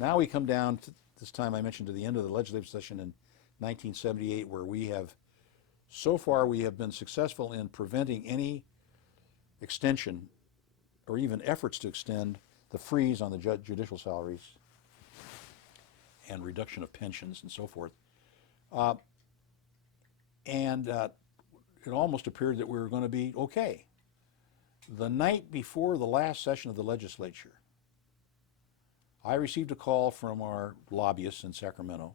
Now we come down to this time I mentioned, to the end of the legislative session in 1978, where we have been successful in preventing any extension or even efforts to extend the freeze on the judicial salaries and reduction of pensions and so forth. It almost appeared that we were going to be okay. The night before the last session of the legislature, I received a call from our lobbyists in Sacramento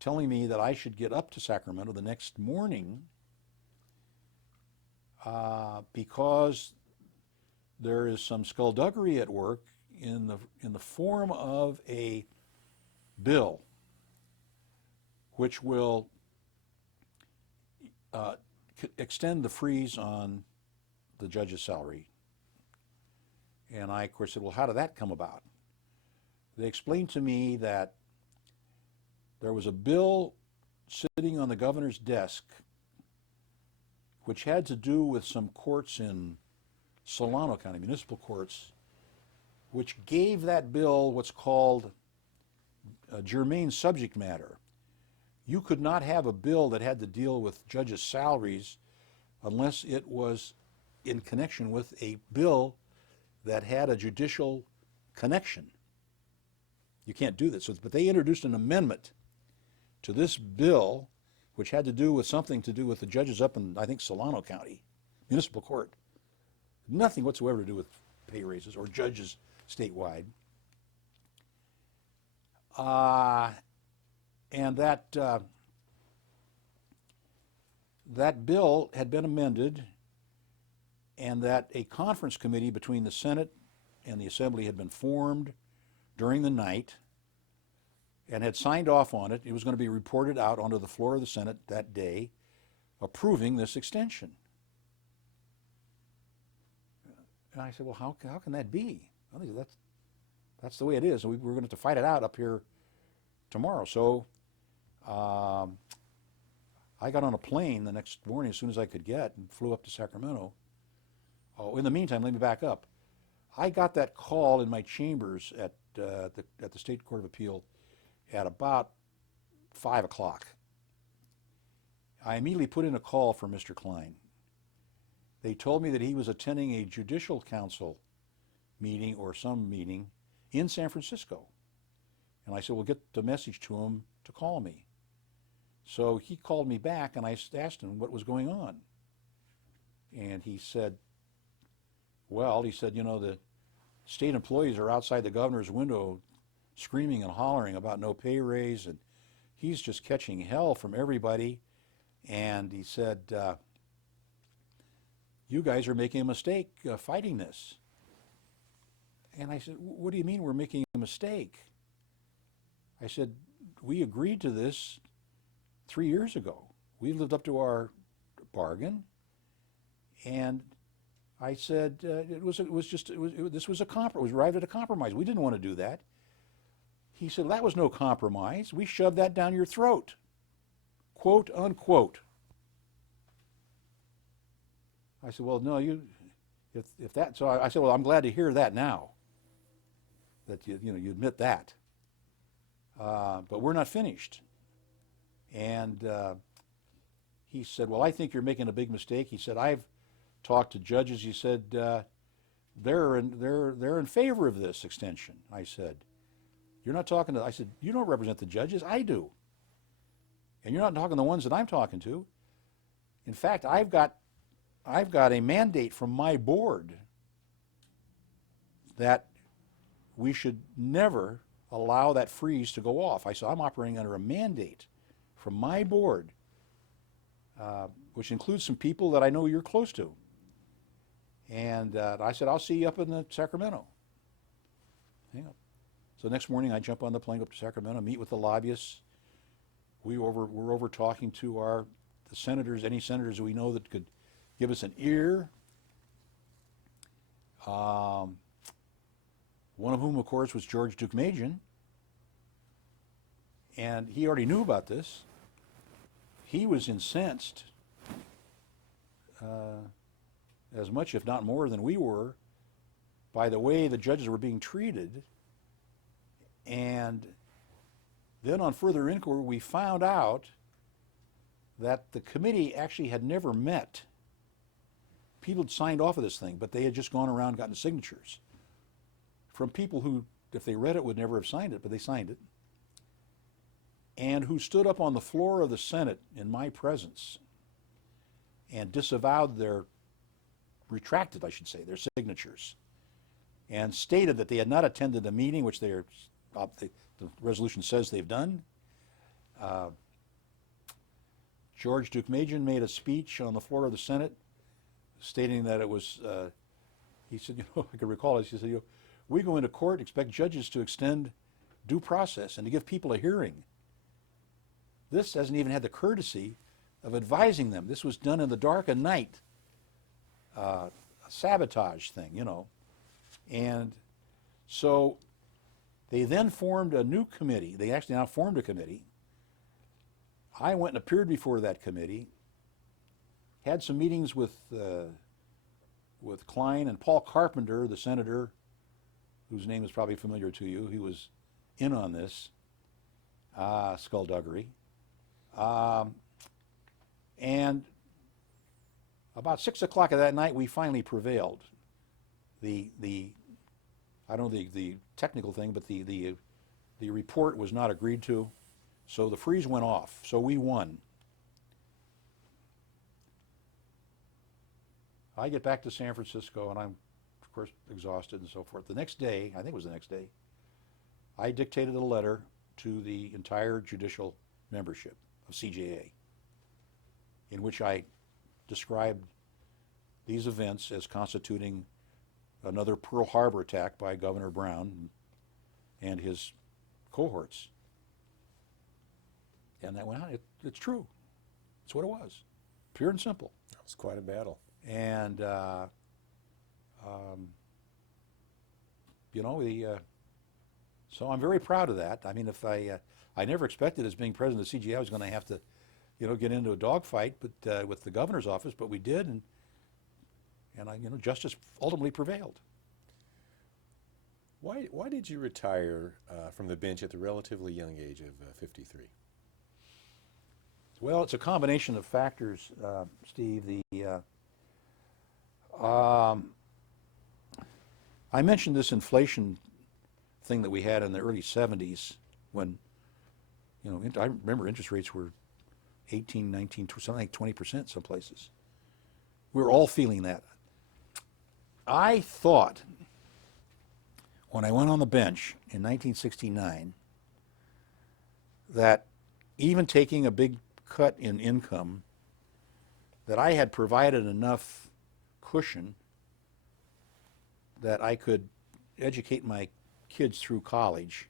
telling me that I should get up to Sacramento the next morning because there is some skullduggery at work in the form of a bill which will extend the freeze on the judge's salary. And I, of course, said, well, how did that come about? They explained to me that there was a bill sitting on the governor's desk which had to do with some courts in Solano County, municipal courts, which gave that bill what's called germane subject matter. You could not have a bill that had to deal with judges' salaries unless it was in connection with a bill that had a judicial connection. You can't do this. But they introduced an amendment to this bill which had to do with something to do with the judges up in, I think, Solano County, municipal court. Nothing whatsoever to do with pay raises or judges statewide. And that bill had been amended, and that a conference committee between the Senate and the Assembly had been formed during the night and had signed off on it. It was going to be reported out onto the floor of the Senate that day, approving this extension. And I said, well, how can that be? I think that's the way it is. And we're going to have to fight it out up here tomorrow. So I got on a plane the next morning as soon as I could get and flew up to Sacramento. Oh, in the meantime, let me back up. I got that call in my chambers at the State Court of Appeal at about 5 o'clock. I immediately put in a call for Mr. Klein. They told me that he was attending a judicial council meeting or some meeting in San Francisco. And I said, well, get the message to him to call me. So he called me back, and I asked him what was going on. And he said, the state employees are outside the governor's window screaming and hollering about no pay raise, and he's just catching hell from everybody. And he said, you guys are making a mistake fighting this. And I said, what do you mean we're making a mistake? I said, we agreed to this 3 years ago. We lived up to our bargain, and I said this was a compromise. It was arrived at a compromise. We didn't want to do that. He said, that was no compromise. We shoved that down your throat, quote unquote. I said, well, no, if that. So I said, well, I'm glad to hear that now. That you admit that. But we're not finished. And he said, well, I think you're making a big mistake. He said, I've talked to judges. He said, they're in favor of this extension. I said, you're not talking to, I said, you don't represent the judges. I do. And you're not talking to the ones that I'm talking to. In fact, I've got a mandate from my board that we should never allow that freeze to go off. I said, I'm operating under a mandate from my board, which includes some people that I know you're close to. And I said, I'll see you up in Sacramento. Hang on. So next morning I jump on the plane up to Sacramento, meet with the lobbyists. We're over talking to the senators, any senators we know that could give us an ear. One of whom, of course, was George Deukmejian. And he already knew about this. He was incensed as much, if not more, than we were by the way the judges were being treated. And then on further inquiry, we found out that the committee actually had never met. People had signed off of this thing, but they had just gone around and gotten signatures from people who, if they read it, would never have signed it, but they signed it, and who stood up on the floor of the Senate in my presence and retracted, I should say, their signatures, and stated that they had not attended a meeting, which the resolution says they've done. George Deukmejian made a speech on the floor of the Senate stating that it was, he said, I can recall it, he said, we go into court, expect judges to extend due process and to give people a hearing. This hasn't even had the courtesy of advising them. This was done in the dark of night, a sabotage thing, And so they then formed a new committee. They actually now formed a committee. I went and appeared before that committee, had some meetings with Klein and Paul Carpenter, the senator whose name is probably familiar to you. He was in on this skullduggery. And about 6 o'clock of that night, we finally prevailed. I don't know the technical thing, but the report was not agreed to, so the freeze went off. So we won. I get back to San Francisco, and I'm, of course, exhausted and so forth. The next day, I think it was the next day, I dictated a letter to the entire judicial membership of CJA, in which I described these events as constituting another Pearl Harbor attack by Governor Brown and his cohorts. And that went out. It's true. It's what it was. Pure and simple. That was quite a battle. And, so I'm very proud of that. I mean, if I never expected as being president of the CGA I was going to have to, get into a dogfight, but with the governor's office, but we did, and justice ultimately prevailed. Why did you retire from the bench at the relatively young age of 53? Well, it's a combination of factors, Steve. I mentioned this inflation thing that we had in the early 70s when, I remember interest rates were 18, 19, something like 20% some places. We were all feeling that. I thought when I went on the bench in 1969 that even taking a big cut in income, that I had provided enough cushion that I could educate my kids through college,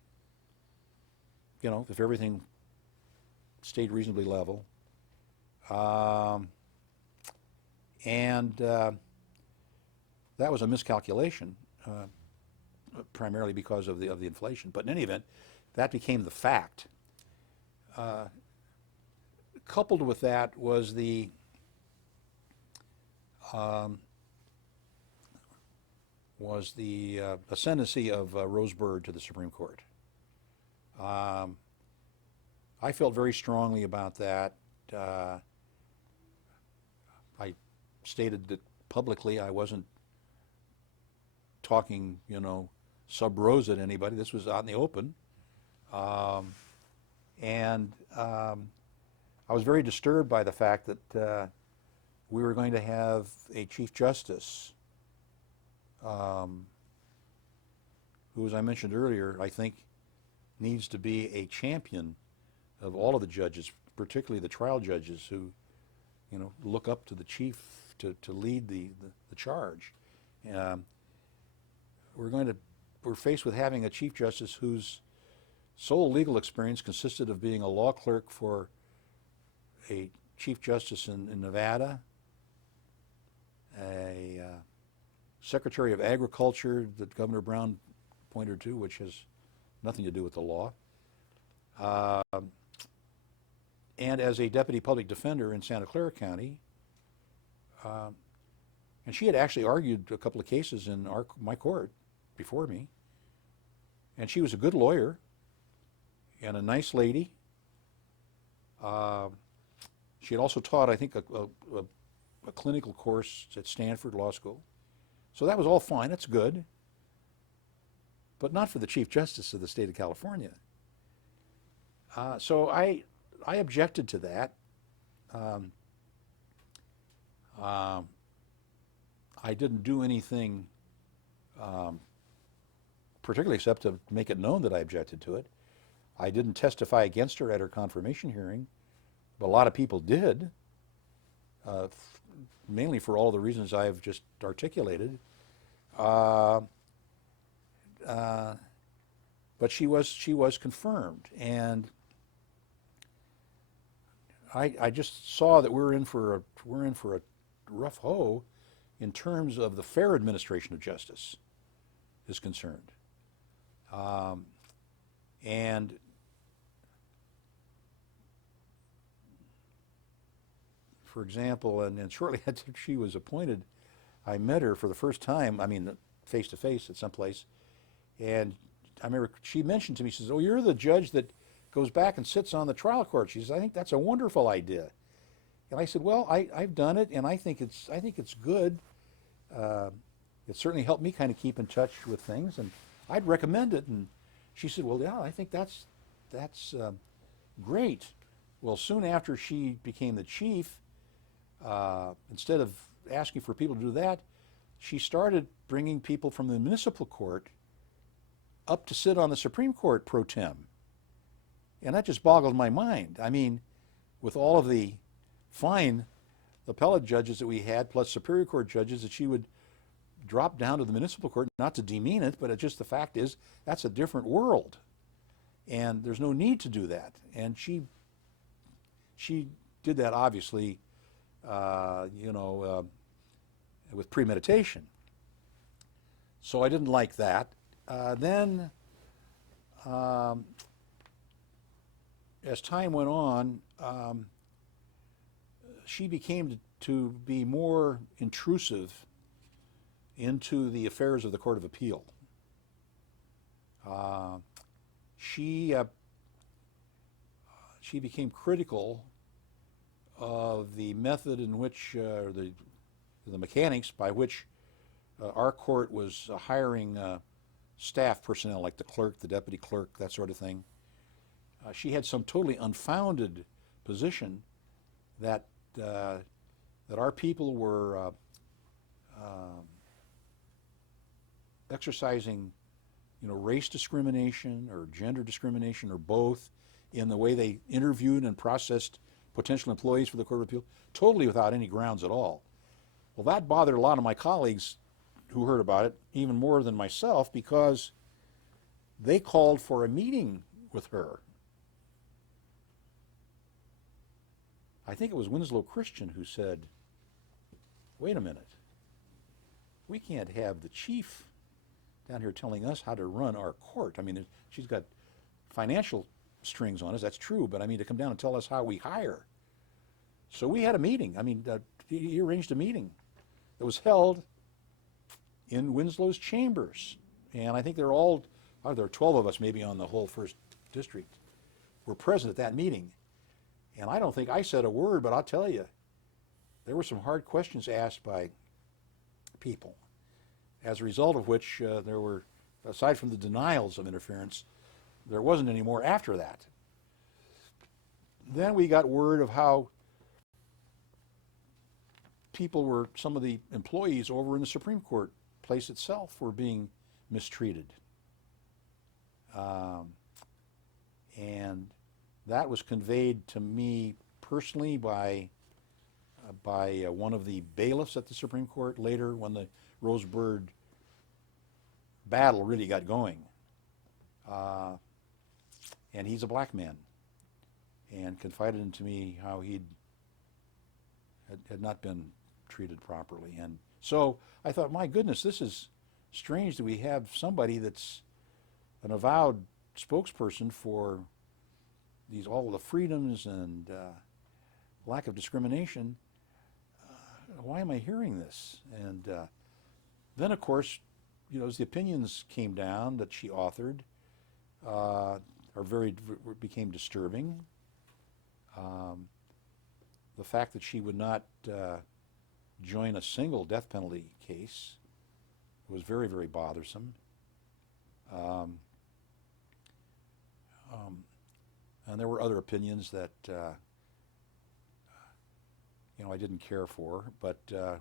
if everything stayed reasonably level. And that was a miscalculation, primarily because of the inflation. But in any event, that became the fact. Coupled with that was the ascendancy of Rose Bird to the Supreme Court. I felt very strongly about that. I stated that publicly I wasn't talking, sub rosa to anybody. This was out in the open. And I was very disturbed by the fact that we were going to have a Chief Justice who, as I mentioned earlier, I think needs to be a champion of all of the judges, particularly the trial judges who, look up to the chief to lead the charge. We're faced with having a Chief Justice whose sole legal experience consisted of being a law clerk for a Chief Justice in Nevada, a Secretary of Agriculture that Governor Brown pointed to, which has nothing to do with the law, and as a Deputy Public Defender in Santa Clara County. And she had actually argued a couple of cases in my court before me. And she was a good lawyer and a nice lady. She had also taught, I think, a clinical course at Stanford Law School. So that was all fine. That's good. But not for the Chief Justice of the state of California. So I objected to that. I didn't do anything particularly except to make it known that I objected to it. I didn't testify against her at her confirmation hearing, but a lot of people did, mainly for all the reasons I've just articulated. But she was confirmed, and I just saw that we're in for a rough hoe in terms of the fair administration of justice is concerned. And for example, and shortly after she was appointed, I met her for the first time, face to face at some place, And I remember she mentioned to me, she says, "Oh, you're the judge that goes back and sits on the trial court." She says, "I think that's a wonderful idea." And I said, "Well, I've done it, and I think it's good. It certainly helped me kind of keep in touch with things, and I'd recommend it." And she said, "Well, yeah, I think that's great." Well, soon after she became the chief, instead of asking for people to do that, she started bringing people from the municipal court up to sit on the Supreme Court pro tem. And that just boggled my mind. I mean, with all of the fine appellate judges that we had, plus Superior Court judges, that she would drop down to the municipal court, not to demean it, but just the fact is that's a different world. And there's no need to do that. And she did that, obviously, with premeditation. So I didn't like that. Then, as time went on, she became to be more intrusive into the affairs of the Court of Appeal. She became critical of the method in which, the mechanics by which our court was hiring staff personnel, like the clerk, the deputy clerk, that sort of thing. She had some totally unfounded position that our people were exercising, race discrimination or gender discrimination or both in the way they interviewed and processed potential employees for the Court of Appeal, totally without any grounds at all. Well, that bothered a lot of my colleagues who heard about it, even more than myself, because they called for a meeting with her. I think it was Winslow Christian who said, "Wait a minute, we can't have the chief down here telling us how to run our court. I mean, she's got financial strings on us, that's true, but I mean, to come down and tell us how we hire." So we had a meeting. I mean, he arranged a meeting that was held in Winslow's chambers. And I think there were 12 of us maybe on the whole first district, were present at that meeting. And I don't think I said a word, but I'll tell you, there were some hard questions asked by people, as a result of which there were, aside from the denials of interference, there wasn't any more after that. Then we got word of how some of the employees over in the Supreme Court place itself were being mistreated. And that was conveyed to me personally by one of the bailiffs at the Supreme Court later, when the Rosebird battle really got going. And he's a black man, and confided into me how he had not been treated properly. And so I thought, my goodness, this is strange that we have somebody that's an avowed spokesperson for all the freedoms and lack of discrimination. Why am I hearing this? And then, of course, as the opinions came down that she authored, became disturbing. The fact that she would not join a single death penalty case was very, very bothersome. And there were other opinions that I didn't care for, but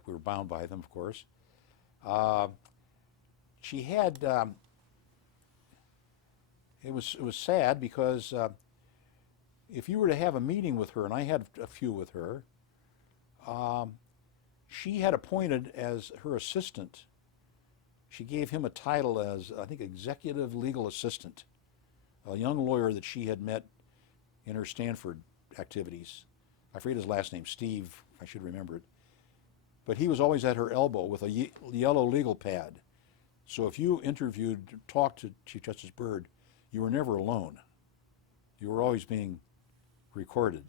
we were bound by them, of course. She had it was sad because if you were to have a meeting with her, and I had a few with her, she had appointed as her assistant, she gave him a title as, I think, executive legal assistant, a young lawyer that she had met in her Stanford activities. I forget his last name, Steve, I should remember it. But he was always at her elbow with a yellow legal pad. So if you talked to Chief Justice Byrd, you were never alone. You were always being recorded.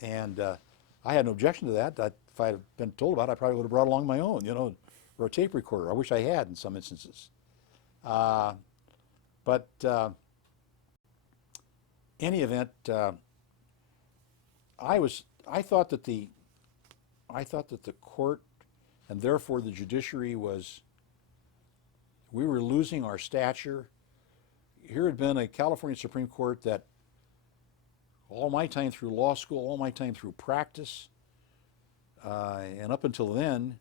And I had no objection to that. If I had been told about it, I probably would have brought along my own, or a tape recorder. I wish I had in some instances. But any event, I thought that the court and therefore the judiciary we were losing our stature. Here had been a California Supreme Court that all my time through law school, all my time through practice, and up until then,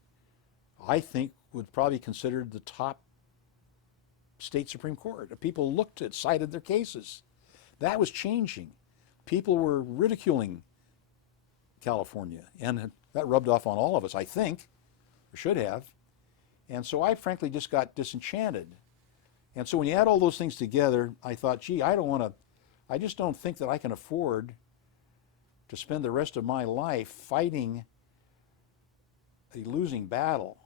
I think would probably be considered the top state Supreme Court. People looked at, cited their cases. That was changing. People were ridiculing California, and that rubbed off on all of us, I think, or should have. And so I frankly just got disenchanted. And so when you add all those things together, I thought, gee, I just don't think that I can afford to spend the rest of my life fighting a losing battle,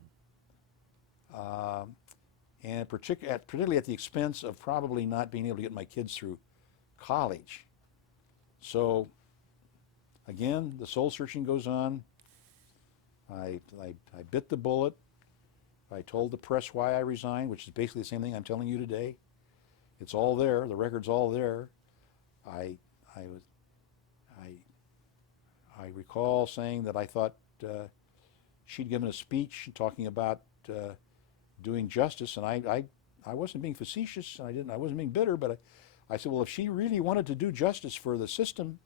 and particularly at the expense of probably not being able to get my kids through college. So again, the soul searching goes on. I bit the bullet. I told the press why I resigned, which is basically the same thing I'm telling you today. It's all there. The record's all there. I recall saying that I thought she'd given a speech talking about doing justice, and I wasn't being facetious. I wasn't being bitter, but I said, well, if she really wanted to do justice for the system,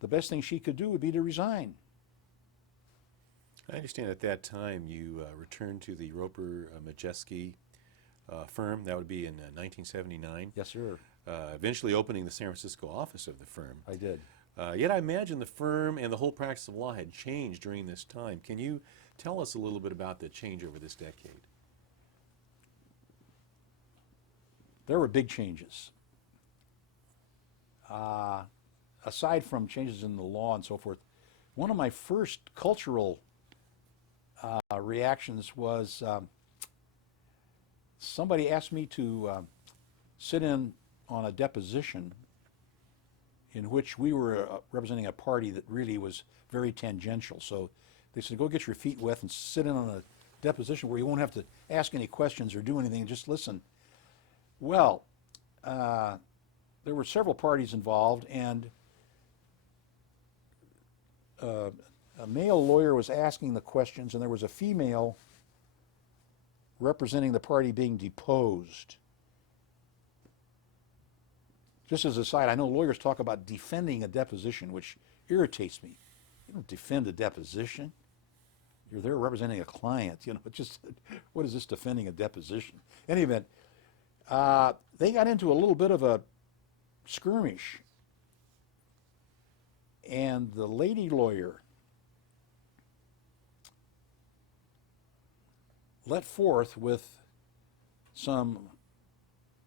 the best thing she could do would be to resign. I understand at that time you returned to the Roper Majeski firm. That would be in 1979. Yes, sir. Eventually opening the San Francisco office of the firm. I did. Yet I imagine the firm and the whole practice of law had changed during this time. Can you tell us a little bit about the change over this decade? There were big changes. Aside from changes in the law and so forth, one of my first cultural reactions was somebody asked me to sit in on a deposition in which we were representing a party that really was very tangential. So they said, go get your feet wet and sit in on a deposition where you won't have to ask any questions or do anything, just listen. Well, there were several parties involved, and a male lawyer was asking the questions, and there was a female representing the party being deposed. Just as a side, I know lawyers talk about defending a deposition, which irritates me. You don't defend a deposition. You're there representing a client. What is this defending a deposition? In any event, they got into a little bit of a skirmish, and the lady lawyer let forth with some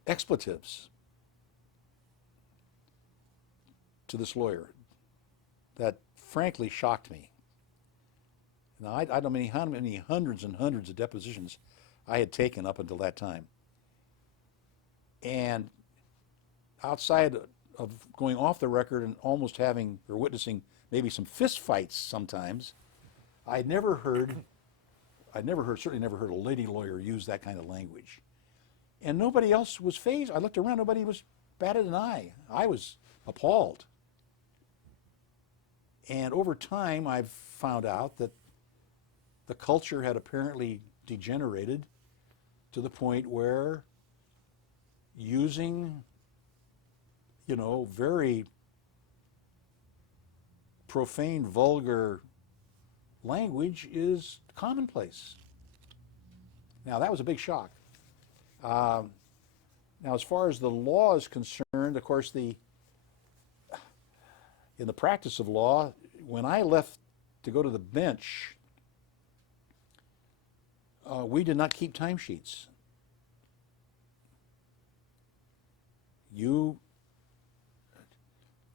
expletives to this lawyer that frankly shocked me. Now, I don't know how many hundreds and hundreds of depositions I had taken up until that time. And outside of going off the record and almost having or witnessing maybe some fist fights sometimes, certainly never heard a lady lawyer use that kind of language. And nobody else was fazed. I looked around, nobody was batted an eye. I was appalled. And over time, I've found out that the culture had apparently degenerated to the point where using, very profane, vulgar language is commonplace. Now, that was a big shock. Now, as far as the law is concerned, of course, in the practice of law, when I left to go to the bench, we did not keep timesheets.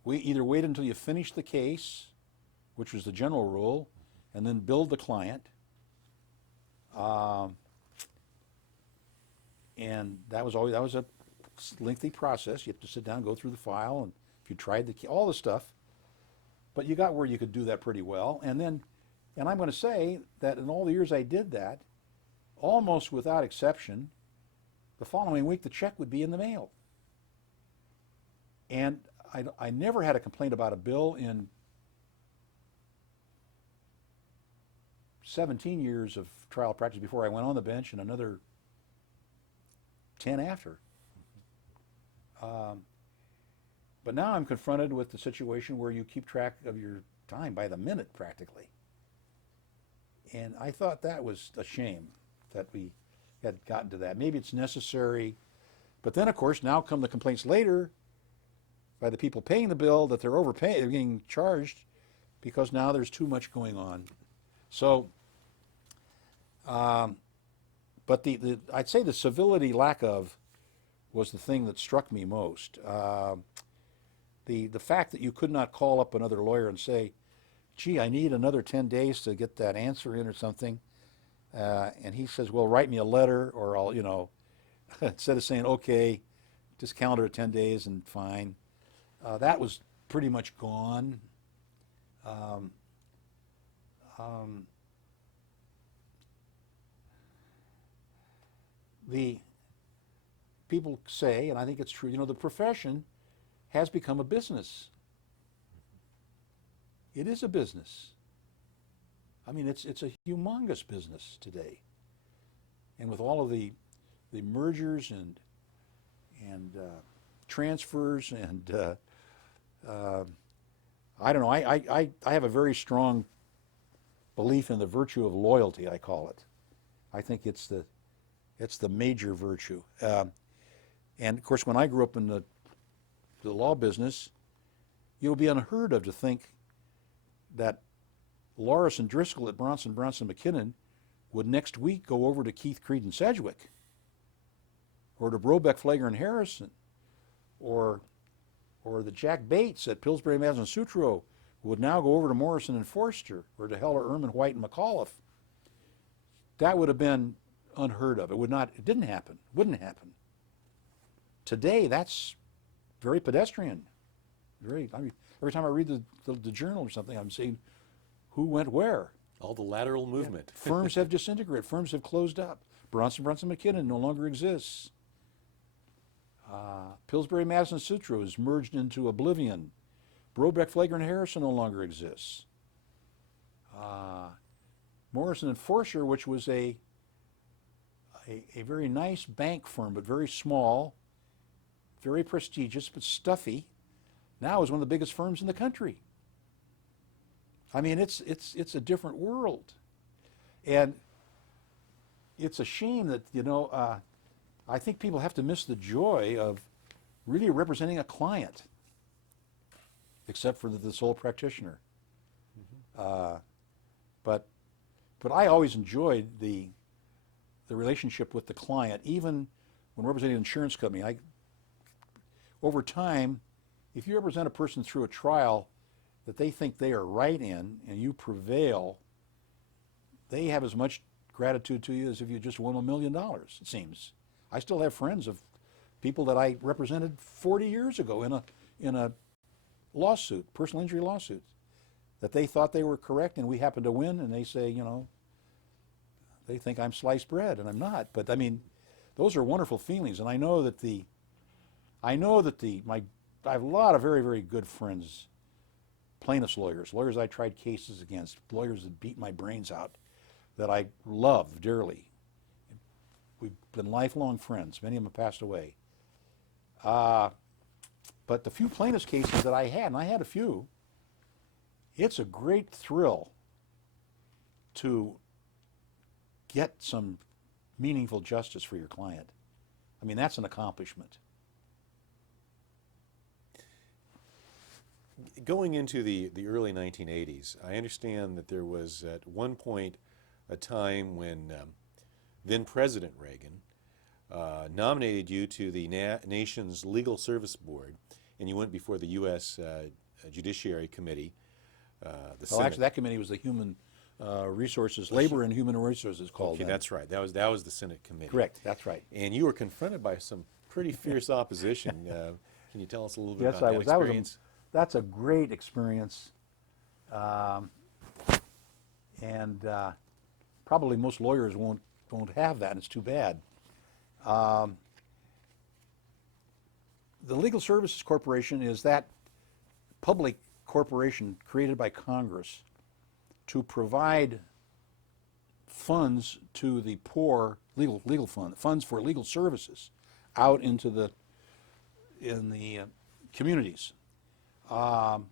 We either waited until you finished the case, which was the general rule, and then billed the client. And that was a lengthy process. You have to sit down, go through the file, and if you tried all the stuff, but you got where you could do that pretty well. And I'm going to say that in all the years I did that, almost without exception, the following week the check would be in the mail. And I never had a complaint about a bill in 17 years of trial practice before I went on the bench, and another 10 after. But now I'm confronted with the situation where you keep track of your time by the minute practically. And I thought that was a shame that we had gotten to that. Maybe it's necessary, but then of course now come the complaints later by the people paying the bill that they're overpaying, they're getting charged because now there's too much going on. So, but I'd say the civility lack of was the thing that struck me most. The fact that you could not call up another lawyer and say, gee, I need another 10 days to get that answer in or something. And he says, well, write me a letter, or I'll, instead of saying, okay, just calendar it 10 days and fine. That was pretty much gone. The people say, and I think it's true, the profession has become a business. It is a business. I mean, it's a humongous business today. And with all of the mergers and transfers and I don't know. I have a very strong belief in the virtue of loyalty, I call it. I think it's the major virtue. And of course, when I grew up in the law business, it would be unheard of to think that Loris and Driscoll at Bronson McKinnon would next week go over to Keith, Creed, and Sedgwick, or to Brobeck, Flager, and Harrison, or the Jack Bates at Pillsbury, Madison, Sutro would now go over to Morrison and Forster, or to Heller, Ehrman, White, and McAuliffe. That would have been unheard of. It didn't happen. Wouldn't happen. Today, that's very pedestrian. Every time I read the journal or something, I'm saying, who went where? All the lateral movement. Yeah. Firms have disintegrated. Firms have closed up. Bronson McKinnon no longer exists. Pillsbury, Madison, Sutro is merged into oblivion. Brobeck, Flager, and Harrison no longer exists. Morrison and Forster, which was a very nice bank firm, but very small, very prestigious, but stuffy, now is one of the biggest firms in the country. I mean, it's a different world. And it's a shame that, I think people have to miss the joy of really representing a client, except for the sole practitioner. Mm-hmm. But I always enjoyed the relationship with the client, even when representing an insurance company. Over time, if you represent a person through a trial that they think they are right in and you prevail, they have as much gratitude to you as if you just won $1 million, it seems. I still have friends of people that I represented 40 years ago in a lawsuit, personal injury lawsuit, that they thought they were correct and we happened to win, and they say, they think I'm sliced bread, and I'm not. But I mean, those are wonderful feelings, and I have a lot of very, very good friends, plaintiffs' lawyers I tried cases against, lawyers that beat my brains out, that I love dearly. We've been lifelong friends. Many of them have passed away. But the few plaintiffs' cases that I had, and I had a few, it's a great thrill to get some meaningful justice for your client. I mean, that's an accomplishment. Going into the early 1980s, I understand that there was at one point a time when then President Reagan nominated you to the nation's Legal Service Board, and you went before the U.S. Judiciary Committee. Actually, that committee was the Human Resources, Labor and Human Resources called. Okay, that's right. That was the Senate committee. Correct. That's right. And you were confronted by some pretty fierce opposition. Can you tell us a little bit Yes, about I that was. experience? That's a great experience, and probably most lawyers won't have that, and it's too bad. the Legal Services Corporation is that public corporation created by Congress to provide funds to the poor, legal funds for legal services out into the communities. And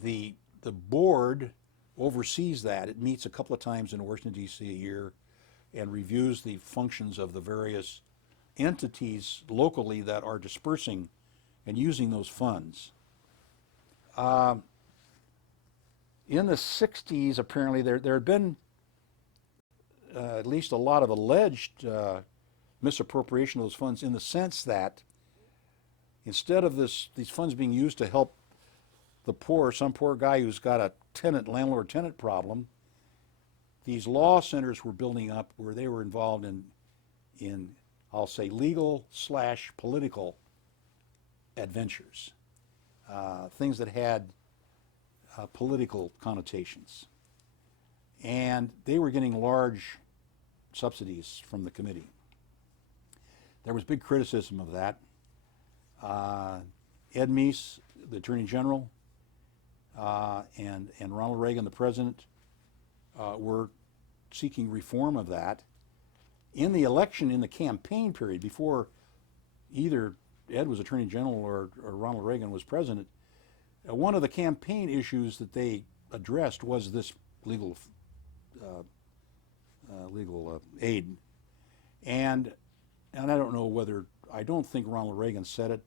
the board oversees that. It meets a couple of times in Washington, D.C. a year and reviews the functions of the various entities locally that are dispersing and using those funds. In the 60s, apparently, there had been at least a lot of alleged misappropriation of those funds, in the sense that instead of these funds being used to help the poor, some poor guy who's got a landlord-tenant problem, these law centers were building up where they were involved in I'll say, legal/political adventures, things that had political connotations. And they were getting large subsidies from the committee. There was big criticism of that. Ed Meese, the Attorney General, and Ronald Reagan, the President, were seeking reform of that. In the election, in the campaign period, before either Ed was Attorney General or Ronald Reagan was President, one of the campaign issues that they addressed was this legal aid. And I don't know whether, I don't think Ronald Reagan said it.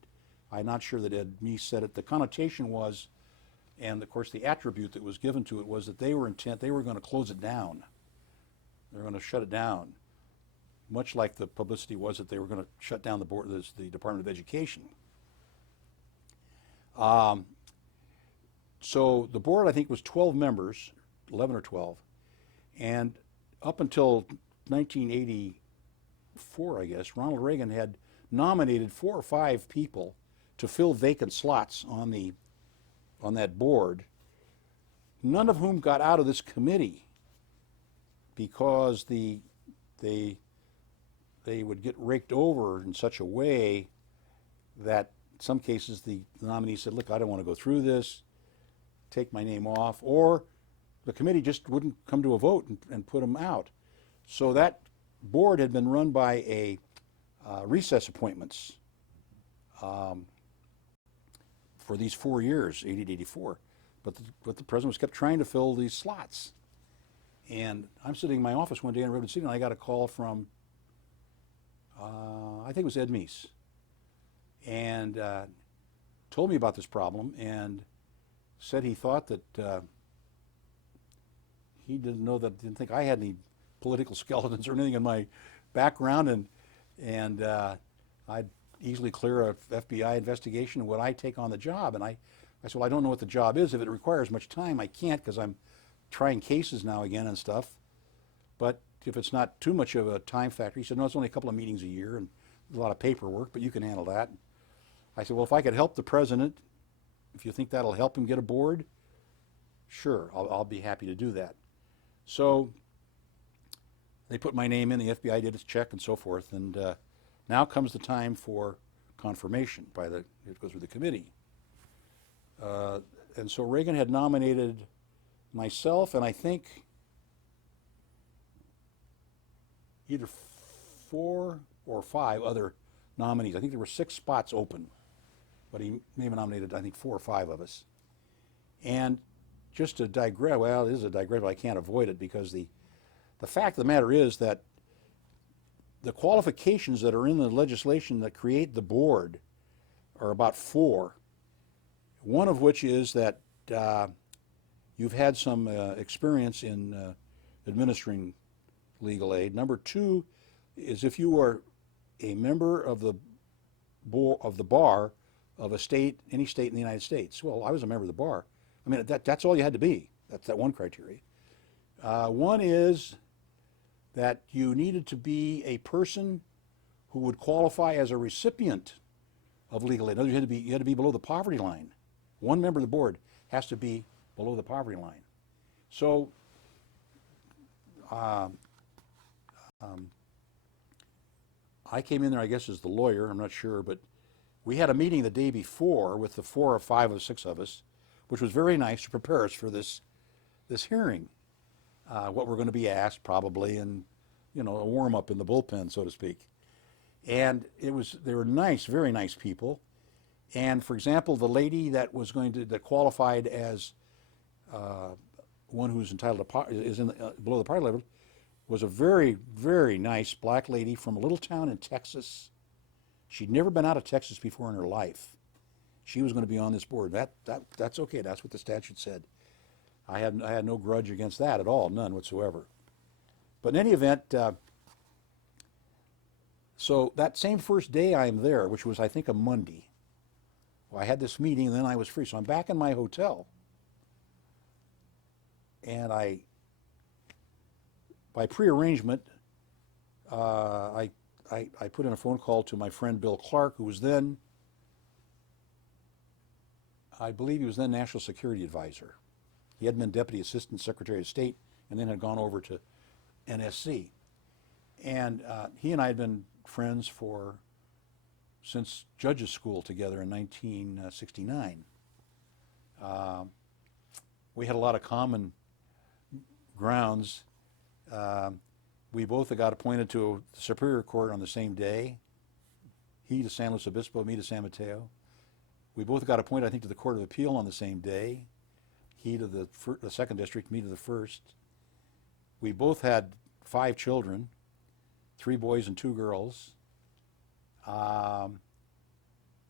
I'm not sure that Ed Meese said it. The connotation was, and of course the attribute that was given to it was that they were going to close it down. They were going to shut it down, much like the publicity was that they were going to shut down the Department of Education. So the board, I think, was 12 members, 11 or 12, and up until 1984, I guess, Ronald Reagan had nominated 4 or 5 people to fill vacant slots on that board, none of whom got out of this committee because they would get raked over in such a way that in some cases the nominee said, look, I don't want to go through this, take my name off, or the committee just wouldn't come to a vote and put them out. So that board had been run by a recess appointments for these 4 years, 80 to 84. But the president was kept trying to fill these slots. And I'm sitting in my office one day in Redwood City, and I got a call from, I think it was Ed Meese, and told me about this problem and said he thought that he didn't think I had any political skeletons or anything in my background, and I'd easily clear a FBI investigation, and would I take on the job? And I said, well, I don't know what the job is. If it requires much time, I can't, because I'm trying cases now again and stuff. But if it's not too much of a time factor, he said, no, it's only a couple of meetings a year and a lot of paperwork, but you can handle that. I said, well, if I could help the president, if you think that'll help him get a board, sure, I'll be happy to do that. So they put my name in, the FBI did its check and so forth, and now comes the time for confirmation it goes through the committee. And so Reagan had nominated myself and I think either 4 or 5 other nominees. I think there were 6 spots open, but he may have nominated, I think, 4 or 5 of us. And just to digress, well, it is a digression, but I can't avoid it, because the fact of the matter is that the qualifications that are in the legislation that create the board are about 4. One of which is that you've had some experience in administering legal aid. Number 2 is if you are a member of the bar of a state, any state in the United States. Well, I was a member of the bar. I mean, that's all you had to be. That's that one criteria. One is that you needed to be a person who would qualify as a recipient of legal aid. In other words, you had to be below the poverty line. One member of the board has to be below the poverty line. So I came in there, I guess, as the lawyer. I'm not sure, but we had a meeting the day before with the 4 or 5 or 6 of us, which was very nice to prepare us for this hearing. What we're going to be asked probably, and a warm up in the bullpen, so to speak. And they were nice, very nice people. And for example, the lady that qualified as one who's entitled to below the poverty level was a very, very nice black lady from a little town in Texas. She'd never been out of Texas before in her life. She was going to be on this board. That's okay. That's what the statute said. I had no grudge against that at all, none whatsoever. But in any event, so that same first day I'm there, which was I think a Monday, well, I had this meeting and then I was free. So I'm back in my hotel, and by prearrangement, I put in a phone call to my friend Bill Clark, who was then, I believe he was then National Security Advisor. He had been Deputy Assistant Secretary of State and then had gone over to NSC. And he and I had been friends since judges school together in 1969. We had a lot of common grounds. We both got appointed to the Superior Court on the same day. He to San Luis Obispo, me to San Mateo. We both got appointed, I think, to the Court of Appeal on the same day. He to the second district, me to the first. We both had 5 children, 3 boys and 2 girls.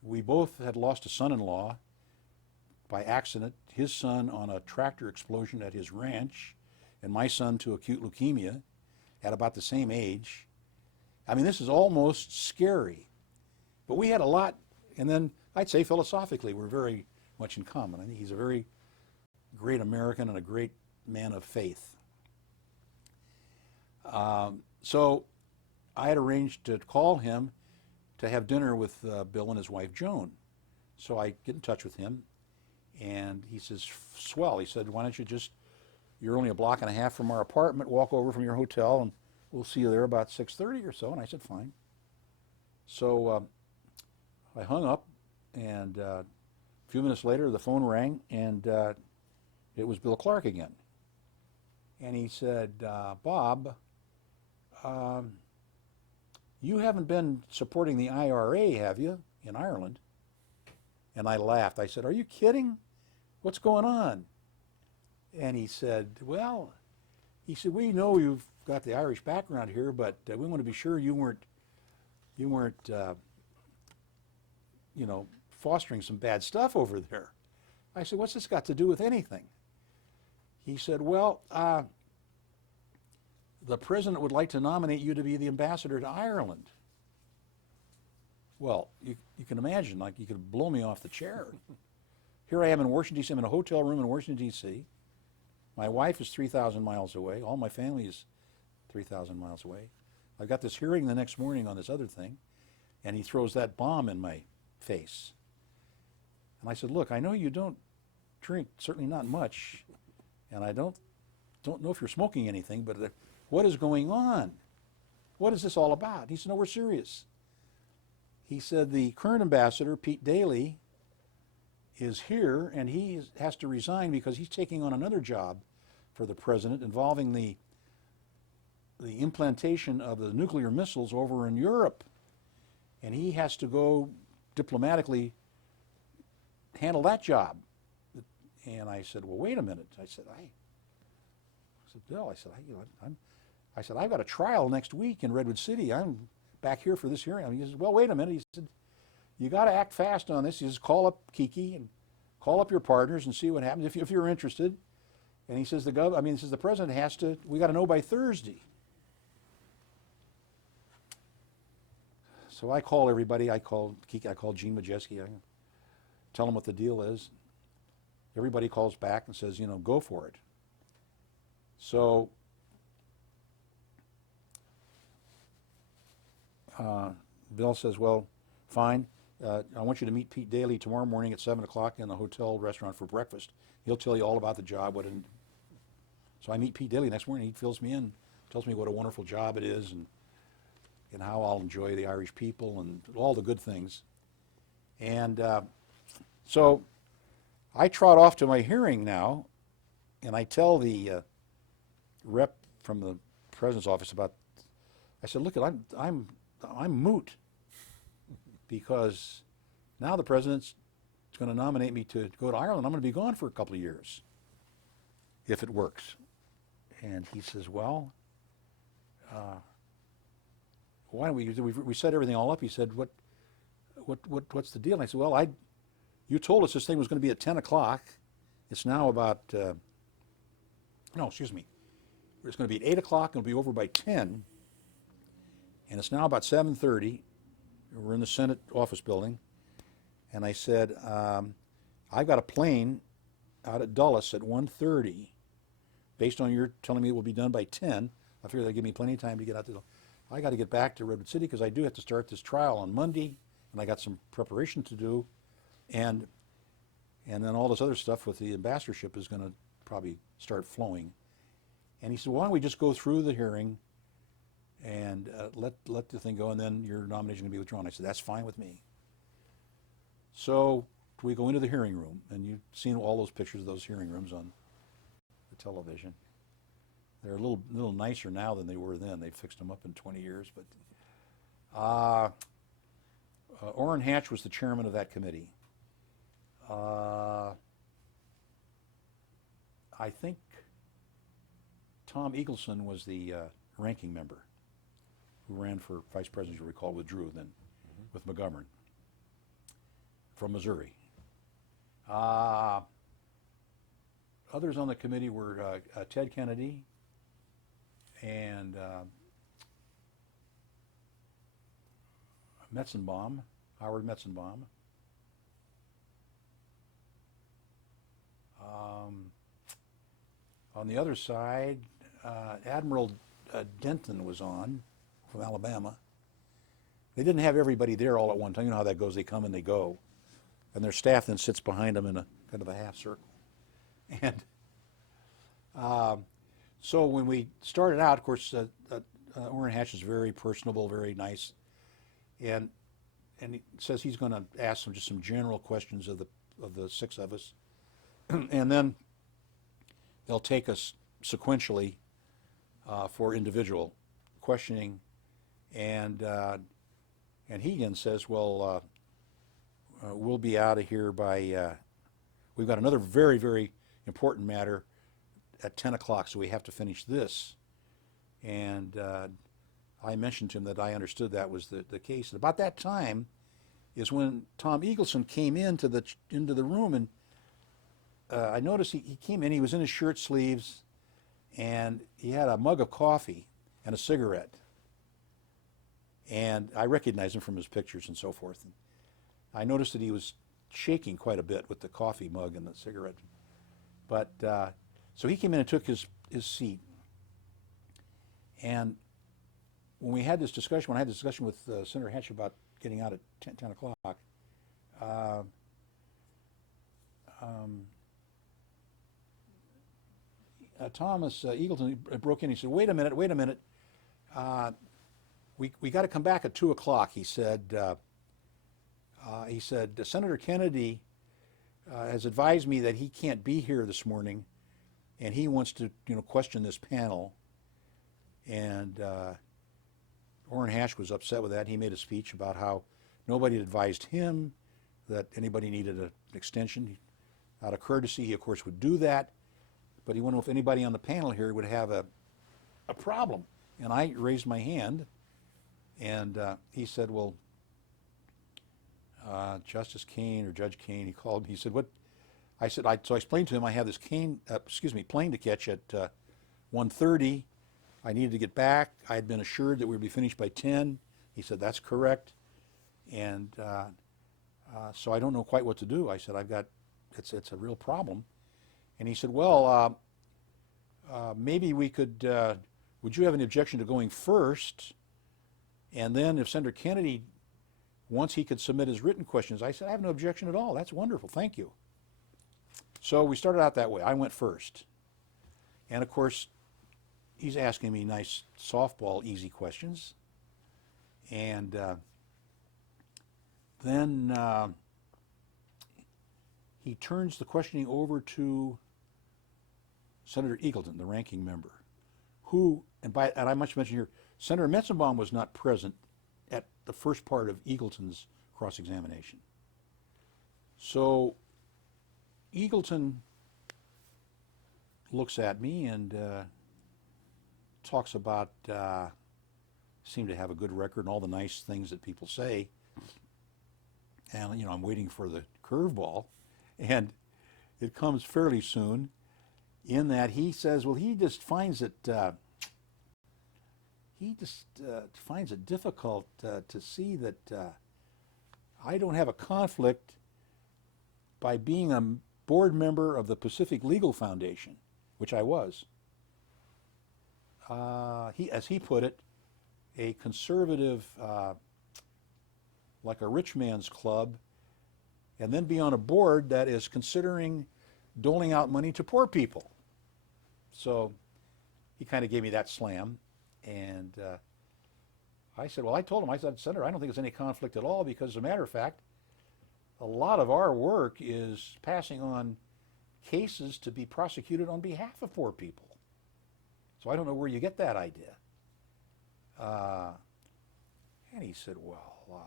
We both had lost a son-in-law by accident, his son on a tractor explosion at his ranch, and my son to acute leukemia at about the same age. I mean, this is almost scary. But we had a lot, and then I'd say philosophically we're very much in common. I think he's a very great American and a great man of faith. So I had arranged to call him to have dinner with Bill and his wife Joan. So I get in touch with him, and he says, swell. He said, why don't you you're only a block and a half from our apartment, walk over from your hotel, and we'll see you there about 6:30 or so. And I said, fine. So I hung up, and a few minutes later the phone rang, and it was Bill Clark again. And he said, Bob, you haven't been supporting the IRA, have you, in Ireland? And I laughed. I said, are you kidding? What's going on? And he said, well, we know you've got the Irish background here, but we want to be sure you weren't fostering some bad stuff over there. I said, what's this got to do with anything? He said, well, the president would like to nominate you to be the ambassador to Ireland. Well, you can imagine, like, you could blow me off the chair. Here I am in Washington, D.C. I'm in a hotel room in Washington, D.C. My wife is 3,000 miles away. All my family is 3,000 miles away. I've got this hearing the next morning on this other thing, and he throws that bomb in my face. And I said, look, I know you don't drink, certainly not much, and I don't know if you're smoking anything, but what is going on? What is this all about? He said, no, we're serious. He said, the current ambassador, Pete Daly, is here, and he has to resign because he's taking on another job for the president involving the implantation of the nuclear missiles over in Europe. And he has to go diplomatically handle that job. And I said, well, wait a minute. I said, Bill, I said, I've got a trial next week in Redwood City. I'm back here for this hearing. He said, well, wait a minute. He said, you got to act fast on this. He says, call up Kiki and call up your partners and see what happens if you're interested. And he says, the president has to, we got to know by Thursday. So I call everybody. I called Kiki, I called Gene Majeski. I tell them what the deal is. Everybody calls back and says, go for it. So Bill says, well, fine. I want you to meet Pete Daly tomorrow morning at 7 o'clock in the hotel restaurant for breakfast. He'll tell you all about the job. So I meet Pete Daly next morning. He fills me in, tells me what a wonderful job it is and how I'll enjoy the Irish people and all the good things. And so I trot off to my hearing now, and I tell the rep from the president's office about. I said, "Look, I'm moot because now the president's going to nominate me to go to Ireland. I'm going to be gone for a couple of years if it works." And he says, "Well, why don't we set everything all up?" He said, "What's the deal?" And I said, "Well, you told us this thing was going to be at 10 o'clock. It's now about, no, excuse me. It's going to be at 8 o'clock and it'll be over by 10. And it's now about 7:30. We're in the Senate office building." And I said, "I've got a plane out at Dulles at 1:30. Based on your telling me it will be done by 10, I figure that'll give me plenty of time to get out there. I got to get back to Redwood City because I do have to start this trial on Monday, and I got some preparation to do. And then all this other stuff with the ambassadorship is going to probably start flowing." And he said, "Why don't we just go through the hearing and let the thing go, and then your nomination can be withdrawn." I said, "That's fine with me." So we go into the hearing room, and you've seen all those pictures of those hearing rooms on the television. They're a little nicer now than they were then. They fixed them up in 20 years. But Orrin Hatch was the chairman of that committee. I think Tom Eagleson was the ranking member who ran for vice president, you recall, withdrew then with McGovern from Missouri. Others on the committee were Ted Kennedy and Metzenbaum, Howard Metzenbaum. On the other side, Admiral Denton was on from Alabama. They didn't have everybody there all at one time. You know how that goes. They come and they go. And their staff then sits behind them in a kind of a half circle. And so when we started out, of course, Orrin Hatch is very personable, very nice. And he says he's going to ask just some general questions of the six of us. And then they'll take us sequentially for individual questioning. And he again says, "Well, we'll be out of here by, we've got another very, very important matter at 10 o'clock, so we have to finish this." And I mentioned to him that I understood that was the case. And about that time is when Tom Eagleson came into the room, and I noticed he came in, he was in his shirt sleeves, and he had a mug of coffee and a cigarette. And I recognized him from his pictures and so forth. And I noticed that he was shaking quite a bit with the coffee mug and the cigarette. But so he came in and took his seat. And when I had this discussion with Senator Hatch about getting out at 10 o'clock, Thomas Eagleton broke in. He said, wait a minute. We got to come back at 2 o'clock," he said. "Senator Kennedy has advised me that he can't be here this morning, and he wants to, question this panel." And Orrin Hatch was upset with that. He made a speech about how nobody had advised him that anybody needed an extension. Out of courtesy, he of course would do that, but he wanted to know if anybody on the panel here would have a problem. And I raised my hand, and he said, "Well, Justice Kane," or Judge Kane, he called me. He said, "What?" So I explained to him I have this plane to catch at 1:30. I needed to get back. I had been assured that we would be finished by 10. He said, "That's correct." And so I don't know quite what to do. I said, it's a real problem. And he said, "Well, maybe we could, would you have any objection to going first? And then if Senator Kennedy, once he could submit his written questions," I said, "I have no objection at all. That's wonderful. Thank you." So we started out that way. I went first. And of course, he's asking me nice softball, easy questions. And then he turns the questioning over to Senator Eagleton, the ranking member, who, and I must mention here, Senator Metzenbaum was not present at the first part of Eagleton's cross-examination. So Eagleton looks at me and talks about seem to have a good record and all the nice things that people say. And, you know, I'm waiting for the curveball, and it comes fairly soon in that he says, well, he just finds it difficult to see that I don't have a conflict by being a board member of the Pacific Legal Foundation, which I was. As he put it, a conservative, like a rich man's club, and then be on a board that is considering doling out money to poor people. So he kind of gave me that slam, and I said, well, I told him, I said, Senator, I don't think there's any conflict at all, because as a matter of fact, a lot of our work is passing on cases to be prosecuted on behalf of poor people. So I don't know where you get that idea. And he said, well,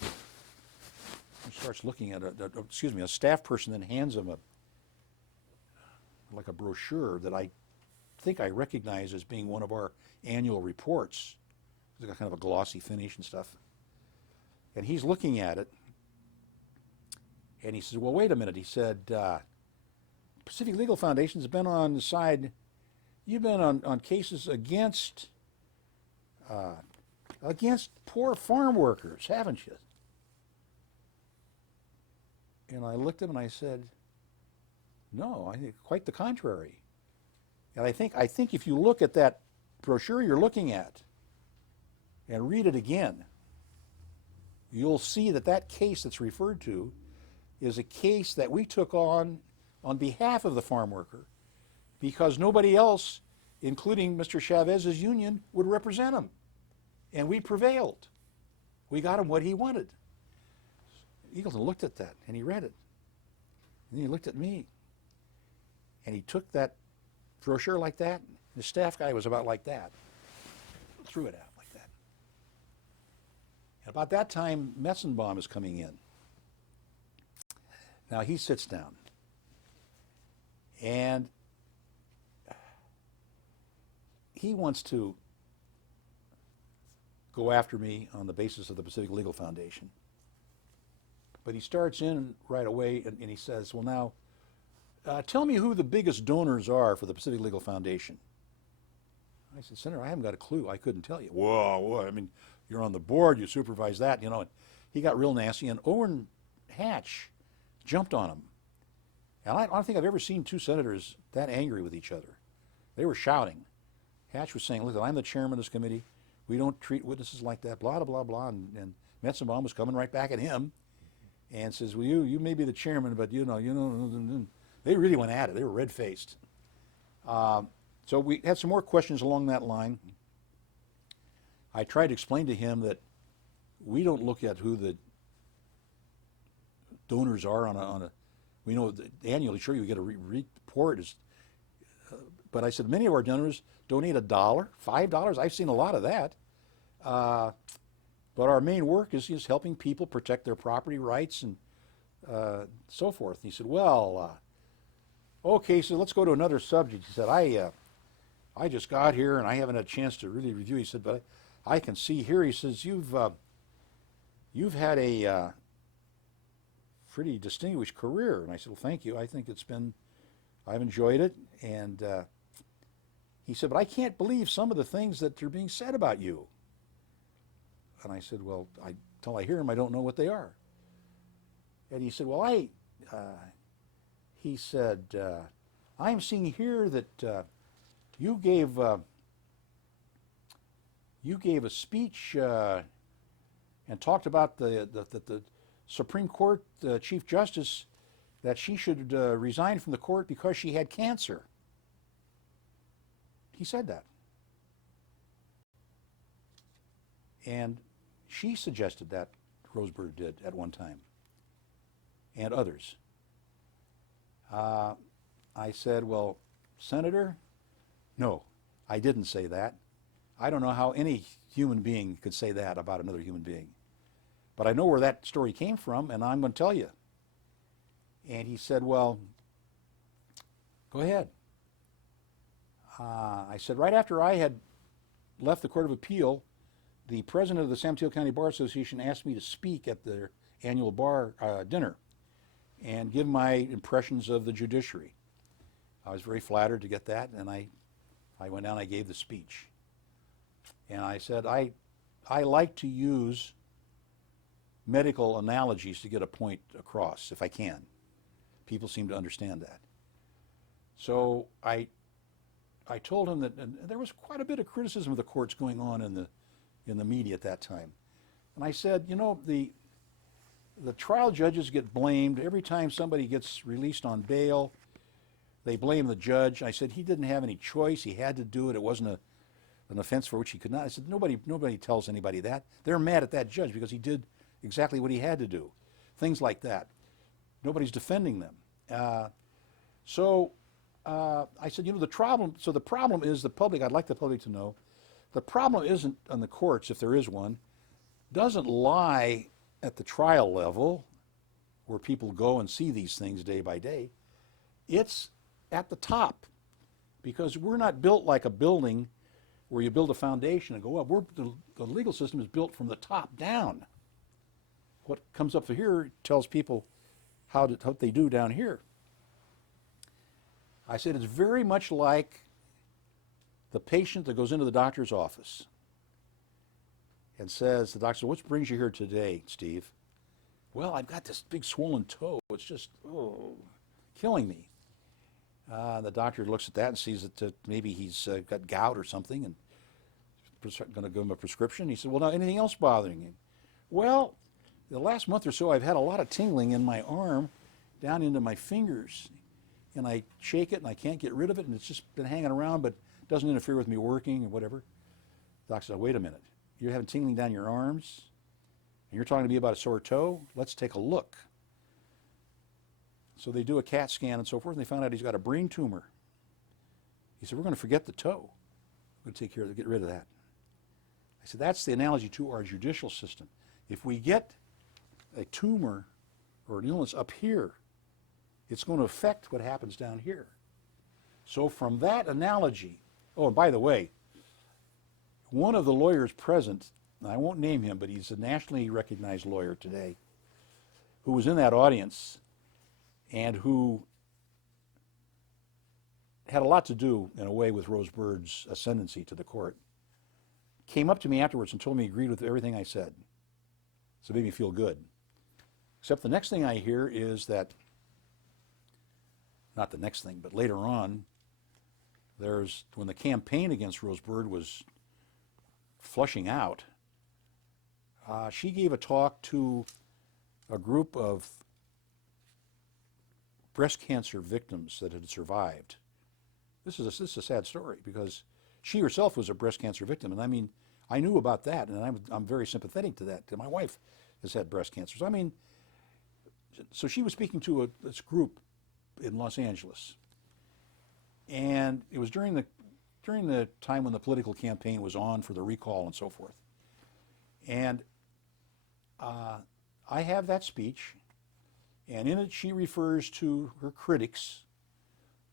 he starts looking at a staff person then hands him like a brochure that I think I recognize as being one of our annual reports. It's got kind of a glossy finish and stuff. And he's looking at it, and he says, well, wait a minute. He said, Pacific Legal Foundation's been on the side, you've been on cases against poor farm workers, haven't you? And I looked at him and I said, no, I think quite the contrary. And I think if you look at that brochure you're looking at and read it again, you'll see that that case that's referred to is a case that we took on behalf of the farm worker, because nobody else, including Mr. Chavez's union, would represent him. And we prevailed. We got him what he wanted. Eagleton looked at that, and he read it. And he looked at me. And he took that brochure like that. The staff guy was about like that. Threw it out like that. And about that time, Metzenbaum is coming in. Now he sits down. And he wants to go after me on the basis of the Pacific Legal Foundation. But he starts in right away and he says, well, now, tell me who the biggest donors are for the Pacific Legal Foundation. I said, Senator, I haven't got a clue. I couldn't tell you. Whoa, I mean, you're on the board, you supervise that, you know. And he got real nasty, and Owen Hatch jumped on him. And I don't think I've ever seen two senators that angry with each other. They were shouting. Hatch was saying, look, I'm the chairman of this committee. We don't treat witnesses like that, blah, blah, blah. And Metzenbaum was coming right back at him and says, well, you may be the chairman, but you know, they really went at it. They were red-faced. So we had some more questions along that line. I tried to explain to him that we don't look at who the donors are on a we know that annually, sure, you get a report, but I said many of our donors donate $1, $5. I've seen a lot of that. But our main work is helping people protect their property rights and so forth. And he said, well, okay, so let's go to another subject. He said, I just got here and I haven't had a chance to really review. He said, but I can see here, he says, you've had a pretty distinguished career. And I said, well, thank you. I think I've enjoyed it. And he said, but I can't believe some of the things that are being said about you. And I said, well, until I hear them, I don't know what they are. And he said, well, I'm seeing here that you gave a speech and talked about the Supreme Court Chief Justice, that she should resign from the court because she had cancer. He said that. And she suggested that, Roseberg did at one time, and others. I said, well, Senator, no, I didn't say that. I don't know how any human being could say that about another human being. But I know where that story came from, and I'm going to tell you. And he said, well, go ahead. I said, right after I had left the Court of Appeal, the president of the San Mateo County Bar Association asked me to speak at their annual bar dinner and give my impressions of the judiciary. I was very flattered to get that, and I went down and I gave the speech. And I said, I like to use medical analogies to get a point across, if I can. People seem to understand that. So I told him that, and there was quite a bit of criticism of the courts going on in the media at that time. And I said, you know, the trial judges get blamed every time somebody gets released on bail. They blame the judge. I said he didn't have any choice. He had to do it. It wasn't an offense for which he could not. I said nobody tells anybody that. They're mad at that judge because he did exactly what he had to do. Things like that. Nobody's defending them. I said, you know, the problem is the public, I'd like the public to know, the problem isn't on the courts, if there is one, doesn't lie at the trial level where people go and see these things day by day. It's at the top, because we're not built like a building where you build a foundation and go up. The legal system is built from the top down. What comes up here tells people how they do down here. I said it's very much like the patient that goes into the doctor's office and says, the doctor says, what brings you here today, Steve? Well, I've got this big swollen toe. It's just, killing me. The doctor looks at that and sees that maybe he's got gout or something and going to give him a prescription. He said, well, now, anything else bothering you? Well, the last month or so, I've had a lot of tingling in my arm down into my fingers. And I shake it and I can't get rid of it, and it's just been hanging around, but it doesn't interfere with me working or whatever. The doctor said, wait a minute. You're having tingling down your arms, and you're talking to me about a sore toe? Let's take a look. So they do a CAT scan and so forth, and they found out he's got a brain tumor. He said, we're going to forget the toe. We're going to take care of it, get rid of that. I said, that's the analogy to our judicial system. If we get a tumor or an illness up here, it's going to affect what happens down here. So from that analogy, oh, and by the way, one of the lawyers present, and I won't name him, but he's a nationally recognized lawyer today, who was in that audience and who had a lot to do, in a way, with Rose Bird's ascendancy to the court, came up to me afterwards and told me he agreed with everything I said. So it made me feel good. Except the next thing I hear is that, not the next thing, but later on, when the campaign against Rose Bird was flushing out, she gave a talk to a group of breast cancer victims that had survived. This is a sad story, because she herself was a breast cancer victim, and I mean, I knew about that, and I'm very sympathetic to that. My wife has had breast cancer, so she was speaking to this group in Los Angeles, and it was during the time when the political campaign was on for the recall and so forth. And I have that speech, and in it she refers to her critics,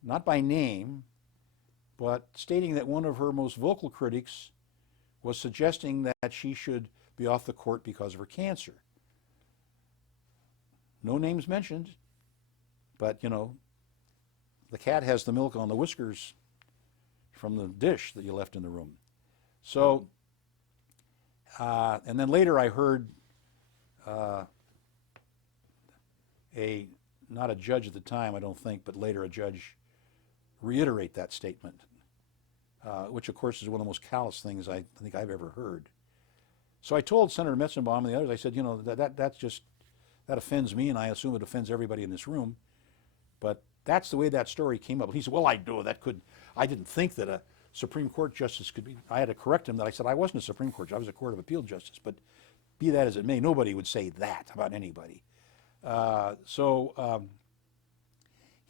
not by name, but stating that one of her most vocal critics was suggesting that she should be off the court because of her cancer. No names mentioned, but, you know, the cat has the milk on the whiskers from the dish that you left in the room. So, and then later I heard not a judge at the time, I don't think, but later a judge reiterate that statement, which of course is one of the most callous things I think I've ever heard. So I told Senator Metzenbaum and the others, I said, you know, that offends me, and I assume it offends everybody in this room, but that's the way that story came up. He said, well, I didn't think that a Supreme Court justice could be, I had to correct him that I said I wasn't a Supreme Court justice, I was a Court of Appeal justice, but be that as it may, nobody would say that about anybody.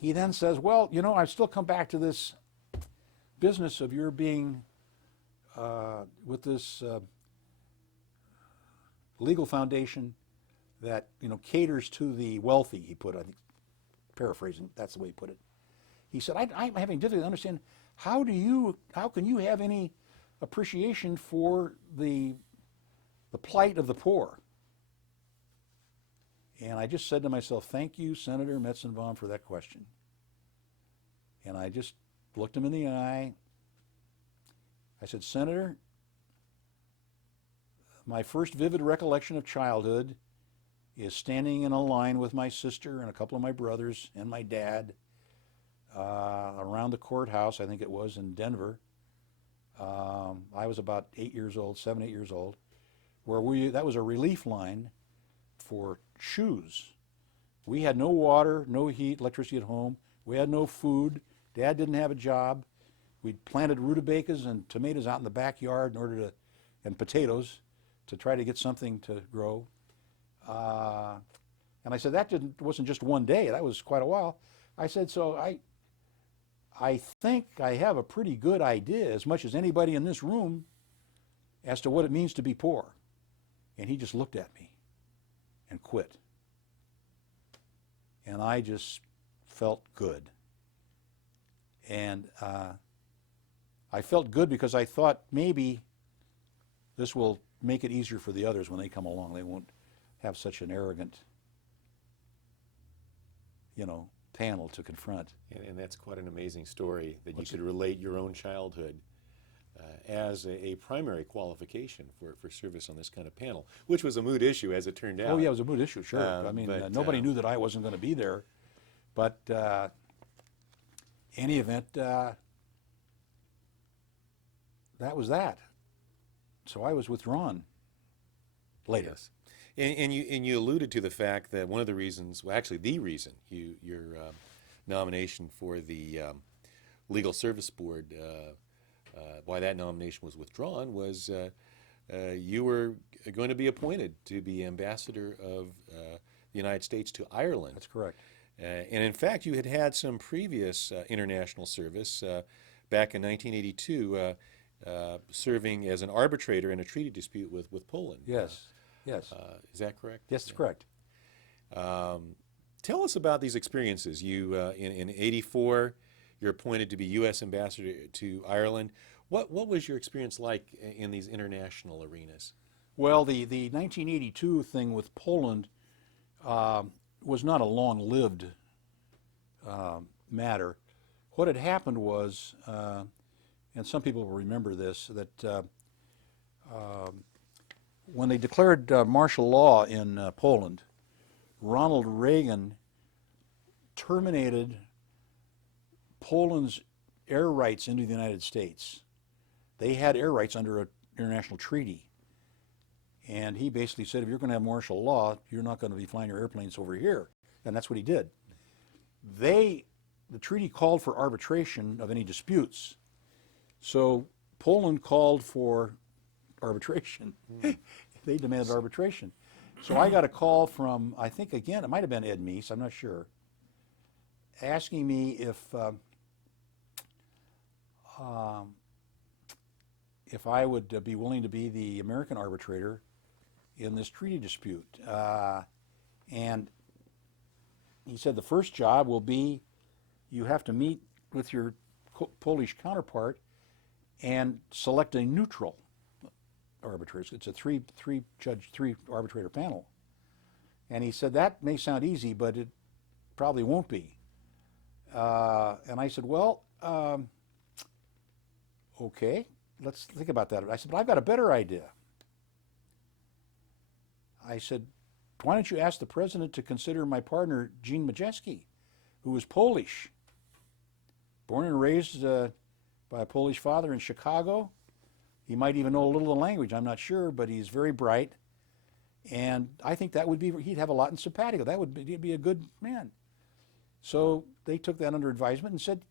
he then says, well, you know, I've still come back to this business of your being with this legal foundation that, you know, caters to the wealthy, he put, I think, paraphrasing, that's the way he put it. He said, I'm having difficulty understanding how can you have any appreciation for the plight of the poor? And I just said to myself, thank you, Senator Metzenbaum, for that question. And I just looked him in the eye. I said, Senator, my first vivid recollection of childhood is standing in a line with my sister and a couple of my brothers and my dad around the courthouse, I think it was in Denver. I was about 8 years old, 7, 8 years old, where that was a relief line for shoes. We had no water, no heat, electricity at home. We had no food. Dad didn't have a job. We'd planted rutabagas and tomatoes out in the backyard and potatoes to try to get something to grow. And I said, that wasn't just one day, that was quite a while. I said, so I think I have a pretty good idea, as much as anybody in this room, as to what it means to be poor. And he just looked at me and quit. And I just felt good. And I felt good because I thought maybe this will make it easier for the others when they come along. They won't have such an arrogant, panel to confront. And that's quite an amazing story that you could relate your own childhood as a primary qualification for service on this kind of panel, which was a moot issue as it turned out. Oh yeah, it was a moot issue, sure. Nobody knew that I wasn't going to be there. But any event, that was that. So I was withdrawn later. Yes. And you alluded to the fact that one of the reasons, well, actually the reason your nomination for the Legal Service Board, why that nomination was withdrawn, was you were going to be appointed to be ambassador of the United States to Ireland. That's correct. And in fact, you had some previous international service back in 1982, serving as an arbitrator in a treaty dispute with Poland. Yes. Yes. Is that correct? Yes, that's correct. Tell us about these experiences. You, in '84, you're appointed to be U.S. ambassador to Ireland. What was your experience like in these international arenas? Well, the 1982 thing with Poland was not a long-lived matter. What had happened was, and some people will remember this, that when they declared martial law in Poland, Ronald Reagan terminated Poland's air rights into the United States. They had air rights under an international treaty. And he basically said, if you're going to have martial law, you're not going to be flying your airplanes over here. And that's what he did. The treaty called for arbitration of any disputes. So Poland called for arbitration. They demanded arbitration. So I got a call from, I think again, it might have been Ed Meese, I'm not sure, asking me if I would be willing to be the American arbitrator in this treaty dispute. And he said the first job will be you have to meet with your Polish counterpart and select a neutral arbitrators. It's a three arbitrator panel. And he said, that may sound easy, but it probably won't be. And I said, well, okay, let's think about that. I said, but I've got a better idea. I said, why don't you ask the president to consider my partner, Gene Majeski, who was Polish, born and raised by a Polish father in Chicago. He might even know a little of the language, I'm not sure, but he's very bright. And I think that would be, he'd have a lot in simpatico. He'd be a good man. So they took that under advisement and said,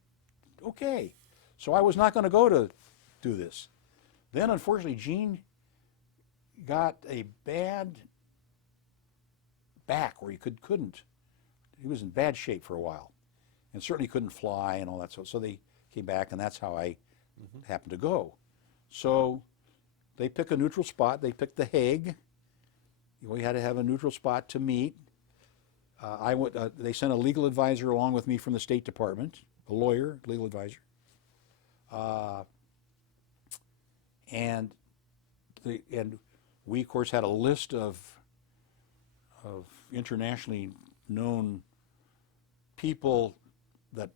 okay. So I was not going to go to do this. Then, unfortunately, Gene got a bad back where he couldn't. He was in bad shape for a while. and certainly couldn't fly and all that. So they came back, and that's how I happened to go. So they pick a neutral spot. They picked The Hague. We had to have a neutral spot to meet. They sent a legal advisor along with me from the State Department, a lawyer, legal advisor. And we, of course, had a list of internationally known people that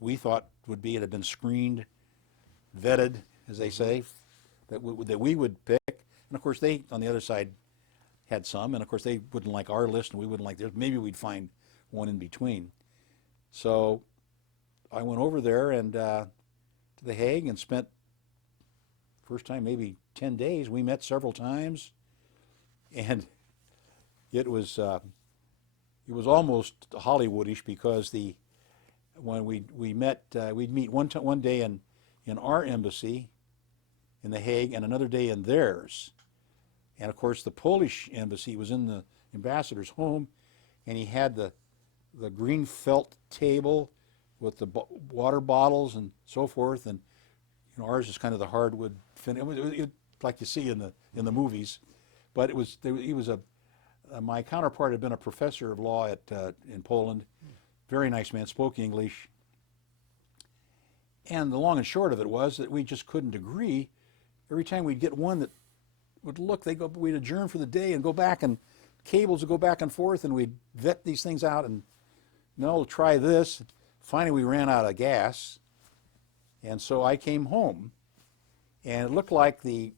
we thought it had been screened, vetted, as they say, that we would pick. And of course, they, on the other side, had some, and of course they wouldn't like our list and we wouldn't like theirs. Maybe we'd find one in between. So I went over there and to The Hague and spent, first time maybe 10 days. We met several times, and it was almost Hollywoodish, because when we met, we'd meet one day in our embassy in The Hague and another day in theirs. And of course, the Polish embassy was in the ambassador's home, and he had the green felt table with the water bottles and so forth. And ours is kind of the hardwood finish, like you see in the movies. But my counterpart had been a professor of law in Poland, very nice man, spoke English. And the long and short of it was that we just couldn't agree. Every time we'd get one that would look, we'd adjourn for the day and go back, and cables would go back and forth, and we'd vet these things out, and no, try this. Finally, we ran out of gas, and so I came home, and it looked like the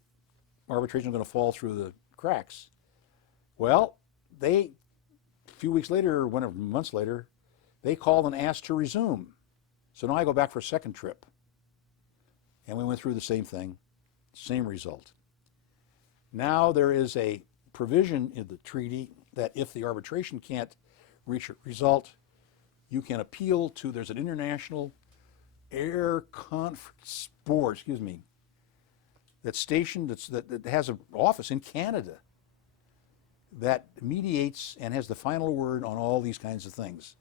arbitration was going to fall through the cracks. Well, a few weeks later, or whatever, months later, they called and asked to resume. So now I go back for a second trip, and we went through the same thing, same result. Now there is a provision in the treaty that if the arbitration can't reach a result, you can appeal to, there's an international air conference board, that's stationed, that has an office in Canada that mediates and has the final word on all these kinds of things.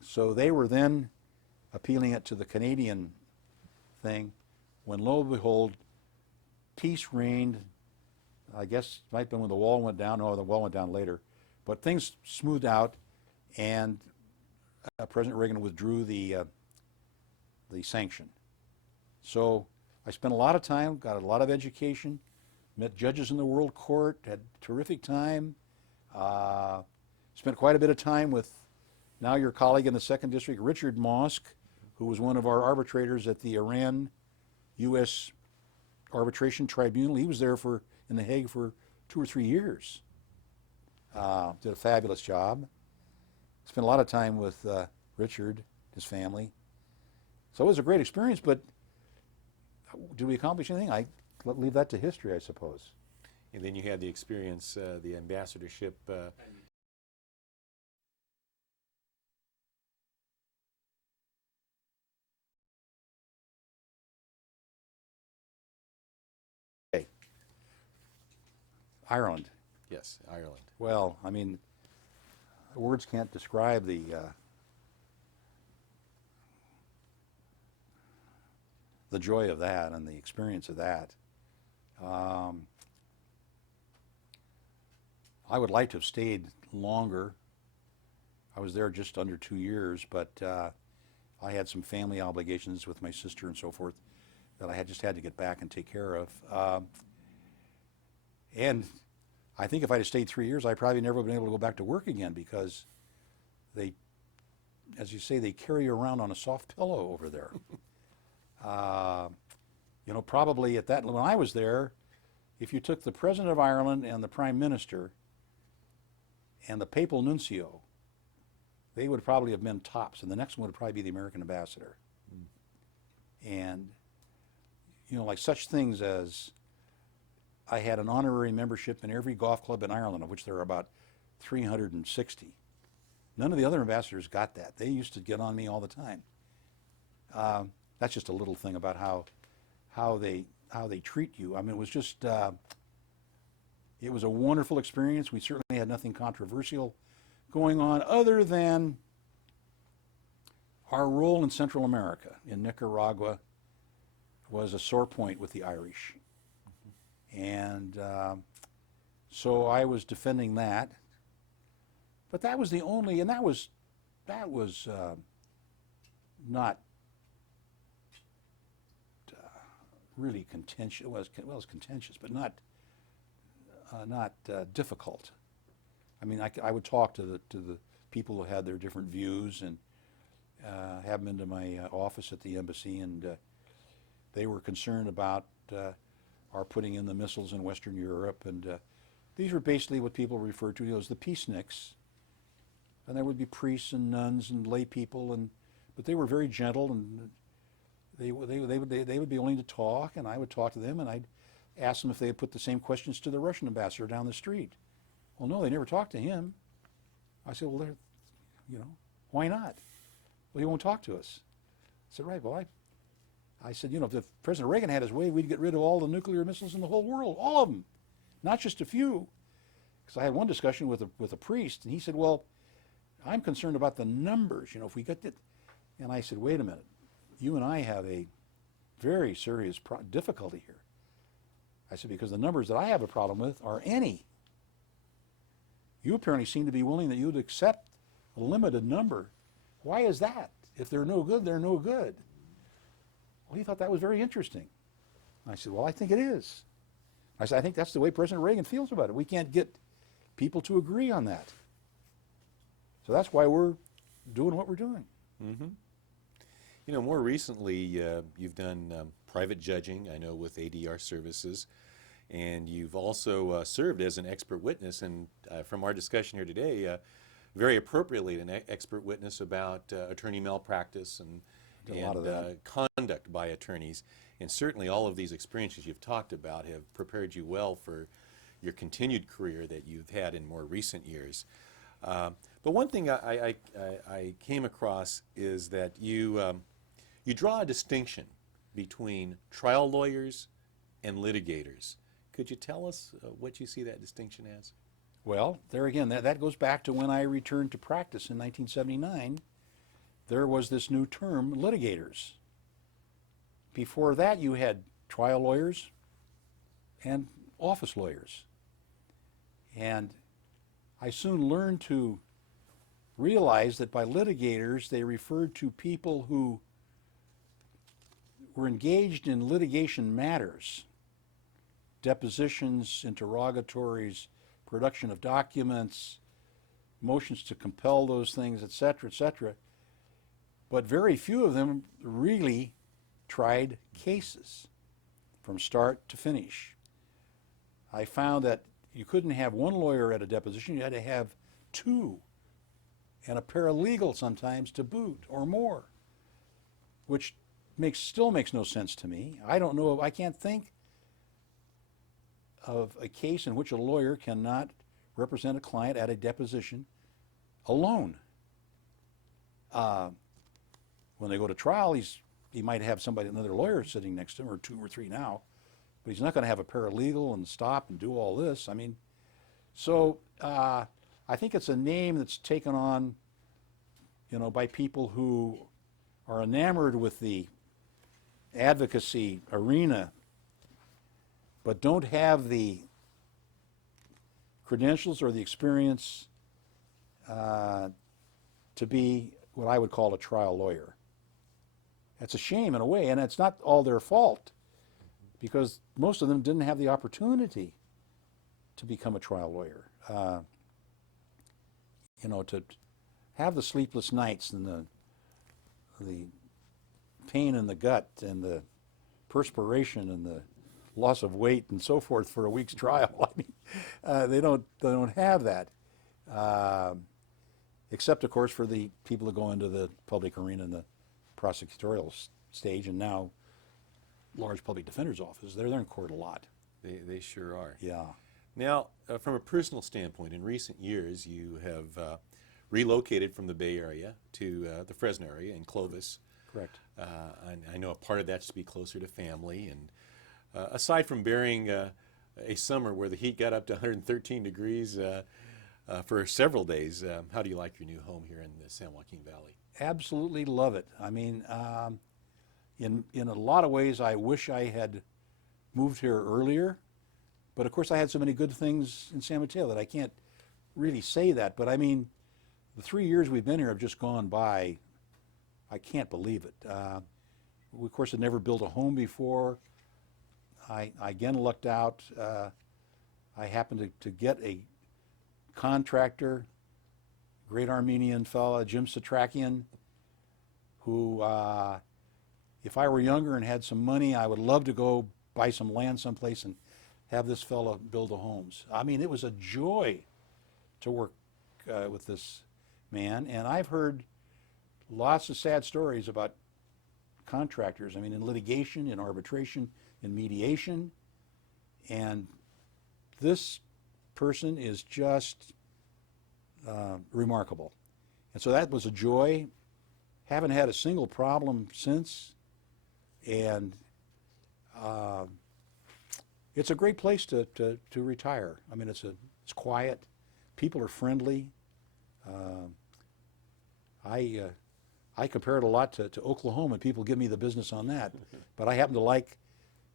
So they were then appealing it to the Canadian thing, when lo and behold, peace reigned. I guess it might have been when the wall went down. No, the wall went down later. But things smoothed out, and President Reagan withdrew the sanction. So I spent a lot of time, got a lot of education, met judges in the World Court, had a terrific time, spent quite a bit of time with now your colleague in the 2nd District, Richard Mosk, who was one of our arbitrators at the Iran U.S. Arbitration Tribunal. He was there in The Hague for 2 or 3 years. Did a fabulous job. Spent a lot of time with Richard, his family. So it was a great experience, but did we accomplish anything? I leave that to history, I suppose. And then you had the experience, the ambassadorship. Ireland. Yes, Ireland. Well, I mean, words can't describe the joy of that and the experience of that. I would like to have stayed longer. I was there just under 2 years, but I had some family obligations with my sister and so forth that I just had to get back and take care of. And I think if I'd have stayed 3 years, I probably never would have been able to go back to work again, because they, as you say, they carry you around on a soft pillow over there. Probably at that, when I was there, if you took the President of Ireland and the Prime Minister and the Papal Nuncio, they would probably have been tops, and the next one would probably be the American Ambassador. And, like such things as, I had an honorary membership in every golf club in Ireland, of which there are about 360. None of the other ambassadors got that. They used to get on me all the time. That's just a little thing about how they treat you. I mean, it was just it was a wonderful experience. We certainly had nothing controversial going on, other than our role in Central America, in Nicaragua, was a sore point with the Irish. And so I was defending that. But that was the only, and that was not really contentious. Well, it was contentious, but not difficult. I mean, I would talk to the people who had their different views and have them into my office at the embassy, and they were concerned about our putting in the missiles in Western Europe, and these were basically what people referred to as the peaceniks. And there would be priests and nuns and lay people, but they were very gentle, and they would be willing to talk, and I would talk to them, and I'd ask them if they had put the same questions to the Russian ambassador down the street. Well, no, they never talked to him. I said, well, why not? Well, he won't talk to us. I said, right, well, I said, if President Reagan had his way, we'd get rid of all the nuclear missiles in the whole world, all of them, not just a few. Because I had one discussion with a priest, and he said, well, I'm concerned about the numbers, if we get that. And I said, wait a minute, you and I have a very serious difficulty here. I said, because the numbers that I have a problem with are any. You apparently seem to be willing that you would accept a limited number. Why is that? If they're no good, they're no good. Well, he thought that was very interesting. I said, well, I think it is. I said, I think that's the way President Reagan feels about it. We can't get people to agree on that. So that's why we're doing what we're doing. Mm-hmm. More recently, you've done private judging, I know, with ADR Services, and you've also served as an expert witness, and from our discussion here today, very appropriately an expert witness about attorney malpractice and conduct by attorneys. And certainly all of these experiences you've talked about have prepared you well for your continued career that you've had in more recent years. But one thing I came across is that you draw a distinction between trial lawyers and litigators. Could you tell us what you see that distinction as? Well, there again, that goes back to when I returned to practice in 1979. There was this new term, litigators. Before that, you had trial lawyers and office lawyers. And I soon learned to realize that by litigators, they referred to people who were engaged in litigation matters, depositions, interrogatories, production of documents, motions to compel those things, etc., etc. But very few of them really tried cases from start to finish. I found that you couldn't have one lawyer at a deposition, you had to have two, and a paralegal sometimes to boot, or more, which still makes no sense to me. I don't know, I can't think of a case in which a lawyer cannot represent a client at a deposition alone. When they go to trial, he might have another lawyer sitting next to him, or two or three now, but he's not going to have a paralegal and stop and do all this. I mean, so I think it's a name that's taken on, by people who are enamored with the advocacy arena, but don't have the credentials or the experience to be what I would call a trial lawyer. That's a shame in a way, and it's not all their fault, because most of them didn't have the opportunity to become a trial lawyer. To have the sleepless nights and the pain in the gut and the perspiration and the loss of weight and so forth for a week's trial. I mean, they don't have that, except of course for the people who go into the public arena and the prosecutorial stage, and now large public defender's offices. They're in court a lot. They sure are. Yeah. Now, from a personal standpoint, in recent years, you have relocated from the Bay Area to the Fresno area in Clovis. Correct. I know a part of that's to be closer to family, and aside from bearing a summer where the heat got up to 113 degrees for several days, how do you like your new home here in the San Joaquin Valley? absolutely love it. I mean, in a lot of ways, I wish I had moved here earlier, but of course, I had so many good things in San Mateo that I can't really say that. But I mean, the 3 years we've been here have just gone by. I can't believe it. We, of course, had never built a home before. I again lucked out. I happened to get a contractor, great Armenian fella, Jim Satrakian, who, if I were younger and had some money, I would love to go buy some land someplace and have this fella build the homes. I mean, it was a joy to work with this man, and I've heard lots of sad stories about contractors. I mean, in litigation, in arbitration, in mediation, and this person is just remarkable. And so that was a joy. Haven't had a single problem since, and it's a great place to retire. I mean, it's quiet. People are friendly. I compare it a lot to Oklahoma. People give me the business on that, but I happen to like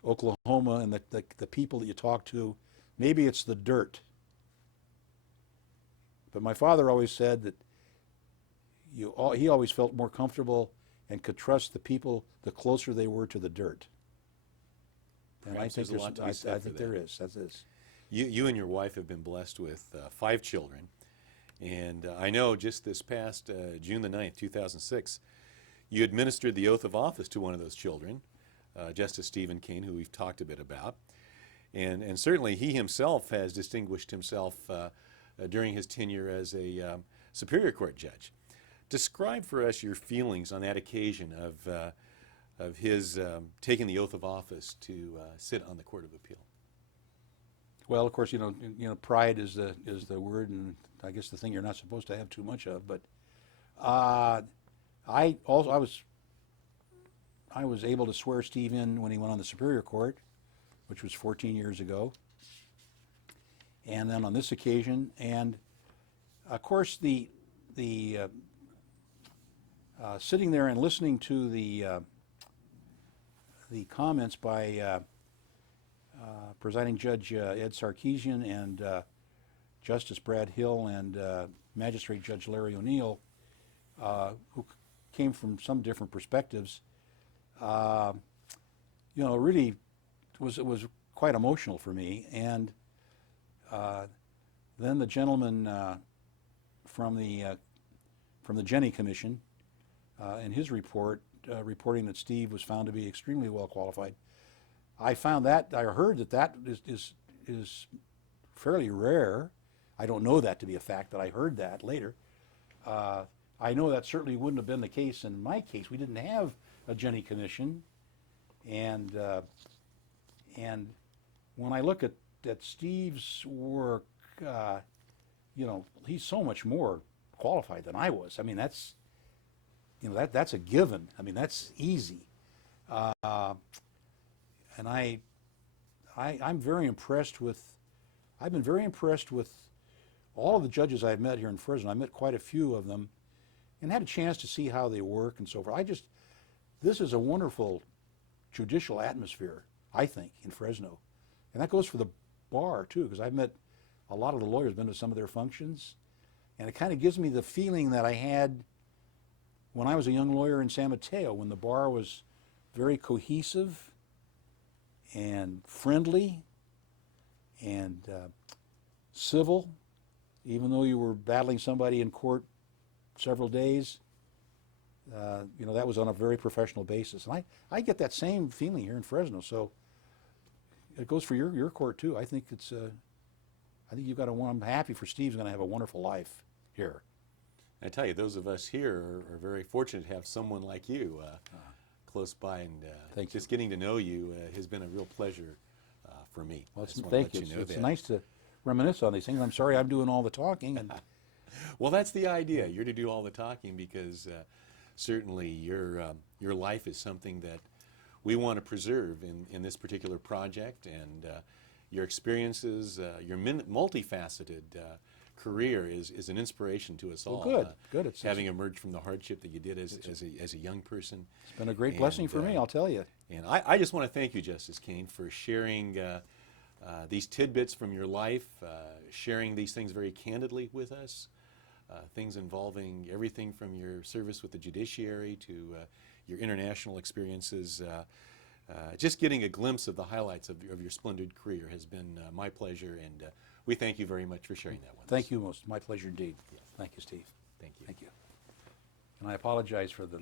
Oklahoma and the people that you talk to. Maybe it's the dirt, but my father always said that he always felt more comfortable and could trust the people the closer they were to the dirt. And Perhaps I think there's a lot to be said I for think that. there is. That is. You and your wife have been blessed with 5 children. And I know just this past June the 9th, 2006, you administered the oath of office to one of those children, Justice Stephen Kane, who we've talked a bit about. And certainly he himself has distinguished himself during his tenure as a Superior Court judge. Describe for us your feelings on that occasion of his taking the oath of office to sit on the Court of Appeal. Well, of course, you know, pride is the word, and I guess the thing you're not supposed to have too much of. But I was able to swear Steve in when he went on the Superior Court, which was 14 years ago, and then on this occasion, and of course the sitting there and listening to the comments by Presiding Judge Ed Sarkeesian and Justice Brad Hill and Magistrate Judge Larry O'Neill, who came from some different perspectives, really it was quite emotional for me. And then the gentleman from the Jenny Commission, in his report, reporting that Steve was found to be extremely well qualified. I heard that is fairly rare. I don't know that to be a fact, but I heard that later. I know that certainly wouldn't have been the case in my case. We didn't have a Jenny Commission, and when I look at Steve's work, he's so much more qualified than I was. I mean, that's a given. I mean, that's easy. And I'm very impressed with. I've been very impressed with all of the judges I've met here in Fresno. I met quite a few of them, and had a chance to see how they work and so forth. This is a wonderful judicial atmosphere, I think, in Fresno, and that goes for the bar too, because I've met a lot of the lawyers, been to some of their functions, and it kind of gives me the feeling that I had when I was a young lawyer in San Mateo, when the bar was very cohesive and friendly and civil, even though you were battling somebody in court several days. That was on a very professional basis. And I get that same feeling here in Fresno. So it goes for your court too. I think you've got I'm happy for Steve's going to have a wonderful life here. I tell you, those of us here are very fortunate to have someone like you close by, and just getting to know you has been a real pleasure for me. Well, thank you. It's nice to reminisce on these things. I'm sorry I'm doing all the talking. And well, that's the idea. You're to do all the talking because certainly your life is something that we want to preserve in this particular project, and your experiences, your multifaceted career is an inspiration to us all. Well, good, good. It's Having emerged from the hardship that you did as a young person. It's been a great blessing for me, I'll tell you. And I just want to thank you, Justice Kane, for sharing these tidbits from your life, sharing these things very candidly with us, things involving everything from your service with the judiciary to your international experiences. Just getting a glimpse of the highlights of your splendid career has been my pleasure, and we thank you very much for sharing that with us. Thank you most. My pleasure indeed. Yes. Thank you, Steve. Thank you. Thank you. And I apologize for the